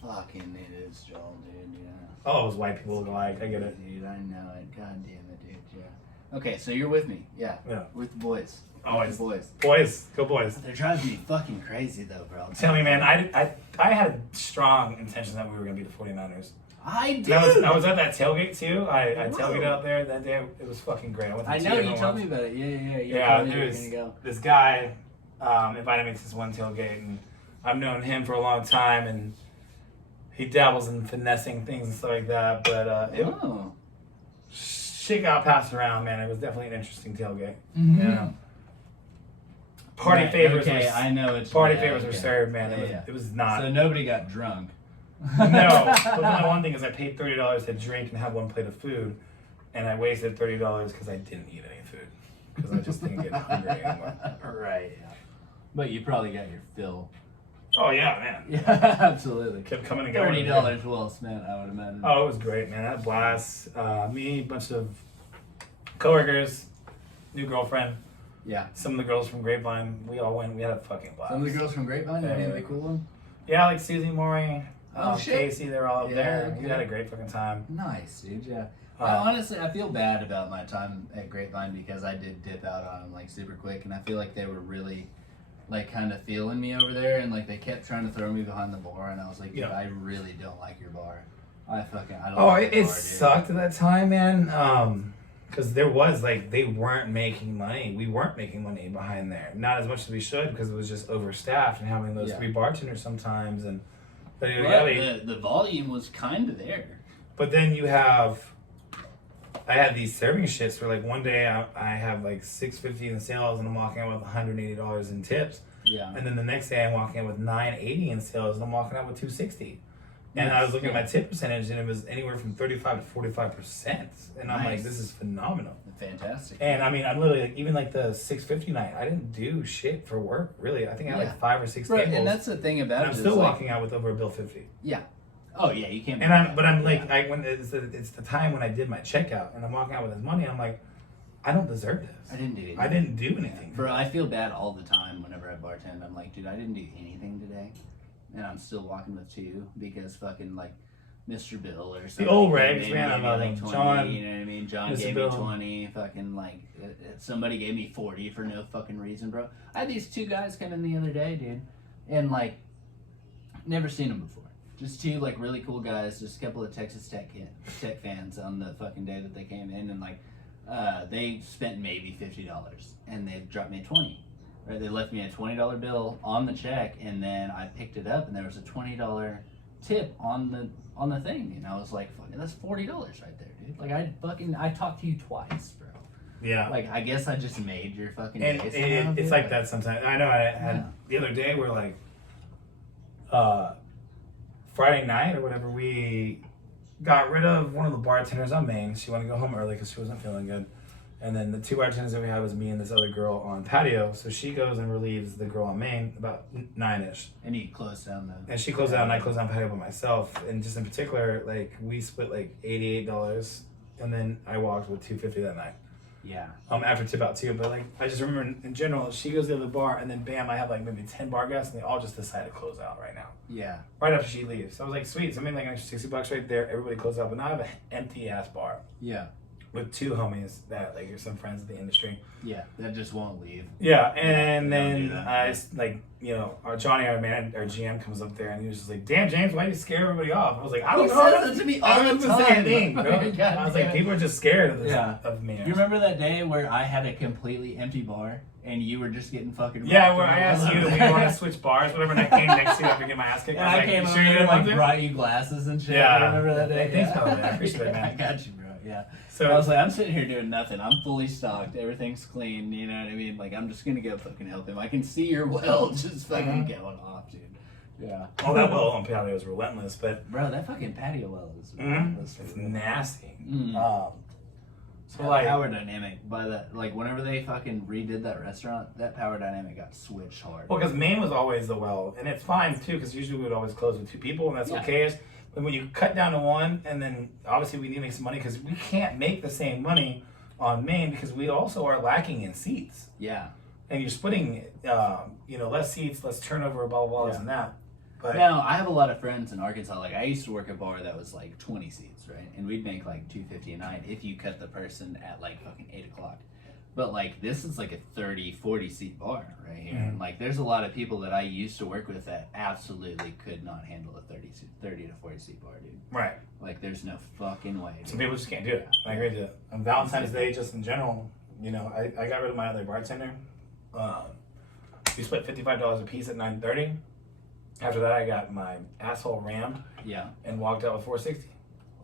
Fucking it is Joel, dude, yeah. Oh, it was white people look alike. I get it. Dude, I know it. God damn it, dude, yeah. Okay, so you're with me. Yeah. Yeah. With the boys. Always. With the boys. Boys, go boys. They're driving me fucking crazy though, bro. Tell me, man, I had a strong intention that we were going to be the 49ers. I did. I was at that tailgate too. I Whoa. tailgated out there that day. It was fucking great. I went to I know, tea you home told once. me about it. Yeah. You Yeah, told me you were there's gonna go. this guy invited me to this one tailgate, and I've known him for a long time, and he dabbles in finessing things and stuff like that. But Oh. shit got passed around, man. It was definitely an interesting tailgate. Mhm. Yeah. Party Right, favors. Okay, were, I know it's party yeah, favors were okay. served, man. Yeah. It was not. So nobody got drunk. No, but the one thing is I paid $30 to drink and have one plate of food, and I wasted $30 because I didn't eat any food because I just didn't get hungry anymore. Right. Yeah. But you probably got your fill. Oh yeah, man. Yeah, absolutely. Kept coming and going. $30 well spent, I would imagine. Oh, it was great, man. That blast. Me, a bunch of coworkers, new girlfriend. Yeah. Some of the girls from Grapevine. We all went. We had a fucking blast. Some of the girls from Grapevine, Yeah. any of the cool ones? Yeah, like Susie, Maury, Oh, shit. Casey. They're all up Yeah, there. okay. We had a great fucking time. Nice, dude. Yeah. Uh, Honestly, I feel bad about my time at Grapevine because I did dip out on them like super quick, and I feel like they were really like kind of feeling me over there, and like they kept trying to throw me behind the bar, and I was like, dude, Yeah. I really don't like your bar. I don't. Oh, like it your bar, dude. sucked at that time, man. Because there was like they weren't making money. We weren't making money behind there, not as much as we should, because it was just overstaffed and having those Yeah. 3 bartenders sometimes, and but, The volume was kind of there. but then you have. I had these serving shits where like one day I have like $650 in sales and I'm walking out with $180 in tips, Yeah. and then the next day I'm walking out with $980 in sales and I'm walking out with $260. And I was looking at my tip percentage, and it was anywhere from 35 to 45%. And I'm like, Nice. this is phenomenal. Fantastic. And I mean, I'm literally like, even like the 650 night, I didn't do shit for work really. I think I had Yeah. like 5 or 6 Right, tables. and that's the thing about and it. I'm is, still like, walking out with over $1.50. Yeah. Oh yeah, you can't. And I'm yeah. like, when it's the time when I did my checkout, and I'm walking out with his money. And I'm like, I don't deserve this. I didn't do anything. I didn't do anything. Bro, I feel bad all the time whenever I bartend. I'm like, dude, I didn't do anything today, and I'm still walking with 2 because fucking like Mr. Bill or something. old regs, man, I love like them. 20, John, you know what I mean? John Mr. gave Bill. me 20. Fucking like somebody gave me 40 for no fucking reason, bro. I had these 2 guys come in the other day, dude, and like never seen them before. Just 2 like really cool guys. Just a couple of Texas Tech fans on the fucking day that they came in, and like they spent maybe $50, and they dropped me a 20. Right, they left me a $20 bill on the check, and then I picked it up, and there was a $20 tip on the thing, and I was like, "Fucking, that's $40 right there, dude." Like I talked to you twice, bro. Yeah. Like I guess I just made your fucking And day somehow, it's dude. like that sometimes. I know I had the other day where like Friday night or whatever, we got rid of one of the bartenders on Main. She wanted to go home early because she wasn't feeling good. And then the 2 bartenders that we had was me and this other girl on patio. So she goes and relieves the girl on Main about 9-ish. And you closed down the. And she closed out and I closed down patio by myself. And just in particular, like we split like $88, and then I walked with $250 that night. Yeah. After tip out too, but like I just remember in general, she goes to the other bar, and then bam, I have like maybe 10 bar guests, and they all just decide to close out right now. Yeah. Right after she leaves, so I was like, sweet. So I made like an extra $60 right there. Everybody closed out, but now I have an empty ass bar Yeah. with 2 homies that like are some friends of the industry. Yeah. That just won't leave. Yeah, and Yeah, don't do then that. like our Johnny, our GM, comes up there, and he was just like, "Damn, James, why do you scare everybody off?" I was like, "I don't He know." says it to me all the It's the same time. thing, bro. God I was like, damn it. people are just scared of this Yeah. of me. You remember that day where I had a completely empty bar and you were just getting fucking Yeah, rocked where I around? asked you, we want to switch bars, whatever, and I came next to you after getting my ass kicked. And I was I like, came you over sure you there didn't and want like to? brought you glasses and shit. Yeah. Remember that day? Thanks, man. I appreciate it, man. I got you, bro. Yeah. So I was like, I'm sitting here doing nothing. I'm fully stocked. Everything's clean. You know what I mean? Like, I'm just gonna go fucking help him. I can see your well just fucking going off, dude. Yeah. oh, that well on patio was relentless, but Bro, that fucking patio well is it's nasty. Mm. So That like, power dynamic by that, like whenever they fucking redid that restaurant, that power dynamic got switched hard. well, because Maine was always the well, and it's fine too, because usually we would always close with 2 people, and that's Yeah. okay. But when you cut down to 1, and then obviously we need to make some money because we can't make the same money on Maine because we also are lacking in seats, Yeah. and you're splitting, less seats, less turnover, blah blah blah, this Yeah. and that. But Now I have a lot of friends in Arkansas. Like I used to work a bar that was like 20 seats, right? And we'd make like $250 a night if you cut the person at like fucking 8 o'clock. But like this is like a 30, 40 seat bar right here. Mhm. And like there's a lot of people that I used to work with that absolutely could not handle a 30 to 40 seat bar, dude. right, Like there's no fucking way. some people just can't do it. I agree with you. On Valentine's Day, just in general, I got rid of my other bartender. We split $55 a piece at 9:30. After that, I got my asshole rammed Yeah. and walked out with $460.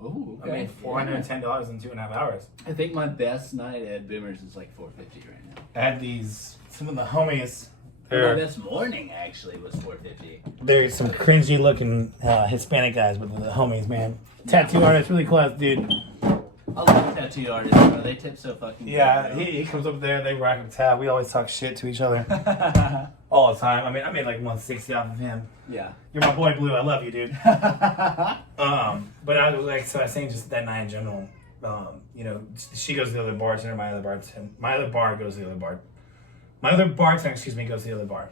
Oh, I made $410 in 2.5 hours. I think my best night at Boomers is like $450 right now. I had some of the homies. My best morning actually was $450. They're some cringy looking Hispanic guys, but the homies, man. Tattoo artist, really class, dude. I love tattoo artists, bro. They tip so fucking good, Yeah, bro. he comes up there, they rack up tab. We always talk shit to each other all the time. I mean, I made like 160 off of him. Yeah. You're my boy Blue. I love you, dude. But I was like, so I was saying just that night in general. You know, she goes to the other bartender. My other bar goes to the other bar. My other bartender, excuse me, goes to the other bar.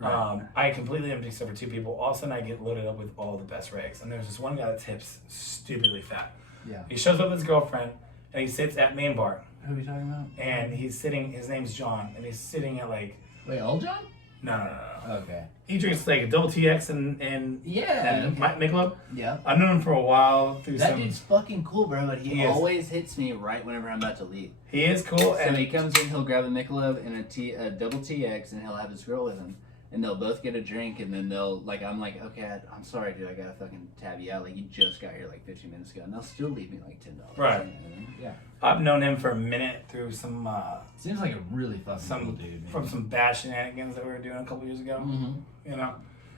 I completely empty except for 2 people. All of a sudden, I get loaded up with all the best regs. And there's this one guy that tips stupidly fat. Yeah. He shows up with his girlfriend, and he sits at main bar. Who are we talking about? And he's sitting, his name's John, and he's sitting at like... Wait, old John? No. Okay. He drinks like a double TX and Yeah. Michelob. Yeah. I've known him for a while through That some... dude's fucking cool, bro, but he He is. always hits me right whenever I'm about to leave. He is cool, So and he comes in, he'll grab a Michelob and a double TX, and he'll have his girl with him. And they'll both get a drink, and then they'll, like, I'm like, okay, I'm sorry, dude, I gotta fucking tab you out. Like, you just got here like 15 minutes ago, and they'll still leave me like $10. Right. You know what I mean? Yeah. I've known him for a minute through some Seems like a really fucking cool dude, man. from some bad shenanigans that we were doing a couple years ago. Mm-hmm. You know,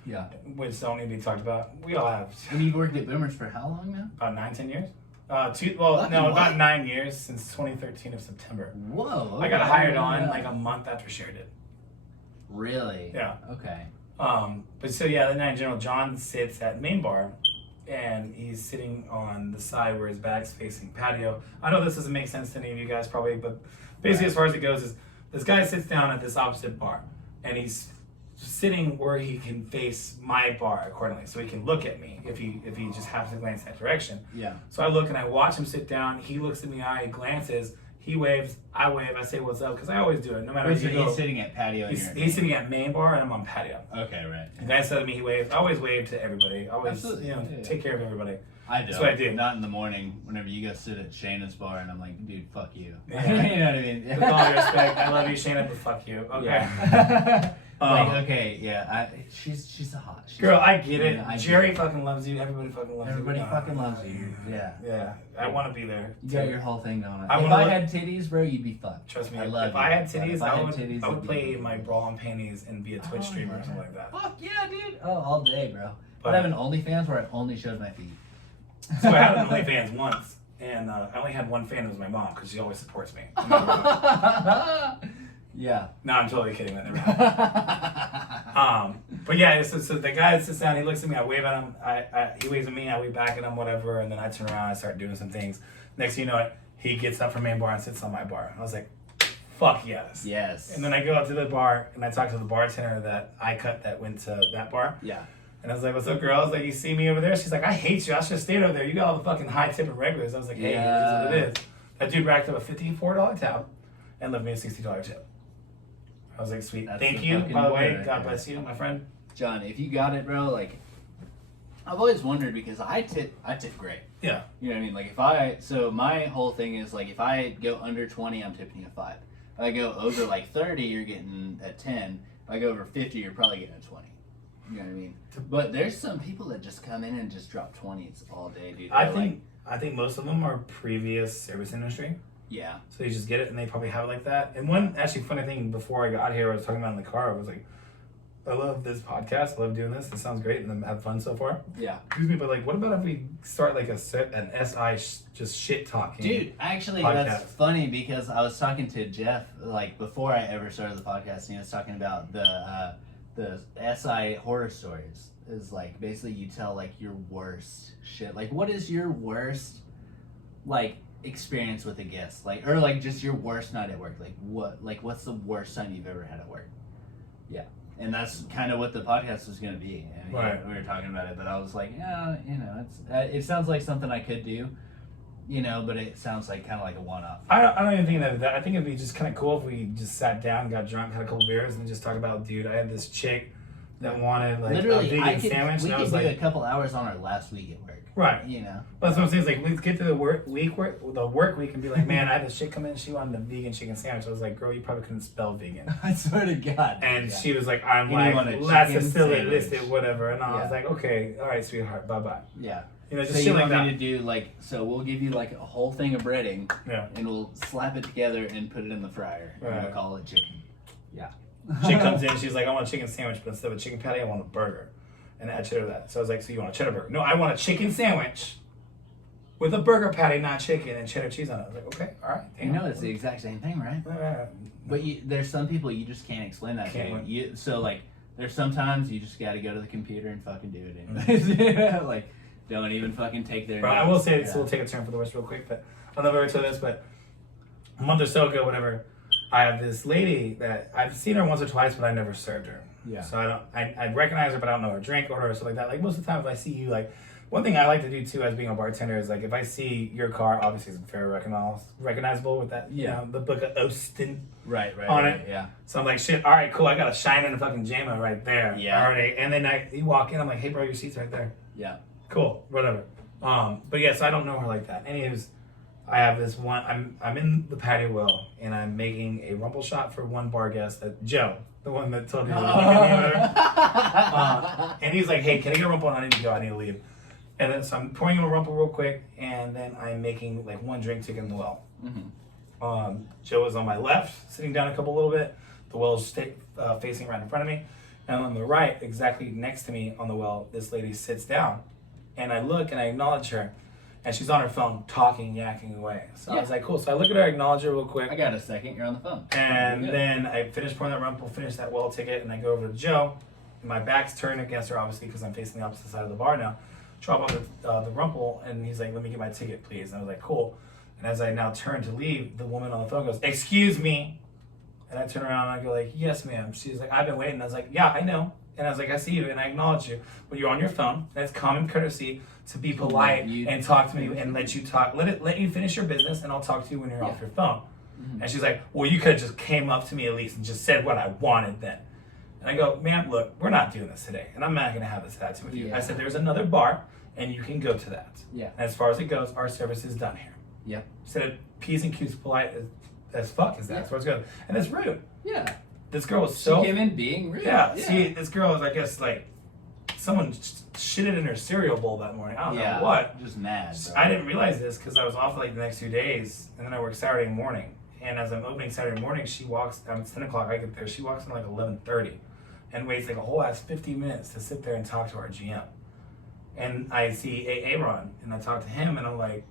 Yeah. which don't need to be talked about. We all have And you've worked at Boomers for how long now? about 9-10 years. Fucking what? about 9 years since 2013 of September. Whoa. I got okay. hired on like a month after Cher did. Really? Yeah. Okay. But so yeah, the night in general, John sits at main bar, and he's sitting on the side where his back's facing patio. I know this doesn't make sense to any of you guys probably, but basically as far as it goes is this guy sits down at this opposite bar, and he's sitting where he can face my bar accordingly, so he can look at me if he just happens to glance that direction. Yeah. So I look and I watch him sit down. He looks at me, I glances. He waves, I wave, I say what's up, because I always do it, no matter Wait, if so you go. he's sitting at patio and He's sitting at main bar, and I'm on patio. Okay, right. The guy said to me, he waves. I always wave to everybody. I always, Absolutely. you know, Yeah. take care of everybody. I do. That's what I do. Not in the morning. Whenever you go sit at Shannon's bar, and I'm like, dude, fuck you. Yeah. You know what I mean? With all due respect, I love you, Shannon, but fuck you. Okay. Yeah. Um, Like, okay, yeah. She's a hot. Girl, I get it. Yeah, I Jerry get it. fucking loves you. Everybody fucking loves Everybody you. fucking loves you. Yeah. Yeah, I want to be there. You got your whole thing going on. I If wanna I look- had titties, bro, you'd be fucked. Trust me. I love if you. I had But titties, if I had would, titties, I would it'd play be- my bra and panties and be a Twitch streamer or something like that. Fuck yeah, dude. Oh, all day, bro. But- I have an OnlyFans where I only showed my feet. So I had an OnlyFans once, and I only had one fan. It was my mom, because she always supports me. Yeah. No, I'm totally kidding. That never happened. But yeah, so the guy sits down, he looks at me, I wave at him, he waves at me, I wave back at him, whatever, and then I turn around, I start doing some things. Next thing you know it, he gets up from main bar and sits on my bar. I was like, fuck yes. Yes. And then I go out to the bar, and I talk to the bartender that I cut that went to that bar. Yeah. And I was like, what's up, girl? I was like, you see me over there? She's like, I hate you. I should have stayed over there. You got all the fucking high tipping regulars. I was like, hey, it is what it is. That dude racked up a $54 tab and left me a $60 tip. I was like, sweet. That's Thank the you, fucking by the boy way. right God there. bless you, my friend. John, if you got it, bro, like, I've always wondered because I tip great. Yeah. You know what I mean? Like, so my whole thing is, like, if I go under 20, I'm tipping a 5. If I go over, like, 30, you're getting a 10. If I go over 50, you're probably getting a 20. You know what I mean? But there's some people that just come in and just drop 20s all day, dude. I They're think most of them are previous service industry. yeah. So you just get it and they probably have it like that. And one actually funny thing before I got here, I was talking about in the car, I was like, I love this podcast. I love doing this. It sounds great and I've had fun so far. Yeah. Excuse me, but like, what about if we start like an SI just shit talking? Dude, actually, podcast. that's funny because I was talking to Jeff, like, before I ever started the podcast, and he was talking about the SI horror stories. Is like, basically you tell, like, your worst shit. Like, what is your worst, like, experience with a guest? Like, or, like, just your worst night at work? What's the worst time you've ever had at work? Yeah. And that's kind of what the podcast was going to be. And Right. we were talking about it, but I was like, yeah, you know, it sounds like something I could do, you know, but it sounds like kind of like a one-off. I don't even think that. I think it'd be just kind of cool if we just sat down, got drunk, had a couple beers, and just talk about, dude, I had this chick that wanted like a Literally, vegan sandwich, we and I could was do a like, couple hours on our last week at work. right. You know. Well, that's what I'm saying. Is like, let's get to the work week, and be like, man, I had this chick come in. She wanted a vegan chicken sandwich. I was like, girl, you probably couldn't spell vegan. I swear to God. And yeah. she was like, I'm You like, want a that's chicken still sandwich. listed, whatever. And I was Yeah. like, okay, all right, sweetheart, bye bye. Yeah. You know, just So shit you like want that. me to do like, so we'll give you like a whole thing of breading, Yeah. and we'll slap it together and put it in the fryer. And Right. we'll call it chicken. Yeah. Chick comes in, she's like, I want a chicken sandwich, but instead of a chicken patty, I want a burger. And add cheddar to that. So I was like, so you want a cheddar burger? No, I want a chicken sandwich with a burger patty, not chicken, and cheddar cheese on it. I was like, okay, all right. You know, it's the exact same thing, right? But there's some people you just can't explain that to. So like, there's sometimes you just got to go to the computer and fucking do it anyways. Like, don't even fucking take their. Bro, I will say this. We'll take a turn for the worst real quick, but I'll never tell this. But a month or so ago, whatever, I have this lady that I've seen her once or twice, but I never served her. Yeah. So I recognize her, but I don't know her drink order or stuff like that. Like most of the time, if I see you, like one thing I like to do too as being a bartender is like if I see your car, obviously it's very recognizable with that, you know, the book of Austin on it. Yeah. So I'm like, shit, all right, cool. I got a shine in a fucking JMO right there. Yeah. All right. And then you walk in, I'm like, hey, bro, your seat's right there. Yeah. Cool. Whatever. But yeah, so I don't know her like that. Anyways, I have this one. I'm in the patio well, and I'm making a rumple shot for one bar guest, Joe, the one that told me. And he's like, "Hey, can I get a rumple?" And I need to go. I need to leave. And then so I'm pouring him a rumple real quick, and then I'm making like one drink to get in the well. Mm-hmm. Joe is on my left, sitting down a little bit. The well is facing right in front of me, and on the right, exactly next to me on the well, this lady sits down, and I look and I acknowledge her. And she's on her phone talking, yakking away. So I was like, cool. So I look at her, acknowledge her real quick. I got a second. You're on the phone. And then I finish pouring that rumple, finish that well ticket, and I go over to Joe. And my back's turned against her, obviously, because I'm facing the opposite side of the bar now. Drop off the rumple, and he's like, let me get my ticket, please. And I was like, cool. And as I now turn to leave, the woman on the phone goes, excuse me. And I turn around and I go like, yes, ma'am. She's like, I've been waiting. I was like, yeah, I know. And I was like, I see you and I acknowledge you. But you're on your phone. That's common courtesy to be polite and talk to me and let you talk. Let you finish your business and I'll talk to you when you're off your phone. Mm-hmm. And she's like, well, you could have just came up to me at least and just said what I wanted then. And I go, ma'am, look, we're not doing this today. And I'm not going to have this attitude with you. Yeah. I said, there's another bar and you can go to that. Yeah. And as far as it goes, our service is done here. Yep. Instead of P's and Q's polite as fuck as that. That's where it's going. And it's rude. Yeah. This girl was so... She came in being rude. Yeah. See, this girl was, I guess, like, someone shitted in her cereal bowl that morning. I don't know what. Just mad. Bro. I didn't realize this because I was off like the next 2 days, and then I work Saturday morning. And as I'm opening Saturday morning, she walks. It's 10 o'clock. I get there. She walks in like 11:30, and waits like a whole ass 50 minutes to sit there and talk to our GM. And I see Aaron, and I talk to him, and I'm like,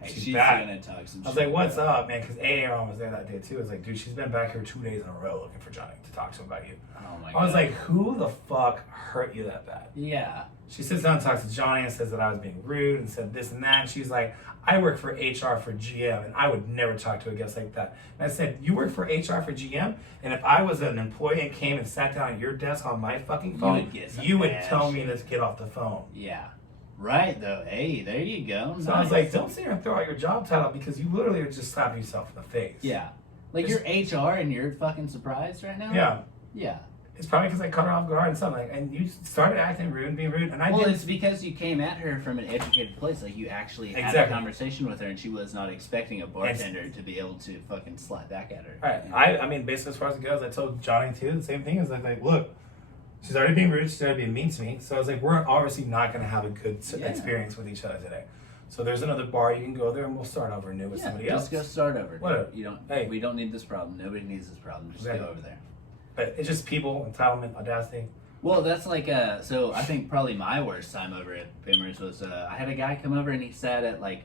hey, she's back. Gonna talk some I was shit, like, what's bro. up, man? Because Aaron was there that day too. I was like, dude, she's been back here 2 days in a row looking for Johnny to talk to him about you. Oh my I was God. like, who the fuck hurt you that bad? Yeah. She sits down and talks to Johnny and says that I was being rude and said this and that. And she's like, I work for HR for GM and I would never talk to a guest like that. And I said, you work for HR for GM? And if I was an employee and came and sat down at your desk on my fucking phone, you would tell me to get off the phone. Yeah. Right, though. Hey, there you go. So I was like, don't sit here and throw out your job title because you literally are just slapping yourself in the face. Yeah. Like, you're HR and you're fucking surprised right now? Yeah. Yeah. It's probably because I cut her off guard and something. Like, and you started acting rude and being rude. And Well, it's because you came at her from an educated place. Like, you actually had a conversation with her and she was not expecting a bartender to be able to fucking slap back at her. Right. I mean, basically, as far as it goes, I told Johnny, too, the same thing. Is like, look, she's already being rude. She's already being mean to me. So I was like, we're obviously not going to have a good experience with each other today. So there's another bar you can go there and we'll start over new with somebody else. Just go start over. Whatever. You don't. Hey. We don't need this problem. Nobody needs this problem. Just go over there. But it's just people, entitlement, audacity. Well, that's like so I think probably my worst time over at Bimmers was I had a guy come over and he sat at like,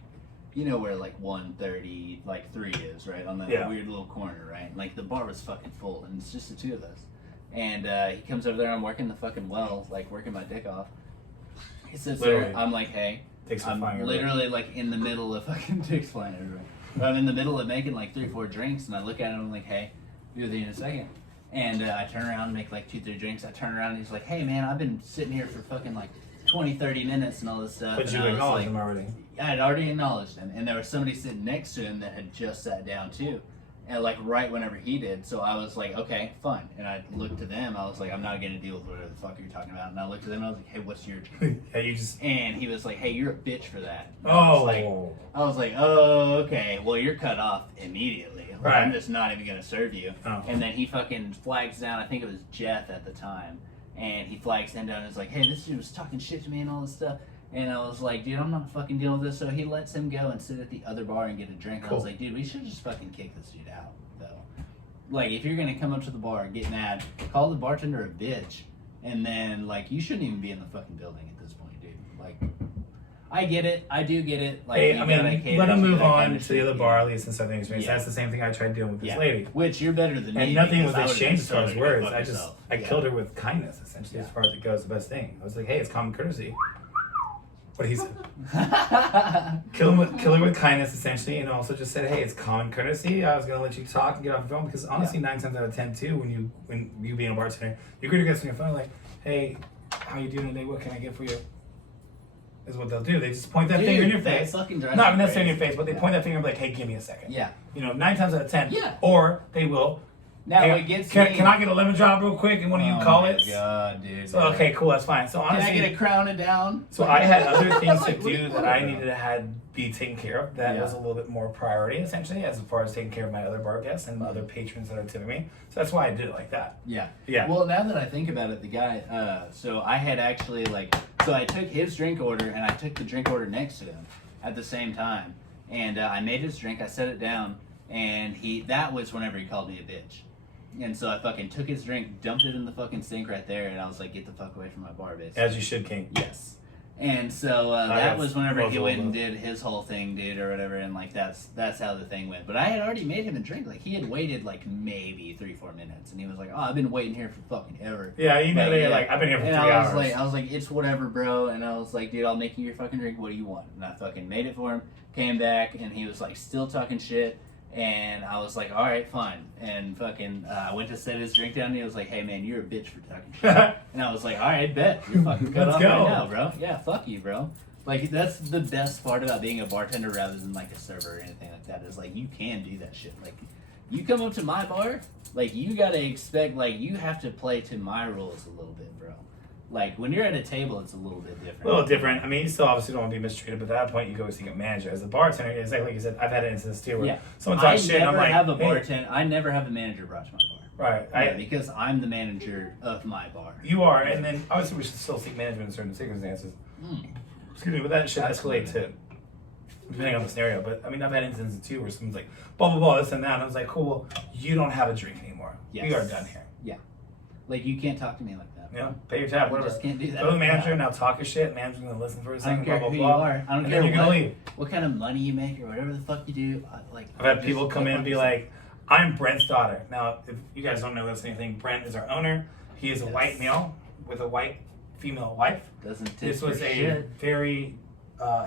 you know where like 130 like 3 is, right? On that weird little corner, right? And, like the bar was fucking full and it's just the two of us. And he comes over there, I'm working the fucking well, like working my dick off. He sits there, I'm like, hey, I'm literally like in the middle of fucking dick's flying everywhere. I'm in the middle of making like 3-4 drinks and I look at him, I'm like, hey, be with you in a second. And I turn around and make like 2-3 drinks. I turn around and he's like, hey man, I've been sitting here for fucking like 20-30 minutes and all this stuff. But and you acknowledged him already. I had already acknowledged him. And there was somebody sitting next to him that had just sat down too. And like right whenever he did. So I was like, okay, fine. And I looked to them. I was like, I'm not going to deal with whatever the fuck you're talking about. And I looked at them and I was like, hey, what's your drink? And he was like, hey, you're a bitch for that. And I was like, oh, okay. Well, you're cut off immediately. Like, I'm just not even going to serve you. Oh. And then he fucking flags down. I think it was Jeff at the time. And he flags him down and is like, hey, this dude was talking shit to me and all this stuff. And I was like, dude, I'm not fucking dealing with this. So he lets him go and sit at the other bar and get a drink. Cool. I was like, dude, we should just fucking kick this dude out, though. Like, if you're going to come up to the bar and get mad, call the bartender a bitch. And then, like, you shouldn't even be in the fucking building at this point, dude. Like, I get it. I do get it. Like, Hey, you I mean, gotta cater let him to move that on kind of to the shit, other yeah. bar at least and stuff. Experience. Yeah. That's the same thing I tried doing with this Yeah. lady. Which you're better than me. And nothing was because I would've been exchanged as far as so words. fuck yourself. I Yeah. killed her with kindness, essentially, as far as it goes. The best thing. I was like, hey, it's common courtesy. What he said. Kill her with kindness, essentially, and also just said, hey, it's common courtesy. I was gonna let you talk and get off the phone because honestly, 9 times out of 10 too, when you being a bartender, you're gonna get on your phone like, hey, how you doing today? What can I get for you? Is what they'll do. They just point that finger in your that face. fucking drives Not me necessarily in your crazy. face, but they point that finger and be like, hey, give me a second. Yeah. 9 times out of 10. Yeah. Or they will. Now Hey, it gets can, me. can I get a lemon drop real quick? And what do you call it? Oh my god, dude. So okay, cool, that's fine. So Can honestly, I get a crown and down? so I had other things to Like, what do do you that want, I bro? needed to had be taken care of. That Yeah. was a little bit more priority, essentially, as far as taking care of my other bar guests and other patrons that are tipping me. So that's why I did it like that. Yeah. Yeah. Well, now that I think about it, the guy, so I had actually so I took his drink order and I took the drink order next to him at the same time. And I made his drink, I set it down, and that was whenever he called me a bitch. And so I fucking took his drink, dumped it in the fucking sink right there, and I was like, get the fuck away from my bar, basically. As you should, King. Yes. And so that have was whenever he both went of and them. did his whole thing, dude, or whatever, and like that's how the thing went. But I had already made him a drink. Like he had waited like maybe 3-4 minutes, and he was like, "Oh, I've been waiting here for fucking ever." Yeah, you know Like, they're yeah. like, I've been here for And 3 hours. I was like, it's whatever, bro. And I was like, dude, I'll make you your fucking drink. What do you want? And I fucking made it for him. Came back, and he was like still talking shit. And I was like, all right, fine. And fucking, I went to set his drink down, and he was like, hey man, you're a bitch for talking shit. And I was like, all right, bet. You're fucking cut Let's off go. right now, bro. Yeah, fuck you, bro. Like, that's the best part about being a bartender rather than, like, a server or anything like that is, like, you can do that shit. Like, you come up to my bar, like, you gotta expect, like, you have to play to my rules a little bit, bro. Like, when you're at a table, it's a little bit different. A little different. I mean, you still obviously don't want to be mistreated, but at that point, you go seek a manager. As a bartender, exactly like you said, I've had instances too where Yeah. someone I talks shit, and I'm never like, have a hey. bartender. I never have a manager brought to my bar. Right. Yeah, because I'm the manager of my bar. You are, and then obviously we should still seek management in certain circumstances. Excuse me, but that should escalate too, depending on the scenario. But I mean, I've had instances too where someone's like, blah blah blah, this and that, and I was like, cool, well, you don't have a drink anymore. Yes. We are done here. Yeah. Like, you can't talk to me like that. You know, pay your tab, You whatever. just can't do that. Go to the manager, now talk your shit. Manager's gonna listen for a I second, don't care blah blah who blah. you are. I don't and care then you're gonna leave. what kind of money you make or whatever the fuck you do. I've had people come in and be like, I'm Brent's daughter. Now, if you guys don't know this or anything, Brent is our owner. He is a Yes. white male with a white female wife. doesn't tip This was for a shit. very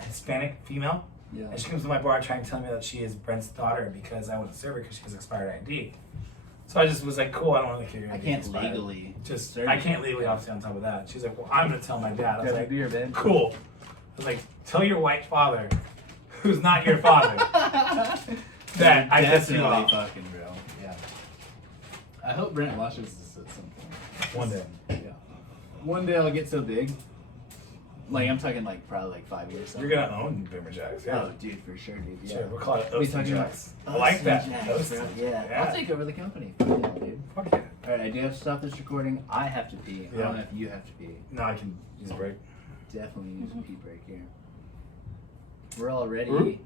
Hispanic female. Yeah. And she comes to my bar trying to tell me that she is Brent's daughter because I wouldn't serve her because she has expired ID. So I just was like, cool, I don't really care. your I ID's can't expired. legally Just, serve I you. can't legally, obviously, on top of that. She's like, well, I'm going to tell my dad. I was Grab a like, beer, babe. cool. I was like, tell your white father, who's not your father, that I pissed you Definitely off. fucking, bro. Yeah. I hope Brent watches this at some point. One day. Yeah. One day I'll get so big. Like, I'm talking like probably like 5 years. You're going to own Boomer Jacks, yeah. Oh, dude, for sure, dude. Yeah. Sure, we'll call it We Oasting talking about Jacks. I like that. Jacks, Oasting. bro. Yeah. I'll take over the company. Yeah, dude. Fuck yeah. All right, I do have to stop this recording. I have to pee. I Yeah. don't know if you have to pee. No, I can use a break. Definitely use a pee break here. We're already Ooh.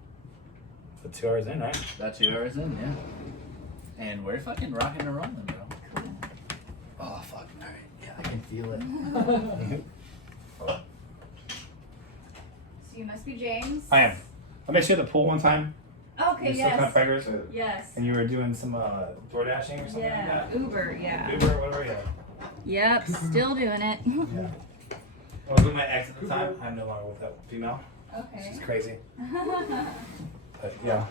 So 2 hours in, right? about 2 hours in, yeah. And we're fucking rocking and rolling, bro. Oh, fuck. All right. Yeah, I can feel it. So you must be James. I am. I met you at the pool one time. Okay, You're still kind of yes. preggers, Yes. and you were doing some door dashing or something Yeah. like Uber, yeah. that. Uber, whatever, yeah. Yep, still doing it. Yeah. I was with my ex at the time. I'm no longer with that female. Okay. She's crazy. That's But yeah.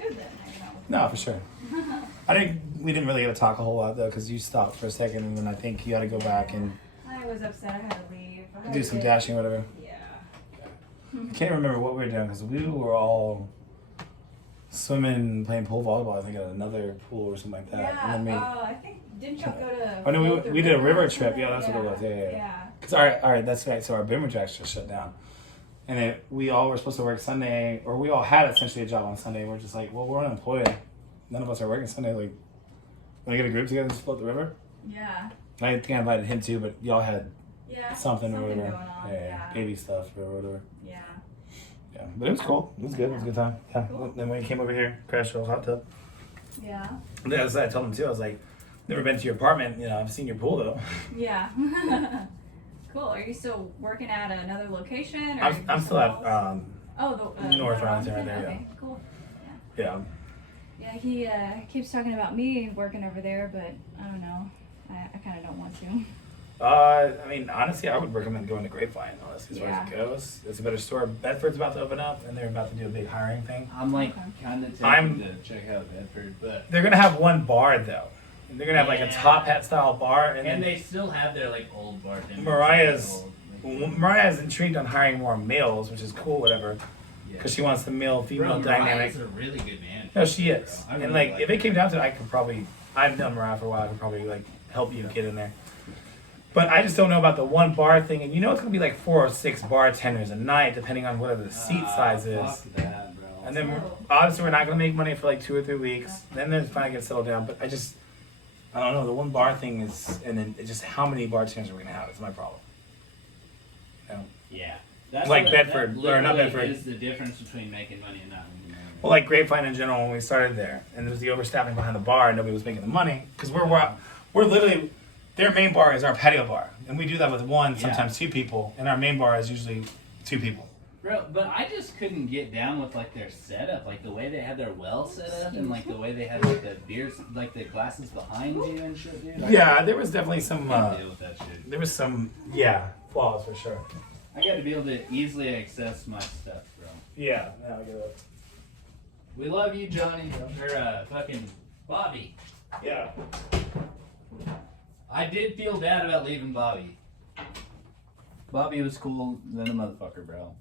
good then. hanging out with No, for sure. We didn't really get to talk a whole lot though, because you stopped for a second, and then I think you had to go back and I was upset. I had to leave. I had do to some get- dashing or whatever. Yeah. I can't remember what we were doing because we were all swimming, playing pool volleyball. I think at another pool or something like that. Yeah. And then I think didn't y'all go to? Oh no, float the we did a river or trip. something? Yeah, that's what it was. Yeah. Yeah. Because all right, that's right. So our Boomer Jacks just shut down, and we all were supposed to work Sunday, or we all had essentially a job on Sunday. We're just like, well, we're unemployed. None of us are working Sunday. Like, want to get a group together and just float the river? Yeah. I think I invited him too, but y'all had Yeah. something or whatever. going on. Yeah. baby stuff or whatever. Yeah. Yeah, but it was cool. It was good. It was a good time. Yeah. Cool. Then when you came over here, crashed the hot tub. Yeah. And then I told him too. I was like, never been to your apartment. You know, I've seen your pool though. Yeah. Cool. Are you still working at another location? Or I'm still at North Arlington. Arlington there, Okay, cool. yeah. Yeah, he keeps talking about me working over there, but I don't know. I kind of don't want to. I mean, honestly, I would recommend going to Grapevine. Honestly, as far as it Yeah. goes, it's a better store. Bedford's about to open up, and they're about to do a big hiring thing. I'm like Okay. kind of I'm- tempted to check out Bedford, but They're gonna have one bar though. And they're gonna have like a Yeah. top hat style bar, and, and then they still have their like old bartenders. Mariah's- Like, Mariah's intrigued on hiring more males, which is cool, whatever, yeah. because she wants the male female Bro, dynamic. Mariah's a really good manager. No, she is. Bro. I And really like, if it came down to it, I could probably. I've known Mariah for a while. I could probably like help you get in there. But I just don't know about the one bar thing, and you know it's gonna be like 4 or 6 bartenders a night, depending on whatever the seat size is. Fuck that, bro. And then Oh. obviously we're not gonna make money for like 2 or 3 weeks. Then there's finally get settled down. But I don't know. The one bar thing is, and then it's just how many bartenders we're gonna have is my problem. You know? Yeah. That's Like what- Bedford, that or not literally Bedford. is the difference between making money and not making money. Well, like Grapevine in general, when we started there, and there was the overstaffing behind the bar, and nobody was making the money because we're literally their main bar is our patio bar, and we do that with 1, sometimes 2 people, and our main bar is usually 2 people. Bro, but I just couldn't get down with like their setup, like the way they had their well set up, and like the way they had like the beers, like the glasses behind you and shit, dude. Yeah, there was definitely some. I can't deal with that shit. There was some flaws for sure. I got to be able to easily access my stuff, bro. Yeah, now I get it. We love you, Johnny. Or fucking Bobby. Yeah. I did feel bad about leaving Bobby. Bobby was cool than a motherfucker, bro.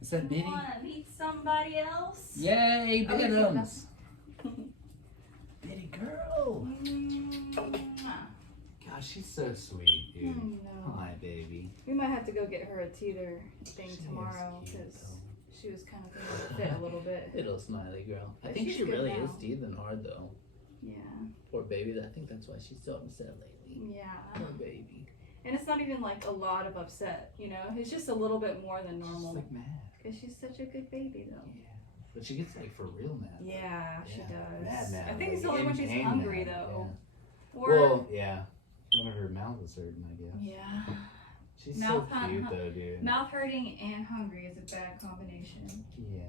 Is that Biddy? Want to meet somebody else? Yay, Oh, he's Biddums! Biddy girl! Gosh, she's so sweet, dude. No. Hi, baby. We might have to go get her a teeter thing She is tomorrow cute, because though. she was kind of thinking to fit a little bit. Little smiley girl. I But think she's she good really now. is teething hard though. Yeah. Poor baby. I think that's why she's so upset lately. Yeah. Poor baby. And it's not even like a lot of upset, you know? It's just a little bit more than She's normal. like mad. Because she's such a good baby, though. Yeah. But she gets like for real mad. Yeah, she Yeah, does. mad, I think it's like, only when in she's pain hungry, mad, though. Yeah. Or, Well, yeah. Whenever her mouth is hurting, I guess. yeah. She's Mouth so cute hunt- though, dude. Mouth hurting and hungry is a bad combination Yeah.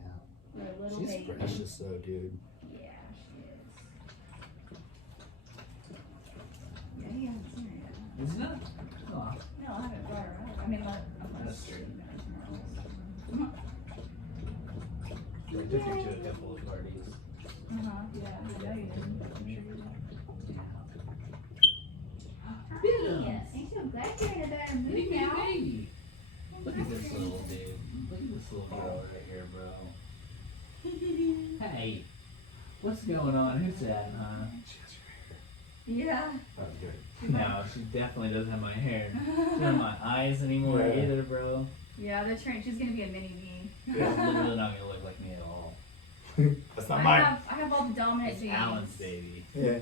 for a little She's baby. precious though, dude. Yeah, she is. Yeah, he hasn't seen her yet. Is it not? Aw. No, I haven't brought her out. I mean, unless That's true. Uh-huh, I took her to a couple of parties. yeah, I know you did. I'm sure you did. Biddums. I'm so glad you're in a better mood Hey, now. baby. Look at this little dude. Look at this little girl right here, bro. Hey, what's going on? Who's that, huh? Yeah. No, she definitely doesn't have my hair. She doesn't have my eyes anymore Yeah. either, bro. Yeah, they're trying. She's gonna be a mini me. She's literally not gonna look like me at all. That's I not mine. have all the dominant It's genes. Alan's baby. Yeah.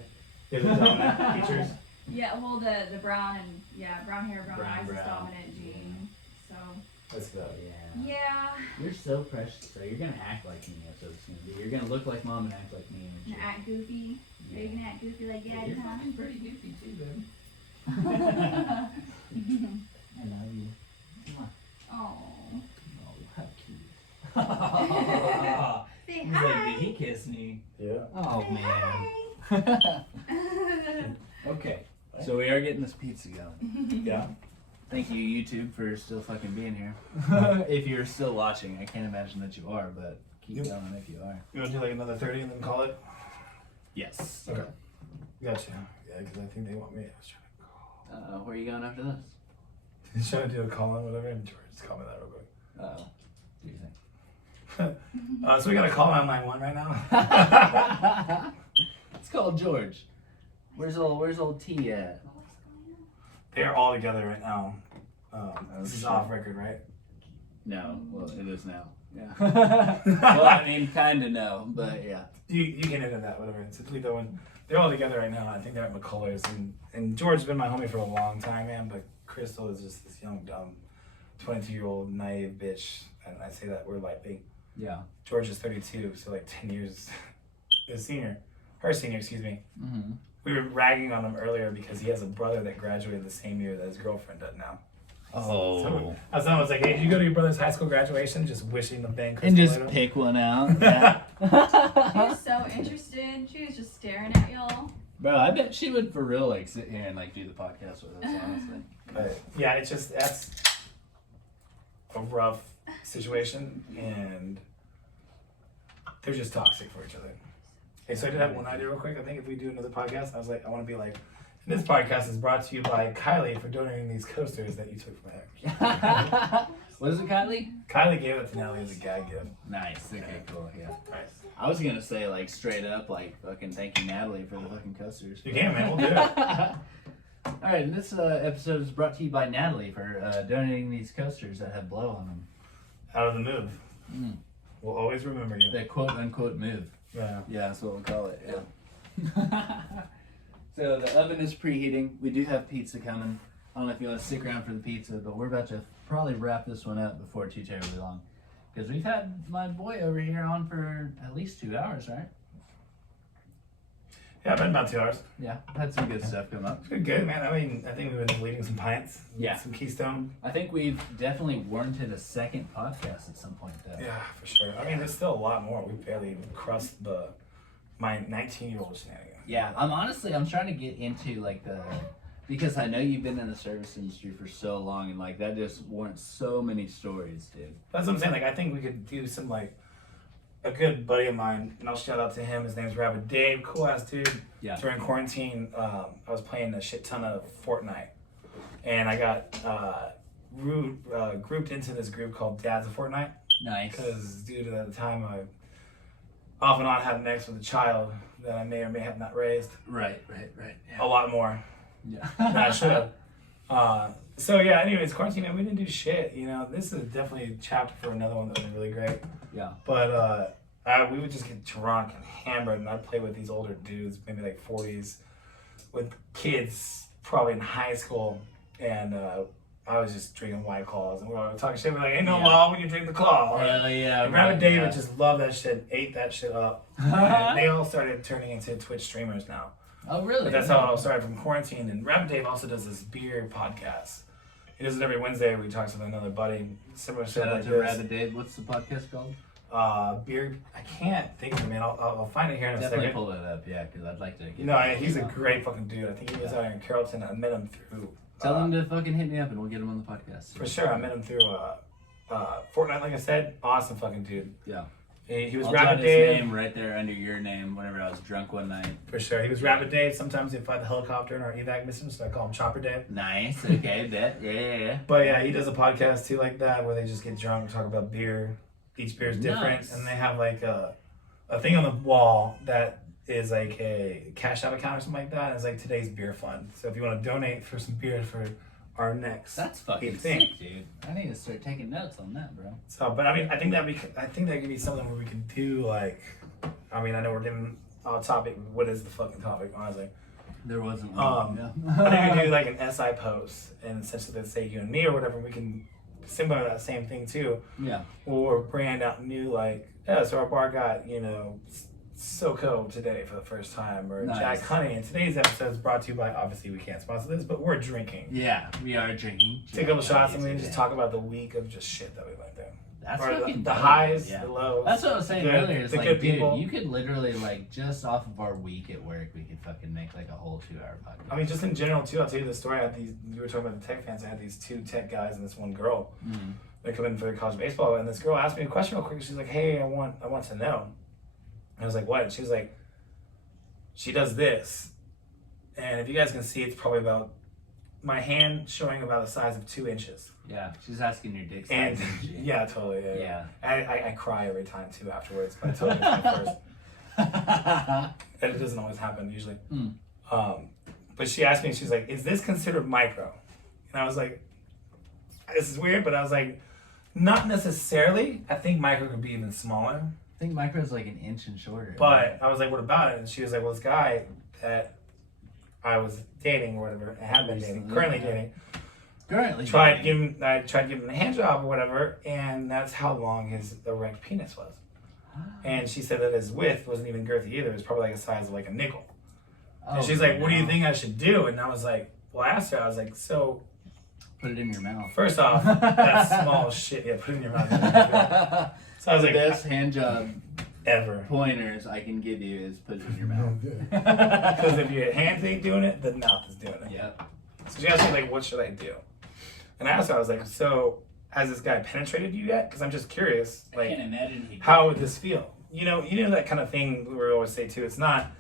Yeah, the dominant features. Yeah, well, the brown and brown hair, brown Brown, eyes is brown. dominant gene. So That's good. Yeah. yeah, You're so precious, so you're gonna act like me. That's what it's gonna be. You're gonna look like mom and act like me. And and shit. act goofy. Are you gonna act goofy like Yeah, daddy, you're huh? fucking pretty goofy too, baby. I love you. Oh. Oh, how cute. Say He's hi. like, did he kiss me? Yeah. Oh Say man. hi. Okay, so we are getting this pizza going. Yeah. Thank you, YouTube, for still fucking being here. If you're still watching, I can't imagine that you are, but keep Yep. going if you are. You want to do like another 30 and then call it? Yes. Okay. Gotcha. Yeah, because I think they want me. I was trying to call. Where are you going after this? He's trying to do a call in, whatever. And George, just call me that real quick. What do you think? So we got a call on line 1 right now. It's called George. Where's old T at? They're all together right now. This is shit. off record, right? No, well, it is now. Yeah. Well, I mean, kind of no, but yeah. You can edit that, whatever. It's a though, and they're all together right now. I think they're at McCullers, and George's been my homie for a long time, man. But Crystal is just this young, dumb, 22-year-old naive bitch, and I say that word lightly. Yeah. George is 32, so like 10 years, her senior, excuse me. Mm-hmm. We were ragging on him earlier because he has a brother that graduated the same year that his girlfriend does now. Oh. So I was like, hey, did you go to your brother's high school graduation? Just wishing the bank. And just pick one out. Yeah. She was so interested. She was just staring at y'all. Bro, I bet she would for real like sit here and like do the podcast with us, honestly. But yeah, it's just that's a rough situation, and they're just toxic for each other. Hey, so I did have one idea real quick. I think if we do another podcast, I was like, I want to be like, this podcast is brought to you by Kylie for donating these coasters that you took from her. What is it, Kylie? Kylie gave it to Natalie as a gag gift. Nice. Okay, cool. Yeah. Right. I was gonna say like straight up like fucking thank you Natalie for the fucking coasters. You can, man. We'll do it. All right, and this episode is brought to you by Natalie for donating these coasters that have blow on them. Out of the move. Mm. We'll always remember you. The quote unquote move. Yeah. Yeah, that's what we'll call it. Yeah. So the oven is preheating. We do have pizza coming. I don't know if you want to stick around for the pizza, but we're about to probably wrap this one up before too terribly long. Because we've had my boy over here on for at least 2 hours, right? Yeah, I've been about 2 hours. Yeah, had some good stuff come up. It's been good, man. I mean, I think we've been bleeding some pints. Yeah. Some Keystone. I think we've definitely warranted a second podcast at some point, though. Yeah, for sure. I mean, there's still a lot more. We barely even crossed my 19-year-old shenanigans. Yeah, I'm trying to get into like because I know you've been in the service industry for so long, and like that just warrants so many stories, dude. That's what I'm saying. Like, I think we could do some like a good buddy of mine, and I'll shout out to him. His name's Rabbit Dave, cool ass dude. Yeah. During quarantine, I was playing a shit ton of Fortnite, and I got grouped into this group called Dads of Fortnite. Nice. Because due to the time I off and on had an ex with a child that I may or may have not raised. Right. A lot more Yeah. than I should have. So yeah, anyways, quarantine, man, we didn't do shit. You know, this is definitely a chapter for another one that was really great. Yeah. But we would just get drunk and hammered, and I'd play with these older dudes, maybe like 40s, with kids probably in high school, and I was just drinking White Claws, and we were talking shit. We're like, ain't no law when you drink the claw. Hell yeah. And Rabbit David just loved that shit, ate that shit up. And they all started turning into Twitch streamers now. Oh, really? But that's how it all started from quarantine. And Rabbit Dave also does this beer podcast. He does it every Wednesday. We talk to another buddy. Similar shit Shout out like to this. Rabbit Dave. What's the podcast called? Beer. I can't think of it, man. I'll find it here in a Definitely second. pull it up, yeah, because I'd like to get No, he's a great fucking dude. I think he was out here in Carrollton. I met him through. Tell him to fucking hit me up and we'll get him on the podcast. For sure, I met him through Fortnite. Like I said, awesome fucking dude. Yeah. He was I'll Rabbit jot his Dave. name right there under your name whenever I was drunk one night. For sure, he was Rabbit Dave. Sometimes he'd fly the helicopter in our evac mission, so I call him Chopper Dave. Nice. Okay, bet. Yeah. But yeah, he does a podcast too like that where they just get drunk and talk about beer. Each beer is different, Nice. and they have like a thing on the wall that is like a cash out account or something like that. And it's like today's beer fund. So if you want to donate for some beer for our next, That's fucking thing. sick, dude. I need to start taking notes on that, bro. So, but I mean, I think that could be something where we could do like, I mean, I know we're getting off topic. What is the fucking topic, honestly? There wasn't one. I think we do like an SI post, and essentially let's say you and me or whatever, we can similar to that same thing too. Yeah. Or brand out new like, yeah, so our bar got, SoCo today for the first time, or Nice. Jack Honey. And today's episode is brought to you by, obviously we can't sponsor this, but we're drinking. Yeah, we are drinking. Take a couple shots and we just talk about the week of just shit that we went through. That's Or fucking the dope, highs, yeah. the lows. That's what I was saying the- earlier. It's the like, good dude, people. you could literally like just off of our week at work, we could fucking make like a whole 2-hour podcast. I mean, just in general too, I'll tell you the story. I had these, you were talking about the tech fans, I had these 2 tech guys and this one girl. Mhm. They come in for college baseball, and this girl asked me a question real quick. She's like, "Hey, I want to know." And I was like, "What?" And she's like, "She does this, and if you guys can see, it's probably about my hand showing about the size of 2 inches." Yeah, she's asking your dick And size, isn't she? yeah, totally. Yeah. I cry every time too afterwards, but I totally understand first. And it doesn't always happen usually. Mm. But she asked me, she's like, "Is this considered micro?" And I was like, "This is weird," but I was like, "Not necessarily. I think micro could be even smaller." I think micro's like an inch and shorter. But I was like, "What about it?" And she was like, "Well, this guy that I was dating or whatever, I have been dating, currently dating, currently tried to give him a hand job or whatever, and that's how long his erect penis was." And she said that his width wasn't even girthy either. It was probably like a size of like a nickel. And she's like, what do you think I should do? And I was like, well, I asked her, I was like, so. Put it in your mouth. First off, that's small shit. Yeah, put it in your mouth. So I was The like, best hand job ever. pointers I can give you is put it in your mouth. Because if your hands ain't doing it, the mouth is doing it. Yep. So she asked me, like, what should I do? And I asked her, I was like, so has this guy penetrated you yet? Because I'm just curious, I like, can't imagine he how would this feel? You know that kind of thing we always say too. It's not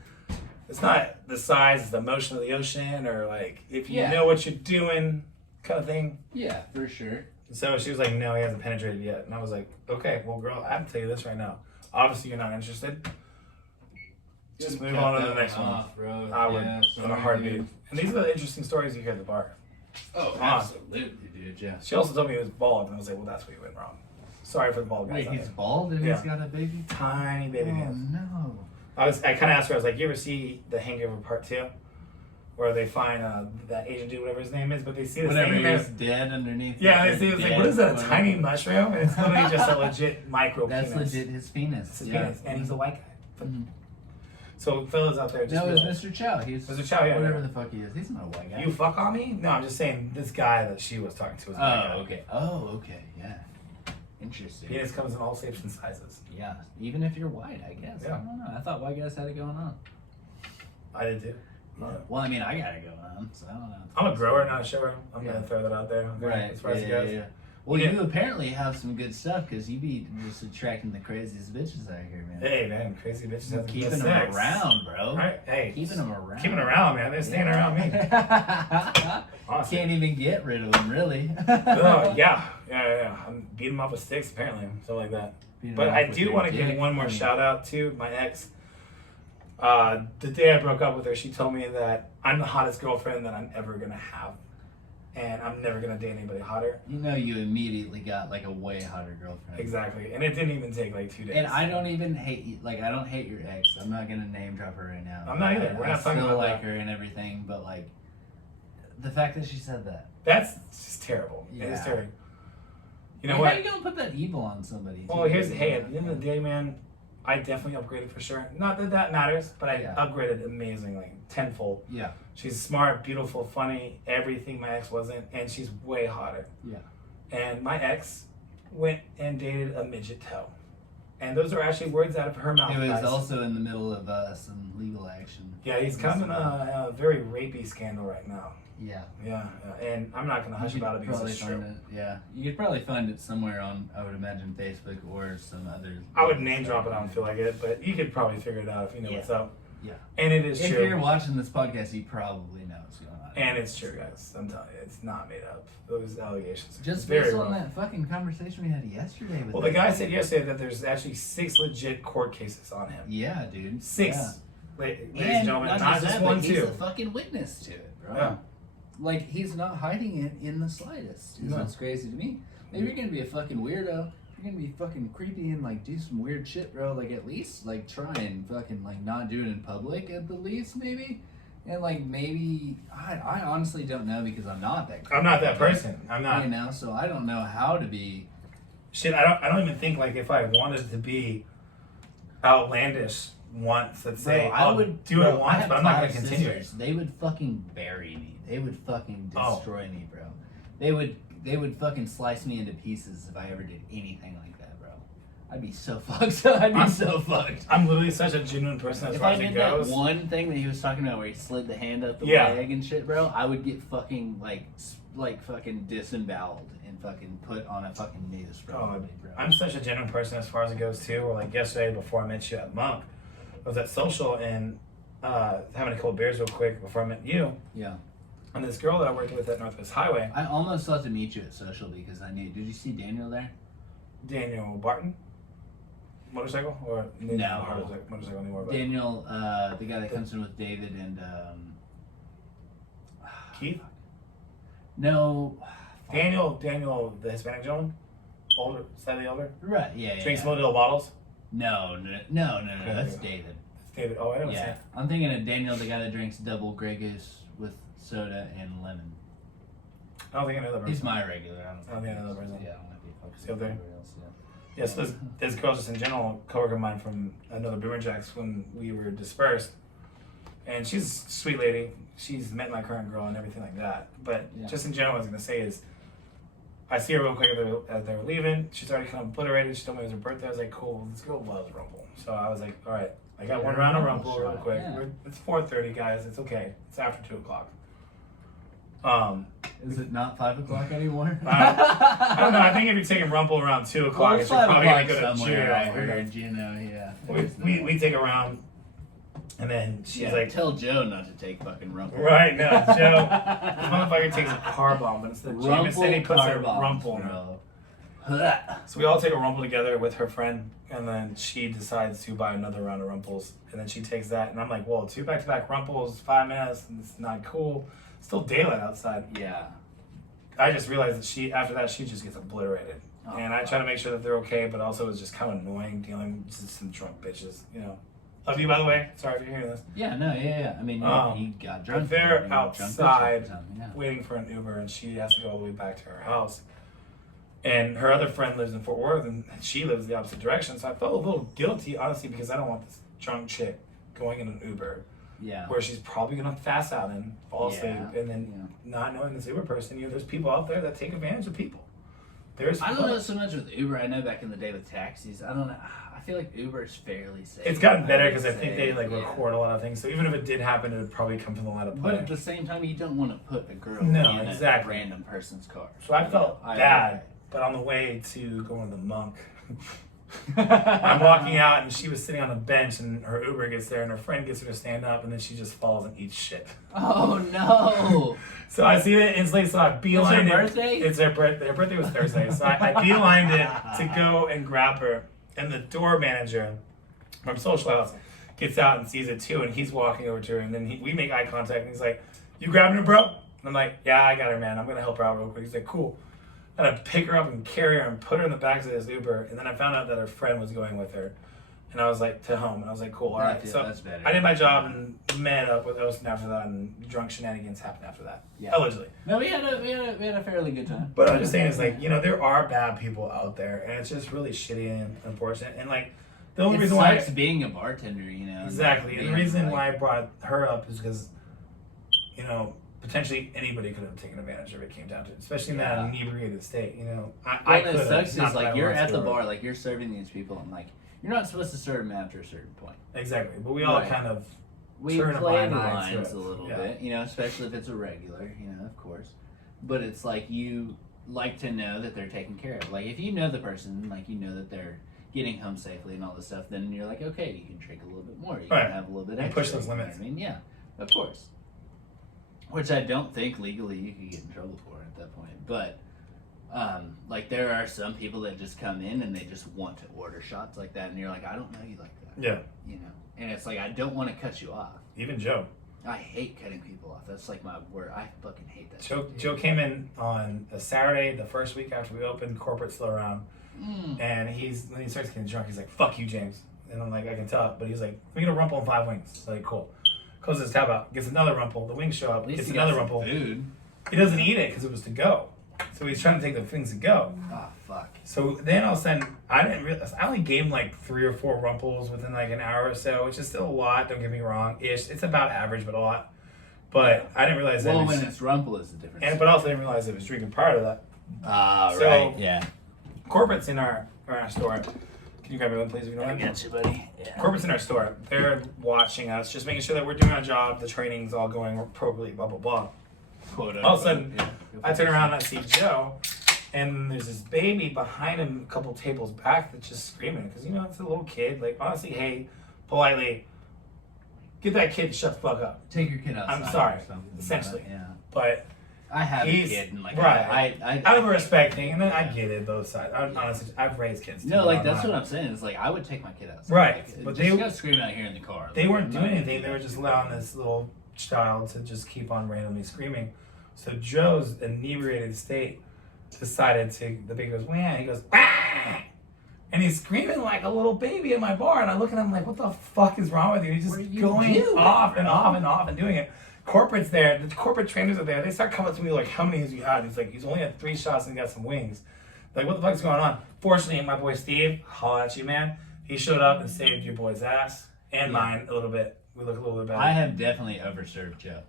the size, it's the motion of the ocean, or like if you know what you're doing, kind of thing. Yeah, for sure. So she was like, no, he hasn't penetrated yet. And I was like, okay, well, girl, I have to tell you this right now. Obviously, you're not interested. Just move on to the next one. Bro. I would, Yeah, in a heartbeat. And these are the interesting stories you hear at the bar. Oh, absolutely, dude. Yeah. She also told me he was bald, and I was like, well, that's where you went wrong. Sorry for the bald guys. Wait, out he's there. bald and Yeah. he's got a baby? Tiny baby hands. No. I kind of asked her, I was like, you ever see The Hangover Part 2? Where they find that Asian dude, whatever his name is, but they see this Whatever, thing there. he's dead underneath. Yeah, the they see it's like, dead what is that, a one. tiny mushroom? And it's literally just a legit micro That's penis. legit his penis. It's his yeah. penis, and he's a white guy. Mhm. So fellas out there, just No, it's realize- Mr. Chow. He's Mr. Chow, yeah. whatever the fuck he is. He's not a white guy. You fuck on me? No, I'm just saying this guy that she was talking to was a white guy. Oh, okay. Oh, okay. Yeah. Interesting. Penis comes in all shapes and sizes. Yeah. Even if you're white, I guess. Yeah. I don't know. I thought white guys had it going on. I did too. Yeah. Well, I mean, I got it going on, so I don't know. I'm a grower, not a shower. I'm Yeah. gonna throw that out there. Okay, Right. As far as it goes. Well, Yeah. you apparently have some good stuff because you be just attracting the craziest bitches out here, man. Hey man, crazy bitches have Keeping good them sex. around, bro. Right? Hey, Keeping them around. Keeping around, man. They're staying around me. Honestly. Can't even get rid of them, really. Oh, yeah. I'm beating them off with sticks, apparently, something like that. Beat 'em But up I with do your want to give dick. one more I mean, shout out to my ex. The day I broke up with her, she told me that I'm the hottest girlfriend that I'm ever gonna have, and I'm never gonna date anybody hotter. You know, you immediately got like a way hotter girlfriend. Exactly, and it didn't even take like 2 days. And I don't even hate you. Like, I don't hate your ex. I'm not gonna name drop her right now. I'm not either. We're I not talking still about like that. her and everything, but like, the fact that she said that. That's just terrible. It is Yeah. terrible. You know Like, what? How you gonna put that evil on somebody? Well, here's hey. At the end of the day, man, I definitely upgraded for sure. Not that that matters, but I Yeah. upgraded amazingly, tenfold. Yeah. She's smart, beautiful, funny, everything my ex wasn't, and she's way hotter. Yeah. And my ex went and dated a midget toe. And those are actually words out of her mouth. It was guys. also in the middle of some legal action. Yeah, he's kind of in a very rapey scandal right now. Yeah. Yeah, and I'm not going to hush You could about it because probably it's true. find it. Yeah. You could probably find it somewhere on, I would imagine, Facebook or some other. I would name drop it, I don't feel like it, but you could probably figure it out if you know Yeah. what's up. Yeah. And it is If true. you're watching this podcast, you probably know what's going on. And it's true, guys. I'm telling you, it's not made up. Those allegations are Just very based on wrong. that fucking conversation we had yesterday with Well, the guy said yesterday that there's actually 6 legit court cases on him. Yeah, dude. 6. Yeah. Ladies and And gentlemen, not that, just but one, he's two. a fucking witness to it, bro. Yeah. Like, he's not hiding it in the slightest. No. That's crazy to me. Maybe you're gonna be a fucking weirdo. You're gonna be fucking creepy and like do some weird shit, bro. Like, at least like try and fucking like not do it in public at the least, maybe. And like maybe I honestly don't know because I'm not that. I'm not that creepy, person. I'm not. You know, so I don't know how to be. Shit, I don't even think like if I wanted to be outlandish once, let's say, Bro, I I'll would do bro, it I once, have but I'm not going 5 to continue it. sisters. They would fucking bury me. They would fucking Oh. destroy me, bro. They would fucking slice me into pieces if I ever did anything like that, bro. I'd be so fucked. I'd be so fucked. I'm literally such a genuine person as If far I as it did that goes. one thing that he was talking about where he slid the hand up the Yeah. leg and shit, bro, I would get fucking like fucking disemboweled and fucking put on a fucking news, bro. I'm such a genuine person as far as it goes too. Or like yesterday before I met you at Monk, I was at social and having a couple beers real quick before I met you. Yeah. And this girl that I worked with at Northwest Highway, I almost thought to meet you at social because I knew. Did you see Daniel there? Daniel Barton, motorcycle or No. motorcycle anymore. But Daniel, the guy that comes in with David and Keith, no, Daniel, the Hispanic gentleman, older, slightly older, right? Yeah. drinks Modelo bottles. No. That's David. It's David. Oh, I don't Yeah, say. I'm thinking of Daniel, the guy that drinks double Grey Goose with soda and lemon. I don't think I know that person. He's my regular. I don't think I know that person. Yeah, I don't know if he fucks Still with there? anybody else. Yeah. Yes, this girl just in general, coworker of mine from another Boomer Jacks when we were dispersed, and she's a sweet lady. She's met my current girl and everything like that. But just in general, what I was gonna say is, I see her real quick as they were leaving. She's already kind of obliterated. She told me it was her birthday. I was like, cool, let's go Buzz Rumble. So I was like, all right, I got one round of Rumble real quick. Yeah. It's 4:30, guys. It's okay. It's after 2 o'clock. Is it not 5 o'clock anymore? I don't know. I think if you're taking Rumble around 2 o'clock, Well, you're probably gonna go to somewhere. jail. I heard, you know, yeah. We take a round, and then she's like, tell Joe not to take fucking Rumble. right, no, Joe, this motherfucker takes a car bomb, but instead of Jameson, he puts a Rumble in it. So we all take a Rumble together with her friend, and then she decides to buy another round of Rumples, and then she takes that, and I'm like, whoa, 2 back-to-back Rumples, 5 minutes, and it's not cool. Still daylight outside. Yeah. I just realized that after that, she just gets obliterated. Oh, and I try to make sure that they're okay, but also it's just kind of annoying dealing with some drunk bitches, you know. Love you, by the way. Sorry if you're hearing this. Yeah, no, yeah. I mean, he got drunk. But they're he got drunk outside bitches or something, yeah. waiting for an Uber, and she has to go all the way back to her house. And her other friend lives in Fort Worth, and she lives the opposite direction. So I felt a little guilty, honestly, because I don't want this drunk chick going in an Uber. Yeah. Where she's probably gonna pass out and fall asleep, Yeah. and then not knowing this Uber person, you know, there's people out there that take advantage of people. I don't know so much with Uber. I know back in the day with taxis, I don't know. I feel like Uber is fairly safe. It's gotten better because I would think say, they record a lot of things. So even if it did happen, it would probably come from the line of play. But at the same time, you don't want to put a girl No, in exactly. a random person's car. So I felt I bad, but on the way to going to the Monk, I'm walking out and she was sitting on a bench, and her Uber gets there and her friend gets her to stand up, and then she just falls and eats shit. Oh no! So I see it instantly, so I beelined it. It's her birthday? It's her birthday. Her birthday was Thursday, so I beelined it to go and grab her. And the door manager from Social House gets out and sees it too, and he's walking over to her, and then we make eye contact, and he's like, "You grabbing her, bro?" And I'm like, "Yeah, I got her, man. I'm gonna help her out real quick." He's like, "Cool." And I pick her up and carry her and put her in the back of this Uber, and then I found out that her friend was going with her, and I was like, to home, and I was like, cool, all right. So that's better. I did my job and met up with Osten after that, and drunk shenanigans happened after that. Yeah. Allegedly. No, we had a fairly good time. But I'm just saying, it's like, you know, there are bad people out there, and it's just really shitty and unfortunate. And like, the only reason why being a bartender, you know. exactly, and the being, reason like, why I brought her up is because, you know, potentially anybody could have taken advantage of it. Came down to it, especially in that inebriated state. You know, I could What have. sucks not is that I like you're wanted at to the or- bar, like you're serving these people, and like you're not supposed to serve them after a certain point. Exactly, but we all Right. kind of We turn a play the blind eye to lines it. a little Yeah. bit, you know, especially if it's a regular, you know, of course. But it's like you like to know that they're taken care of. Like if you know the person, like you know that they're getting home safely and all this stuff, then you're like, okay, you can drink a little bit more. You Right. can have a little bit You extra. push those you know limits. what I mean, yeah, of course. Which I don't think legally you could get in trouble for at that point. But like there are some people that just come in and they just want to order shots like that, and you're like, I don't know you like that. yeah. You know, and it's like I don't want to cut you off. Even Joe. I hate cutting people off. That's like my word. I fucking hate that. Joe came in on a Saturday, the first week after we opened. Corporate's still around, and when he starts getting drunk, he's like, "Fuck you, James." And I'm like, I can tell, but he's like, "We get a Rumple and 5 wings." It's like, cool. Closes his tab out, gets another Rumple. The wings show up, At least gets he got another some Rumple. food. He doesn't eat it because it was to go, so he's trying to take the things to go. Oh fuck. So then all of a sudden, I didn't realize, I only gave him like 3 or 4 Rumples within like an hour or so, which is still a lot, don't get me wrong. It's about average, but a lot. But I didn't realize that. Well, it was, when it's Rumple is the difference. but also didn't realize it was drinking prior to that. Ah, So- right. Yeah. Corporate's in our store. Can you grab me one, please, if you don't I mind? got you, buddy. Yeah. Corporate's in our store. They're watching us, just making sure that we're doing our job, the training's all going appropriately, blah, blah, blah. Quote, All of a sudden, yeah. I turn around and I see Joe, and there's this baby behind him a couple tables back that's just screaming. Because, you know, it's a little kid. Like, honestly, hey, politely, get that kid to shut the fuck up. Take your kid outside. I'm sorry, or something. essentially. Yeah. But I have a He's- kid, and like right. I out of a respect thing, and then I Yeah. get it, both sides. Honestly, I've raised kids. too, No, like I'm that's not- what I'm saying. It's like I would take my kid outside. Right, Like, but just they- go screaming out here in the car. They Like, weren't I'm doing not gonna anything. do They were that. just allowing this little child to just keep on randomly screaming. So Joe's inebriated state decided to, the baby goes, wah, he goes, ah! And he's screaming like a little baby in my bar. And I look at him like, what the fuck is wrong with you? He's What are just you going doing, off and bro? off and off and doing it. Corporate's there. The corporate trainers are there. They start coming to me like, how many has you had? He's like, he's only had 3 shots and got some wings. Like, what the fuck's going on? Fortunately, my boy Steve, holla at you, man. He showed up and saved your boy's ass and mine a little bit. we look a little bit better. I have definitely overserved Joe.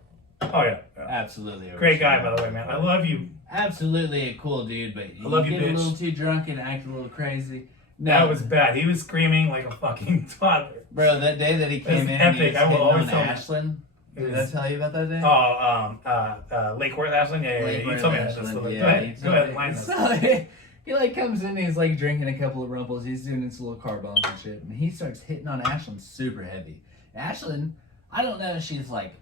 Oh yeah. Absolutely overserved. Great guy, by the way, man. I love you. Absolutely a cool dude, but you love you, get a bitch. little too drunk and act a little crazy. No, That was bad. He was screaming like a fucking toddler. bro. That day that he came in, epic. and he was I will hitting always on tell him. Ashland. It Did was- I tell you about that day? Lake Worth, Ashland? Yeah. Lake You Worth, told me that. Ashland, So, yeah, go he ahead. Go told ahead. me. Line us. So, he like comes in, he's like drinking a couple of rumples, he's doing his little car bombs and shit, and he starts hitting on Ashland super heavy. Ashland, I don't know if she's like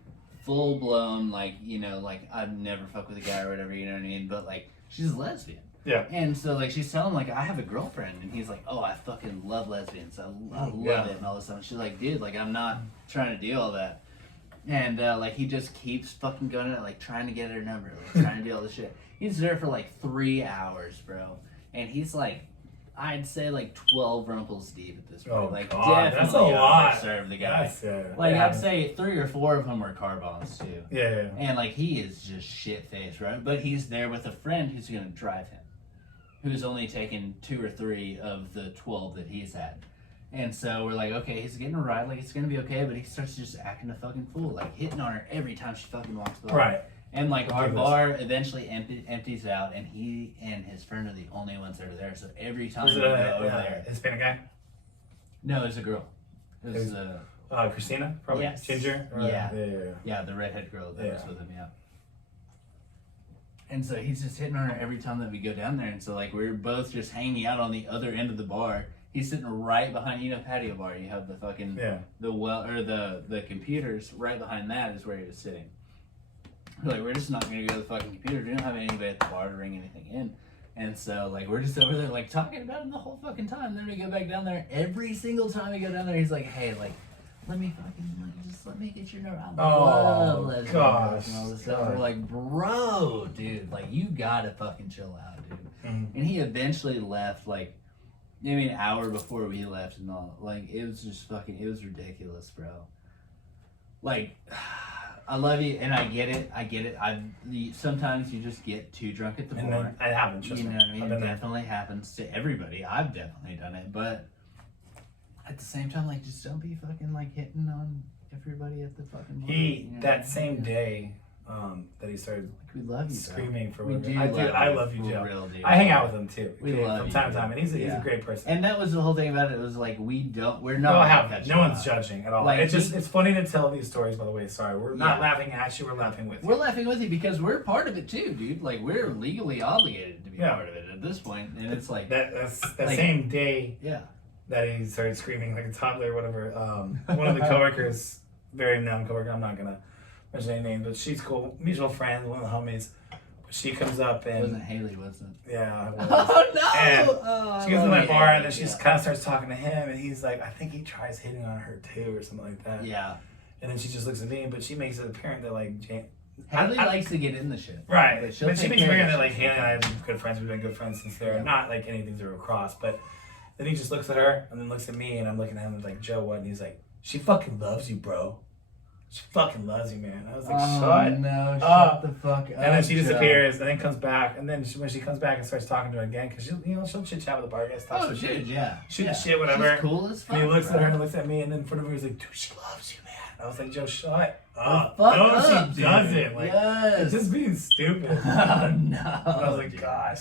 full blown, like, you know, like I'd never fuck with a guy or whatever, you know what I mean? But like, she's a lesbian. Yeah. And so like she's telling him like I have a girlfriend, and he's like, oh, I fucking love lesbians. I love Yeah. it and all this stuff. And she's like, dude, like I'm not trying to do all that. And like he just keeps fucking going at it, like trying to get her number, like trying to do all this shit. He's there for like 3 hours, bro. And he's like, I'd say like 12 rumples deep at this point. Oh, like God, definitely that's a lot. overserved the guy. That's, Like yeah. I'd say 3 or 4 of them were car bombs too. Yeah. And like he is just shit faced, right? But he's there with a friend who's gonna drive him, who's only taken 2 or 3 of the 12 that he's had. And so we're like, okay, he's getting a ride, like it's gonna be okay, but he starts just acting a fucking fool, like hitting on her every time she fucking walks by. Right. And like our Ridiculous. bar eventually empties out, and he and his friend are the only ones that are there. So every time Was we it go a over there, Hispanic guy? no, it was a girl. It was It Christina, probably. Yes. Ginger. Yeah. Yeah. yeah, the redhead girl that was Yeah. with him, yeah. And so he's just hitting on her every time that we go down there, and so like we're both just hanging out on the other end of the bar. He's sitting right behind, you know, patio bar. You have the fucking Yeah. the computers right behind that is where he was sitting. We're like, we're just not gonna go to the fucking computer. We don't have anybody at the bar to ring anything in. And so like we're just over there like talking about him the whole fucking time. Then we go back down there. Every single time we go down there, he's like, hey, like let me get your number. I love lesbian gosh, and all this stuff. gosh. We're like, bro, dude, like you gotta fucking chill out, dude. Mhm. And he eventually left like maybe an hour before we left and all. Like it was just fucking, it was ridiculous, bro. Like I love you and I get it. Sometimes you just get too drunk at the And bar. then it happened, trust You me. know what I mean? I've It been there. definitely happens to everybody. I've definitely done it, but at the same time, like just don't be fucking like hitting on everybody at the fucking bar. He, you know what I that mean? same Yeah. day that he started Like, we love you, bro. screaming for We women. do. I love you, for Joe. real, dude. I hang out with him too. We okay, love from you, time to dude. time, and he's a Yeah. great person. And that was the whole thing about it. It was like we're not. no, gonna cut no you one's out. judging at all. Like, It's funny to tell these stories. By the way, sorry, we're not Yeah. laughing at you. We're laughing with you. We're laughing with you because we're part of it too, dude. Like we're legally obligated to be Yeah. part of it at this point, and it's like, That's that like- same day yeah, that he started screaming like a toddler or whatever. One of the coworkers, very known coworker, I'm not gonna mention any name, but she's cool, mutual friend, one of the homies. She comes up it wasn't and Haley, was it? yeah, it was. Oh no! And Oh, she goes to my bar and then she yeah. kind of starts talking to him, and he's like, I think he tries hitting on her too or something like that. Yeah, And then she just looks at me, but she makes it apparent that like Haley I- likes to get in the shit. right, But but, she'll she take makes it care of apparent it. that like Haley and I have been good friends. We've been good friends since there. Yeah. Not like anything to cross, but then he just looks at her and then looks at me, and I'm looking at him and like, Joe, what? And he's like, she fucking loves you, bro. She fucking loves you, man. I was like, shut no! Shut up. the fuck up. And then she Joe. disappears, and then comes back, and then when she comes back and starts talking to her again, because she'll chit chat with the bar guys, talk Oh, some shit, dude, yeah. shoot yeah. the shit, whatever. She's cool as fuck. And he looks bro. at her and looks at me, and then in front of her he's like, dude, she loves you, man. I was like, Joe, shut up. Fuck No, up, she dude. doesn't. Like, yes. it's just being stupid. Oh no! And I was like, gosh.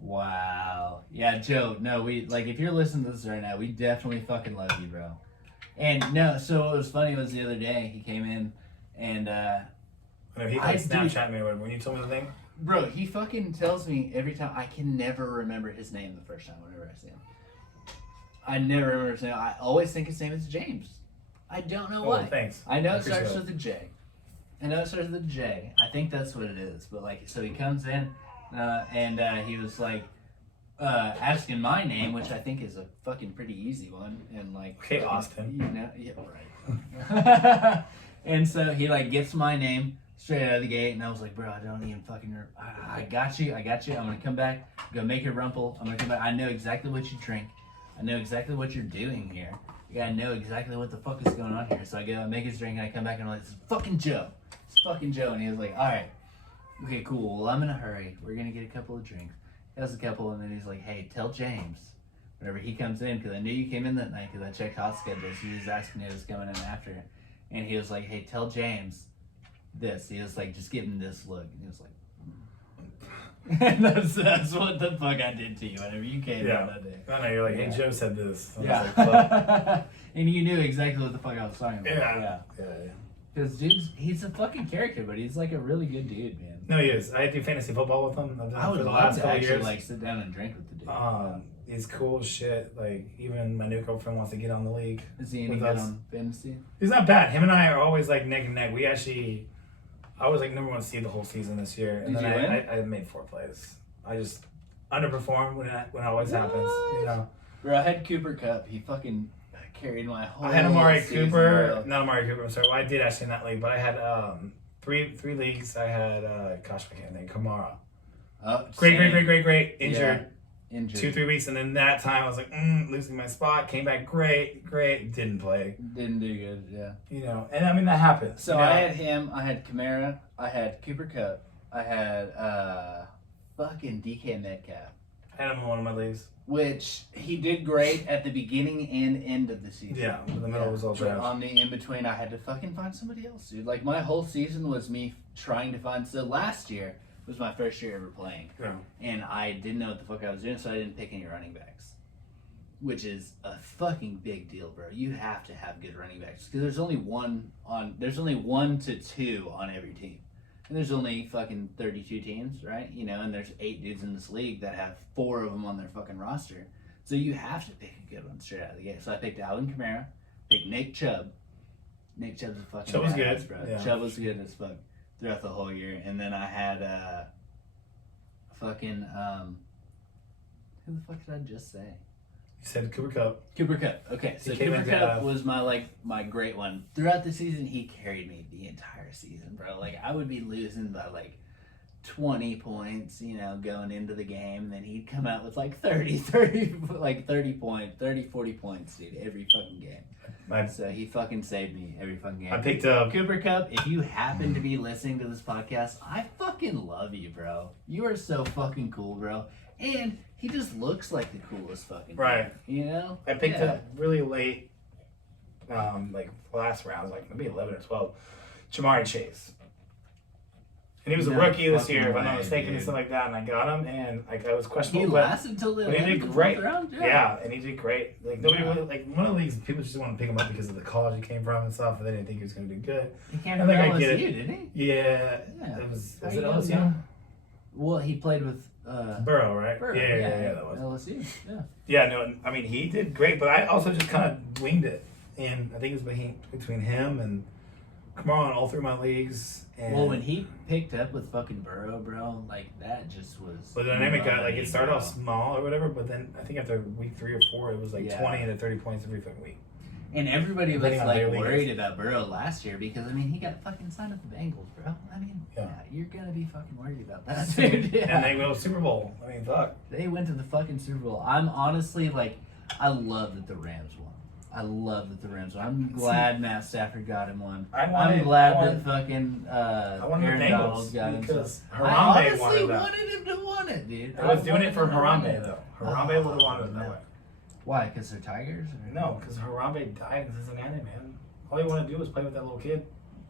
Wow. Yeah, Joe. No, we like if you're listening to this right now, we definitely fucking love you, bro. And no, so what was funny was the other day he came in and And he I like do- Snapchat me or whatever. When you told me the thing, bro, he fucking tells me every time. I can never remember his name the first time whenever I see him. I never remember his name. I always think his name is James. I don't know why. thanks. I know I it starts appreciate with a J. I know it starts with a J. I think that's what it is. But like, so he comes in, and he was like asking my name, which I think is a fucking pretty easy one. And like, Okay, Austin. you know, yeah, right. And so he like gets my name straight out of the gate, and I was like, bro, I don't even fucking. I got you. I'm gonna come back. I'm gonna make a rumple. I'm gonna come back. I know exactly what you drink. I know exactly what you're doing here. You gotta know exactly what the fuck is going on here. So I go and make his drink, and I come back and I'm like, it's fucking Joe. It's fucking Joe. And he was like, all right, okay, cool. Well, I'm in a hurry. We're gonna get a couple of drinks. He has a couple, and then he's like, hey, tell James whenever he comes in, because I knew you came in that night, because I checked hot schedules. He was asking who was coming in after. and he was like, "Hey, tell James this." He was like, "Just give him this look." And he was like, and that's what the fuck I did to you whenever you came out that day. I know, you're like, hey, Joe said this. I was Yeah. like, fuck. And you knew exactly what the fuck I was talking about. Yeah. Because dude's, he's a fucking character, but he's like a really good dude, man. No, he is. I do fantasy football with him. I've done I it would for the love last to couple actually years. like sit down and drink with the dude. He's cool as shit. Like, even my new girlfriend wants to get on the league. Is he any with good us. on fantasy? He's not bad. Him and I are always like neck and neck. I was like number 1 seed the whole season this year, and Did then you win? I made 4th place. I just underperformed when it always happens. You know, Bro, I had Cooper Cup. He fucking carried my whole I had Amari season, Cooper, bro. not Amari Cooper. I'm sorry. Well, I did actually in that league, but I had three leagues. I had gosh, I can't think. Kamara, Oh, great, same. injured. Yeah, injured. 2-3 weeks, and then that time I was like, losing my spot. Came back great, didn't play. Didn't do good, yeah. You know, and I mean that happens. So you know? I had him, I had Kamara, I had Cooper Cup, I had fucking DK Metcalf, I had him in one of my leagues. which he did great at the beginning and end of the season. Yeah, but the middle was all But trash. on the in between, I had to fucking find somebody else, dude. Like my whole season was me trying to find. So last year was my first year ever playing, Yeah. and I didn't know what the fuck I was doing, so I didn't pick any running backs, which is a fucking big deal, bro. You have to have good running backs because there's only 1 to 2 on every team. And there's only fucking 32 teams, right? You know, and there's 8 dudes in this league that have 4 of them on their fucking roster. So you have to pick a good one straight out of the gate. So I picked Alvin Kamara, picked Nick Chubb. Nick Chubb's a fucking Chubb was badass, good, bro. yeah. Chubb was good as fuck throughout the whole year. And then I had fucking who the fuck did I just say? You said Cooper Cup. Cooper Cup. Okay, so He came Cooper into, Cup was my great one. Throughout the season, he carried me the entire season, bro. Like, I would be losing by, like, 20 points, you know, going into the game. And then he'd come out with, like, 30 points, 40 points, dude, every fucking game. So he fucking saved me every fucking game. I picked up. Cooper Cup, if you happen to be listening to this podcast, I fucking love you, bro. You are so fucking cool, bro. And he just looks like the coolest fucking Right. guy, you know? I picked up really late, like last round, like maybe 11 or 12, Jamari Chase. And he was a No rookie this fucking year, if I'm way, not mistaken, dude. and stuff like that. And I got him, and like I was He questionable. But lasted until the he did 11th, great. 12th round? Yeah, and he did great. Like nobody Yeah. really, like one of the leagues, people just want to pick him up because of the college he came from and stuff, and they didn't think he was going to do good. He came I from think I LSU, get it. didn't he? Yeah, Yeah. it was. How Was you it know LSU? that? Well, he played with Burrow, right? Burrow. Yeah, that was. LSU, yeah. Yeah, no, I mean he did great, but I also just kind of winged it, and I think it was between him and Kamara in all 3 of my leagues. And Well, when he picked up with fucking Burrow, bro, like that just was. the dynamic got like money, it started bro. off small or whatever, but then I think after week 3 or 4, it was like Yeah. 20 to 30 points every fucking week. And everybody was Depending on like their leagues. worried about Burrow last year because I mean he got fucking signed with the Bengals, bro. I mean, Yeah. you're gonna be fucking worried about that, dude. Yeah. And they go Super Bowl. I mean, fuck. They went to the fucking Super Bowl. I'm honestly like, I love that the Rams won. I love that the Rams won. I'm glad Matt Stafford got him one. I'm glad that fucking I wanted Aaron the Donald Bengals got him. because I Harambe honestly wanted that. wanted him to win it, dude. I was doing it for wanted him to win Harambe it. though. Harambe would have wanted it that way. Why? Because they're tigers? Or? No, because Harambe died in Cincinnati, man. All he wanted to do was play with that little kid.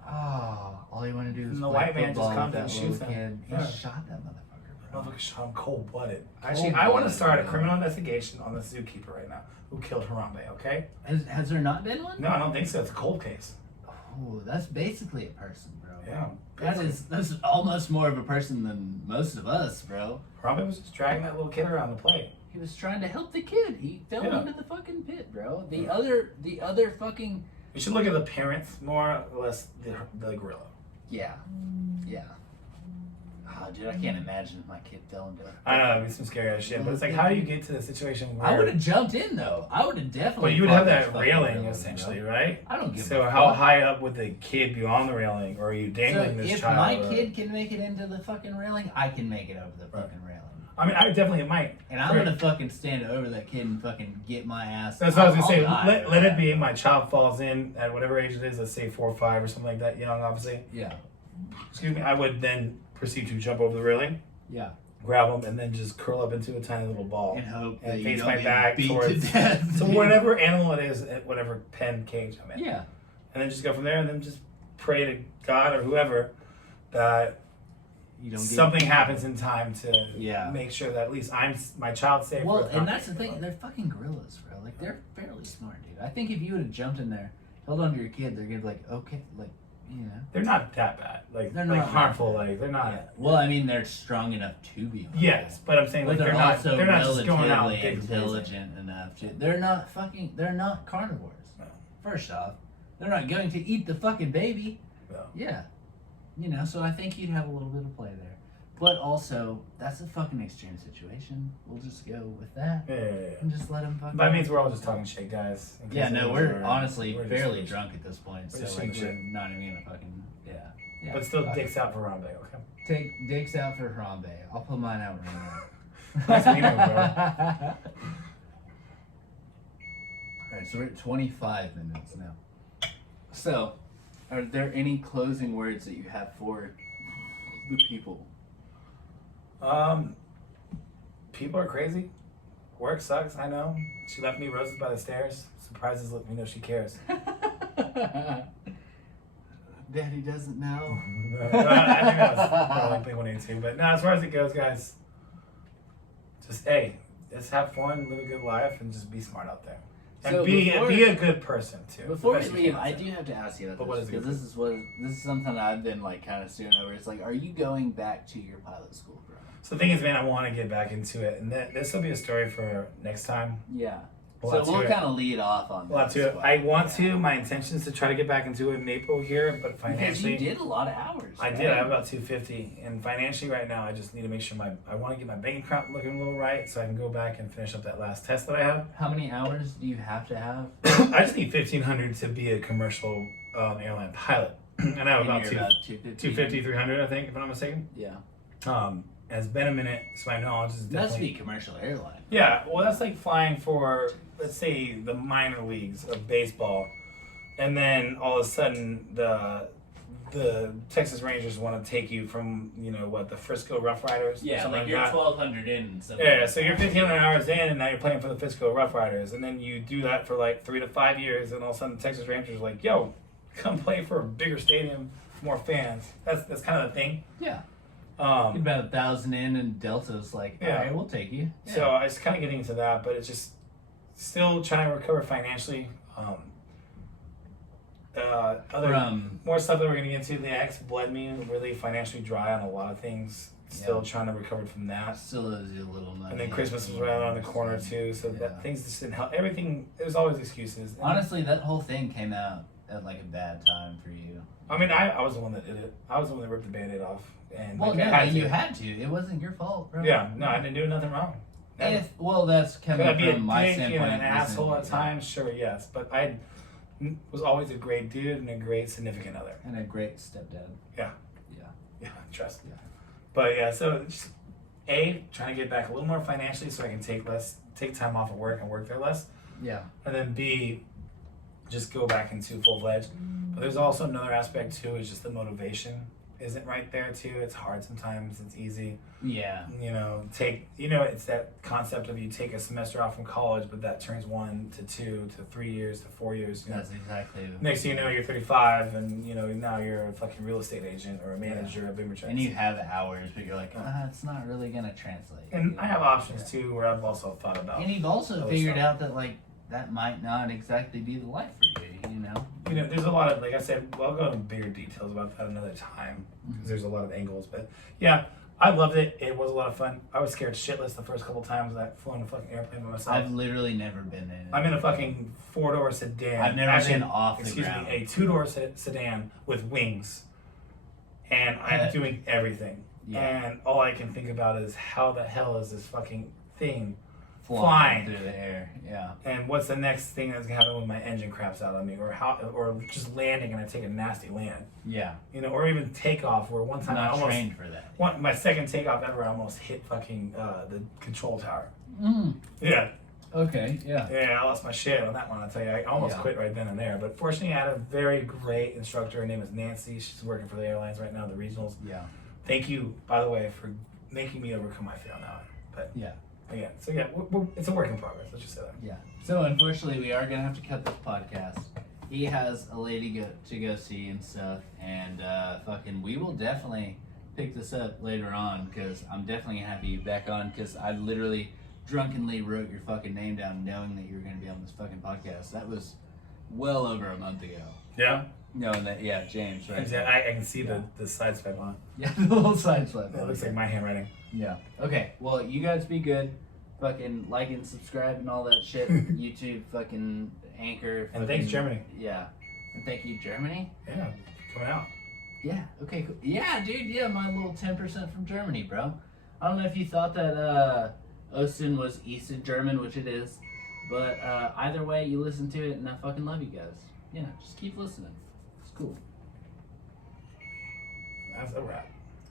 Oh, all you want to do is And the play white man just football comes with and that shoots little him. kid. He Yeah. shot that motherfucker, bro. Motherfucker shot him cold-blooded. Actually, I want to start a criminal investigation on the zookeeper right now who killed Harambe, okay? Has there not been one? No, I don't think so. It's a cold case. Oh, that's basically a person, bro. Yeah. That's almost more of a person than most of us, bro. Harambe was just dragging that little kid around the play. He was trying to help the kid. He fell Yeah. into the fucking pit, bro. The other fucking We should look at the parents more or less the gorilla. yeah. Oh, dude, I can't imagine if my kid fell into it. I know, it'd be some scary ass shit, but it's like, how do you get to the situation where... I would have jumped in though. I would have definitely. But you would fought have those that fucking railing, gorillas, essentially, bro. right? I don't give So a how fuck. high up would the kid be on the railing, or are you So dangling this if child? my or- kid can make it into the fucking railing, I can make it over the fucking railing. I mean, I definitely might. And I'm gonna fucking stand over that kid and fucking get my ass. That's what I was gonna say. I'll die, Let bro. it be. My child falls in at whatever age it is. Let's say 4 or 5 or something like that. Young, obviously. Yeah. Excuse me. I would then proceed to jump over the railing, Yeah. grab him, and then just curl up into a tiny little ball And hope that and you face don't my get back beat towards to death. so whatever animal it is, at whatever pen cage I'm in. Yeah. and then just go from there, and then just pray to God or whoever that You don't get something happens in time to Yeah. make sure that at least my child's safe. Well, or and that's the thing. They're fucking gorillas, bro. Like, they're fairly smart, dude. I think if you would have jumped in there, held onto your kid, they're gonna be like, okay, like, you know. They're not that bad. Like They're like not harmful. that bad. Like they're not. Yeah. Well, I mean, they're strong enough to be harmful. Yes, but I'm saying But like they're not. also They're not just going out relatively big blazing. intelligent enough to. They're not carnivores. No. First off, they're not going to eat the fucking baby. No. Yeah. You know, so I think you'd have a little bit of play there. But also, that's a fucking extreme situation. We'll just go with that Yeah. and just let them fucking. That means we're all just talking shit, guys. in case Yeah, no, anyone we're are- honestly we're just- fairly drunk at this point, we're so just like shooting we're shit. not even gonna fucking yeah. But still, fuck it. dicks out for Harambe. Okay. Take dicks out for Harambe. I'll put mine out right now. Nice to meet you, bro. Alright, so we're at 25 minutes now. So, are there any closing words that you have for the people? People are crazy. Work sucks. I know. She left me roses by the stairs. Surprises let me know she cares. Daddy doesn't know. I think that was more like Blink-182. But no, as far as it goes, guys, just hey, just have fun, live a good life, and just be smart out there. And So be before- a good person too. Before we Best you leave, can. I do have to ask you But about what this is it? because this is something I've been like kind of stewing over. It's like, are you going back to your pilot school, bro? So the thing is, man, I want to get back into it, and this will be a story for next time. Yeah. Well, So that's we'll it. kind of lead off on Well, that. to as well. I want Yeah. to. My intention is to try to get back into it in April here, but Because financially, you did a lot of hours. I right? did. I have about 250, and financially right now, I just need to make sure I want to get my bank account looking a little right, so I can go back and finish up that last test that I have. How many hours do you have to have? I just need 1,500 to be a commercial airline pilot, and I have And about you're 250. 250, 300, I think, if I'm not mistaken. Yeah. And it's been a minute, so my knowledge is That must definitely. be commercial airline. Yeah, well, that's like flying for, let's say, the minor leagues of baseball, and then all of a sudden the Texas Rangers want to take you from the Frisco Rough Riders. Yeah, something like you're that. 1,200 in. And stuff Yeah, like so you're 1,500 hours in, and now you're playing for the Frisco Rough Riders, and then you do that for like 3 to 5 years, and all of a sudden the Texas Rangers are like, "Yo, come play for a bigger stadium, more fans." That's kind of the thing. Yeah. Get about 1,000 in, and Delta's like, all Yeah. right, we'll take you. Yeah. So I was kind of getting into that, but it's just still trying to recover financially. More stuff that we're gonna get into. The ex bled me really financially dry on a lot of things. Still trying to recover from that. Still owes you a little money. And then Christmas was right around the corner too, so Yeah. that things just didn't help. Everything, there's always excuses. And, Honestly, that whole thing came out at like a bad time for you. I mean, I was the one that did it. I was the one that ripped the Band-Aid off. And Well, like, no, I had you to. had to. It wasn't your fault, bro. Yeah, no, I didn't do nothing wrong. Never. That's Could coming I be a from my dick standpoint. and an asshole at listening, times? Sure, yes. But I was always a great dude and a great significant other. and a great stepdad. Yeah. Yeah. Yeah, trust. Yeah. But yeah, so just trying to get back a little more financially so I can take time off of work and work there less. Yeah. And then B, just go back into full-fledged. But there's also another aspect too, is just the motivation isn't right there too. It's hard sometimes, it's easy. Yeah. It's that concept of you take a semester off from college, but that turns 1 to 2 to 3 years to 4 years. That's exactly. Next thing you know, you're 35, and now you're a fucking real estate agent or a manager of immigrants. And you have hours, but you're like, it's not really gonna translate. And I have options too, where I've also thought about. And you've also other figured stuff. out that like that might not exactly be the life for you. There's a lot of, like I said, I'll go into bigger details about that another time because there's a lot of angles. But yeah, I loved it. It was a lot of fun. I was scared shitless the first couple times that I flew in a fucking airplane by myself. I've literally never been in it. I'm in a fucking 4-door sedan. I've never Actually, been off the excuse ground. me, a 2-door sedan with wings, and I'm doing everything. Yeah. And all I can think about is how the hell is this fucking thing flying through the air. Yeah. and what's the next thing that's gonna happen when my engine craps out on me, or just landing and I take a nasty land, Yeah. or even takeoff. Where one I'm time I not almost trained for that. my second takeoff ever, I almost hit fucking the control tower. Mm. Yeah, Okay. Yeah. I lost my shit on that one. I'll tell you, I almost Yeah. quit right then and there. But fortunately, I had a very great instructor. Her name is Nancy. She's working for the airlines right now, the regionals. Yeah. Thank you, by the way, for making me overcome my fear on that one. But Yeah. again, it's a work in progress. Let's just say that. Yeah. So unfortunately, we are gonna have to cut this podcast. he has a lady to go see and stuff, and fucking we will definitely pick this up later on because I'm definitely gonna have you back on because I literally drunkenly wrote your fucking name down knowing that you were gonna be on this fucking podcast. That was well over a month ago. Yeah? No, that James, right? Yeah, I can see the side swipe on Yeah, the little side slap. it. It looks like my handwriting. Yeah. Okay. Well, you guys be good. Fucking like and subscribe and all that shit. YouTube, fucking Anchor. And fucking, thanks, Germany. Yeah. And thank you, Germany. Yeah, coming out. Yeah. Okay. Cool. Yeah, dude. Yeah, my little 10% from Germany, bro. I don't know if you thought that Austin was Eastern German, which it is, but either way, you listen to it, and I fucking love you guys. Yeah, just keep listening. It's cool. That's a wrap.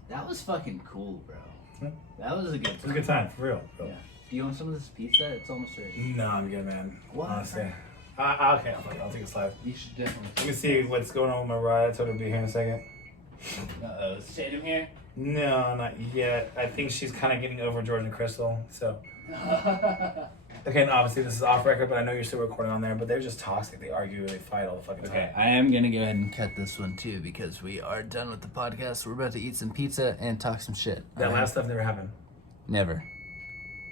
That was fucking cool, bro. Yeah. That was a good It was time. a good time, for real. Yeah. Do you want some of this pizza? It's almost ready. No, I'm good, man. What? Honestly. Okay, I'll take a slide. You should definitely. Let me see what's going on with my ride. I told her to be here in a second. Uh-oh, is Tatum here? No, not yet. I think she's kind of getting over George and Crystal. So, okay, and obviously this is off record, but I know you're still recording on there. But they're just toxic. They argue. They fight all the fucking Okay, time. I am gonna go ahead and cut this one too because we are done with the podcast. We're about to eat some pizza and talk some shit. That Alright? last stuff never happened. Never.